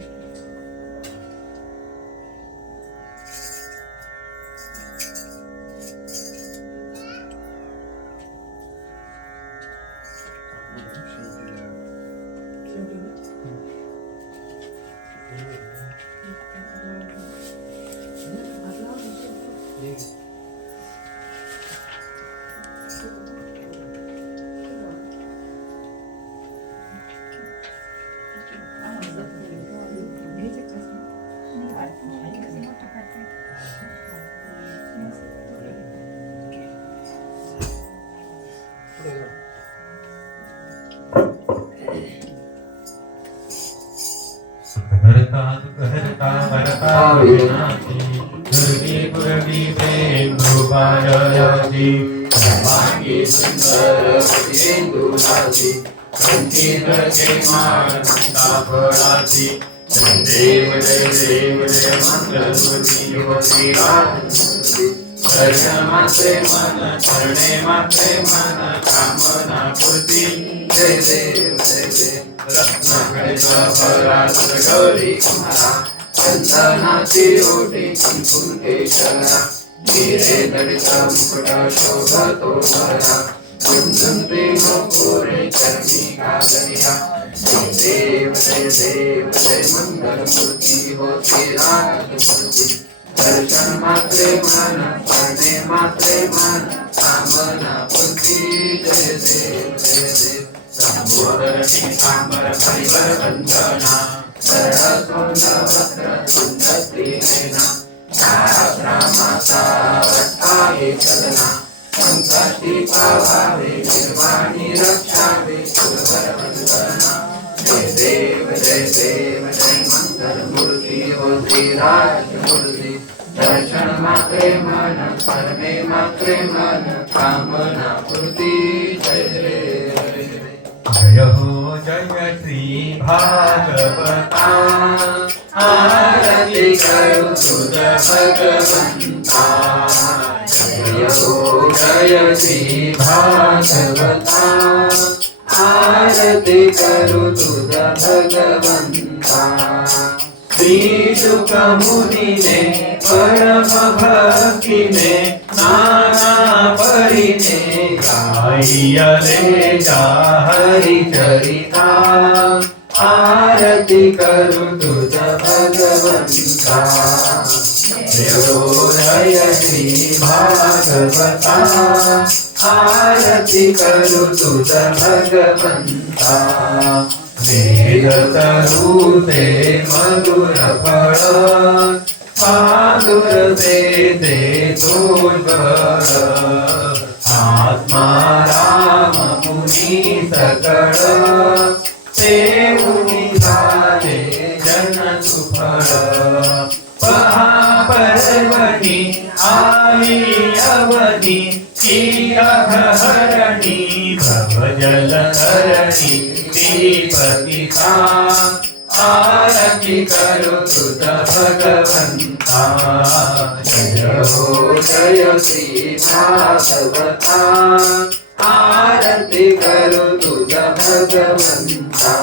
भरता दुःखहरता भरता विनाशी दुर्गी पुरगी प्रेम गोपाळयाची सर्वांगी सुंदर पतिंदुराची संकीर्णचे मान फळाची देव जय मंगलमूर्ती होती राजमूर्ती दर्शन मात्रे मन चरणे मात्रे मन कामना पूर्ती जय देव जय देव रत्नाकळित पराशर गौरी कुमारा चंदनाची ओटी कुंकुम केशरा हिरे दडित मुकुट शोभतो भरा कुंदंते मपुरे चरणी घालरिया जय देव जय मंगलमूर्ती होती राजमूर्ती दर्शन मात्रे मन चरणे मात्रे मन कामना पूर्ती जय देव जय देव संबोधरणी सांबर परिवर वंदना सरळ तोंड वस्त्र तुंड स्त्रीलेना माता वट्टाहे चलना संकटी पावावे निर्वाणी रक्षावे सुरवर वंदना जय देव जय मंगलमूर्ती होती राजमूर्ती दर्शन मात्रे मन सर्वे मात्रे मन कामना पूर्ती जय देव जय हो जय श्री भागवता आरती करू तुझ भगवंता जय हो जय श्री भागवता आरती करू तुझ भगवंता श्री शुक मुनीने परम भक्तीने नाना परीने गायले जा हरि चरिता आरती करू तुझ भगवंता जय हो जय श्री भागवता आरती करू तुझ भगवंता वेद तरुते मधुर फळ साधुर ते दोषर आत्मा राम मुनी सकळ ते मुनी झाले जन सुफळ पर्वणी आई अवनी की अघहरणी भवजल धरणी पतिता आरती करू तुझ भगवंता जय हो जय श्री भागवता आरती करू तुझ भगवंता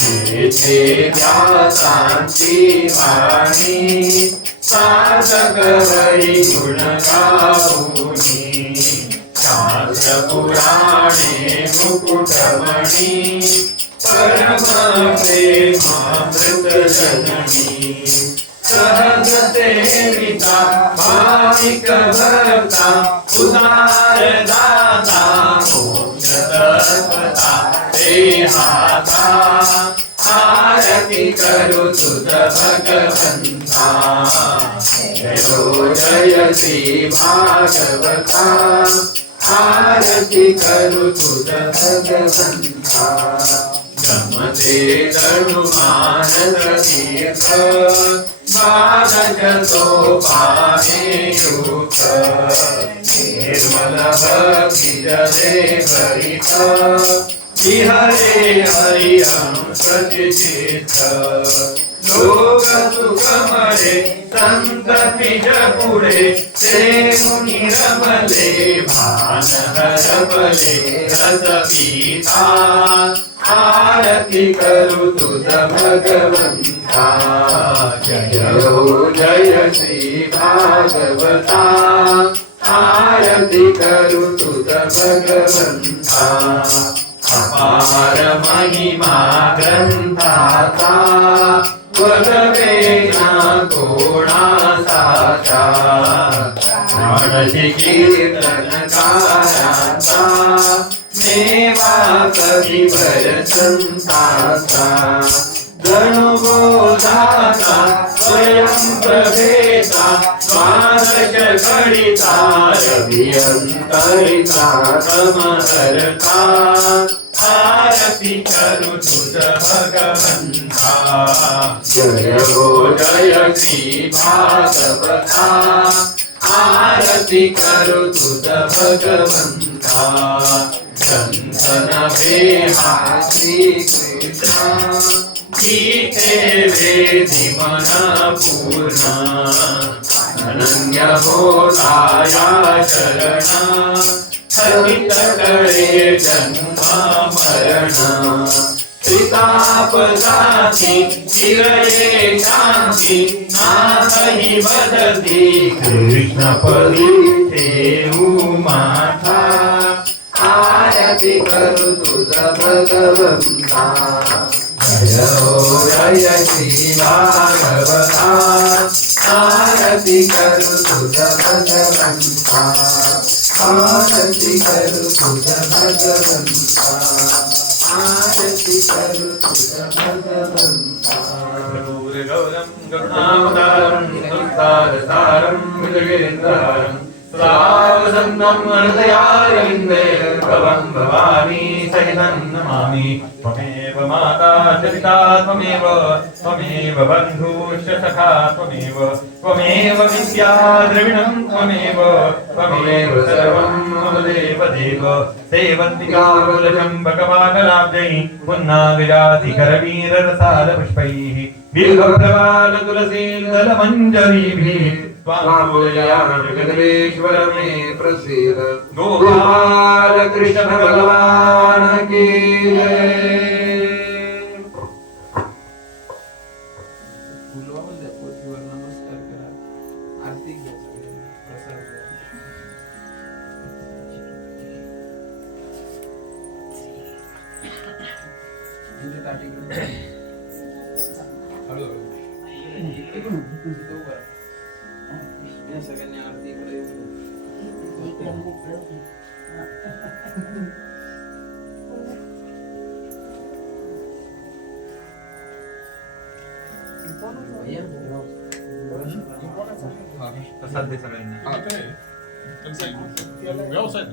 येथे व्यासांची वाणी साधक हरी गुण गाऊनी शास्त्र पुराणे मुकुटमणी परम प्रेमामृत जननी सहज सेविता भाविक भक्ता उदार दाता मोक्ष तत्वता ते हाता आरती करू तुझ भगवंता जय श्री भागवता आरती करू तुझ भगवंता गमते तनुमानस तीर्थ बालक तो पाहे युक्त निर्मल भक्ति जले भरित विहरे हरिहं सचिचित्त लोक सुखमरे संत पिज पुरे ते मुनि रमले भान हरपले रस पीता आरती करू तुझ भगवंता जय हो जय श्री भागवता आरती करू तुझ भगवंता अपार महिमा ग्रंथाचा वदवेना कोणासाचा प्राणशी कीर्तनकाराचा मेवा कविवर संताचा गणुबोधाचा स्वयं प्रभेता द्वादश गणिता रवि अंतरिता समहरता आरती करू तुझ भगवंता जय हो जय श्री भागवता आरती करू तुझ भगवंता चंदन प्रेमा श्री कृष्ण गीते वेदी मन पूर्ण अनन्य होताया शरण सहित करे जन्म मरण त्रिताप जाती चिरये शांती नाहि वदती कृष्ण पदी ठेऊ माथा आरती करू तुझ भगवंता जय हो जय श्री भागवता आरती करू तुझ भगवंता आरती करू तुझ भगवंता आरती करू तुझ भगवंता गौरं करुणावतारं संसारसारं भुजगेन्द्रहारं सदावसन्नं हृदयारविन्दे भवं भवानी सहितं नमामि त्वमेव माता च पिता त्वमेव बन्धुश्च सखा त्वमेव विद्या द्रविणं त्वमेव सर्वं मम देवदेव सेवन्तिका कुलचम्बकवाकलाब्जैः पुन्नागजातिकरवीररसालपुष्पैः दीर्घप्रवाल तुलसीदलमञ्जरीभिः जगदेश्वर में प्रसीद गोपाल कृष्ण भगवान की जय फुलवामध्ये पोथीवर नमस्कार करा आरती घ्या सगळे प्रसाद घ्या म्हणजे ताटी घेऊन हळूहळू इकडून तिथं उभा राहा. या सगळ्यांनी आरती इकडे येऊन प्रसाद दे सगळ्यांना व्यवसाय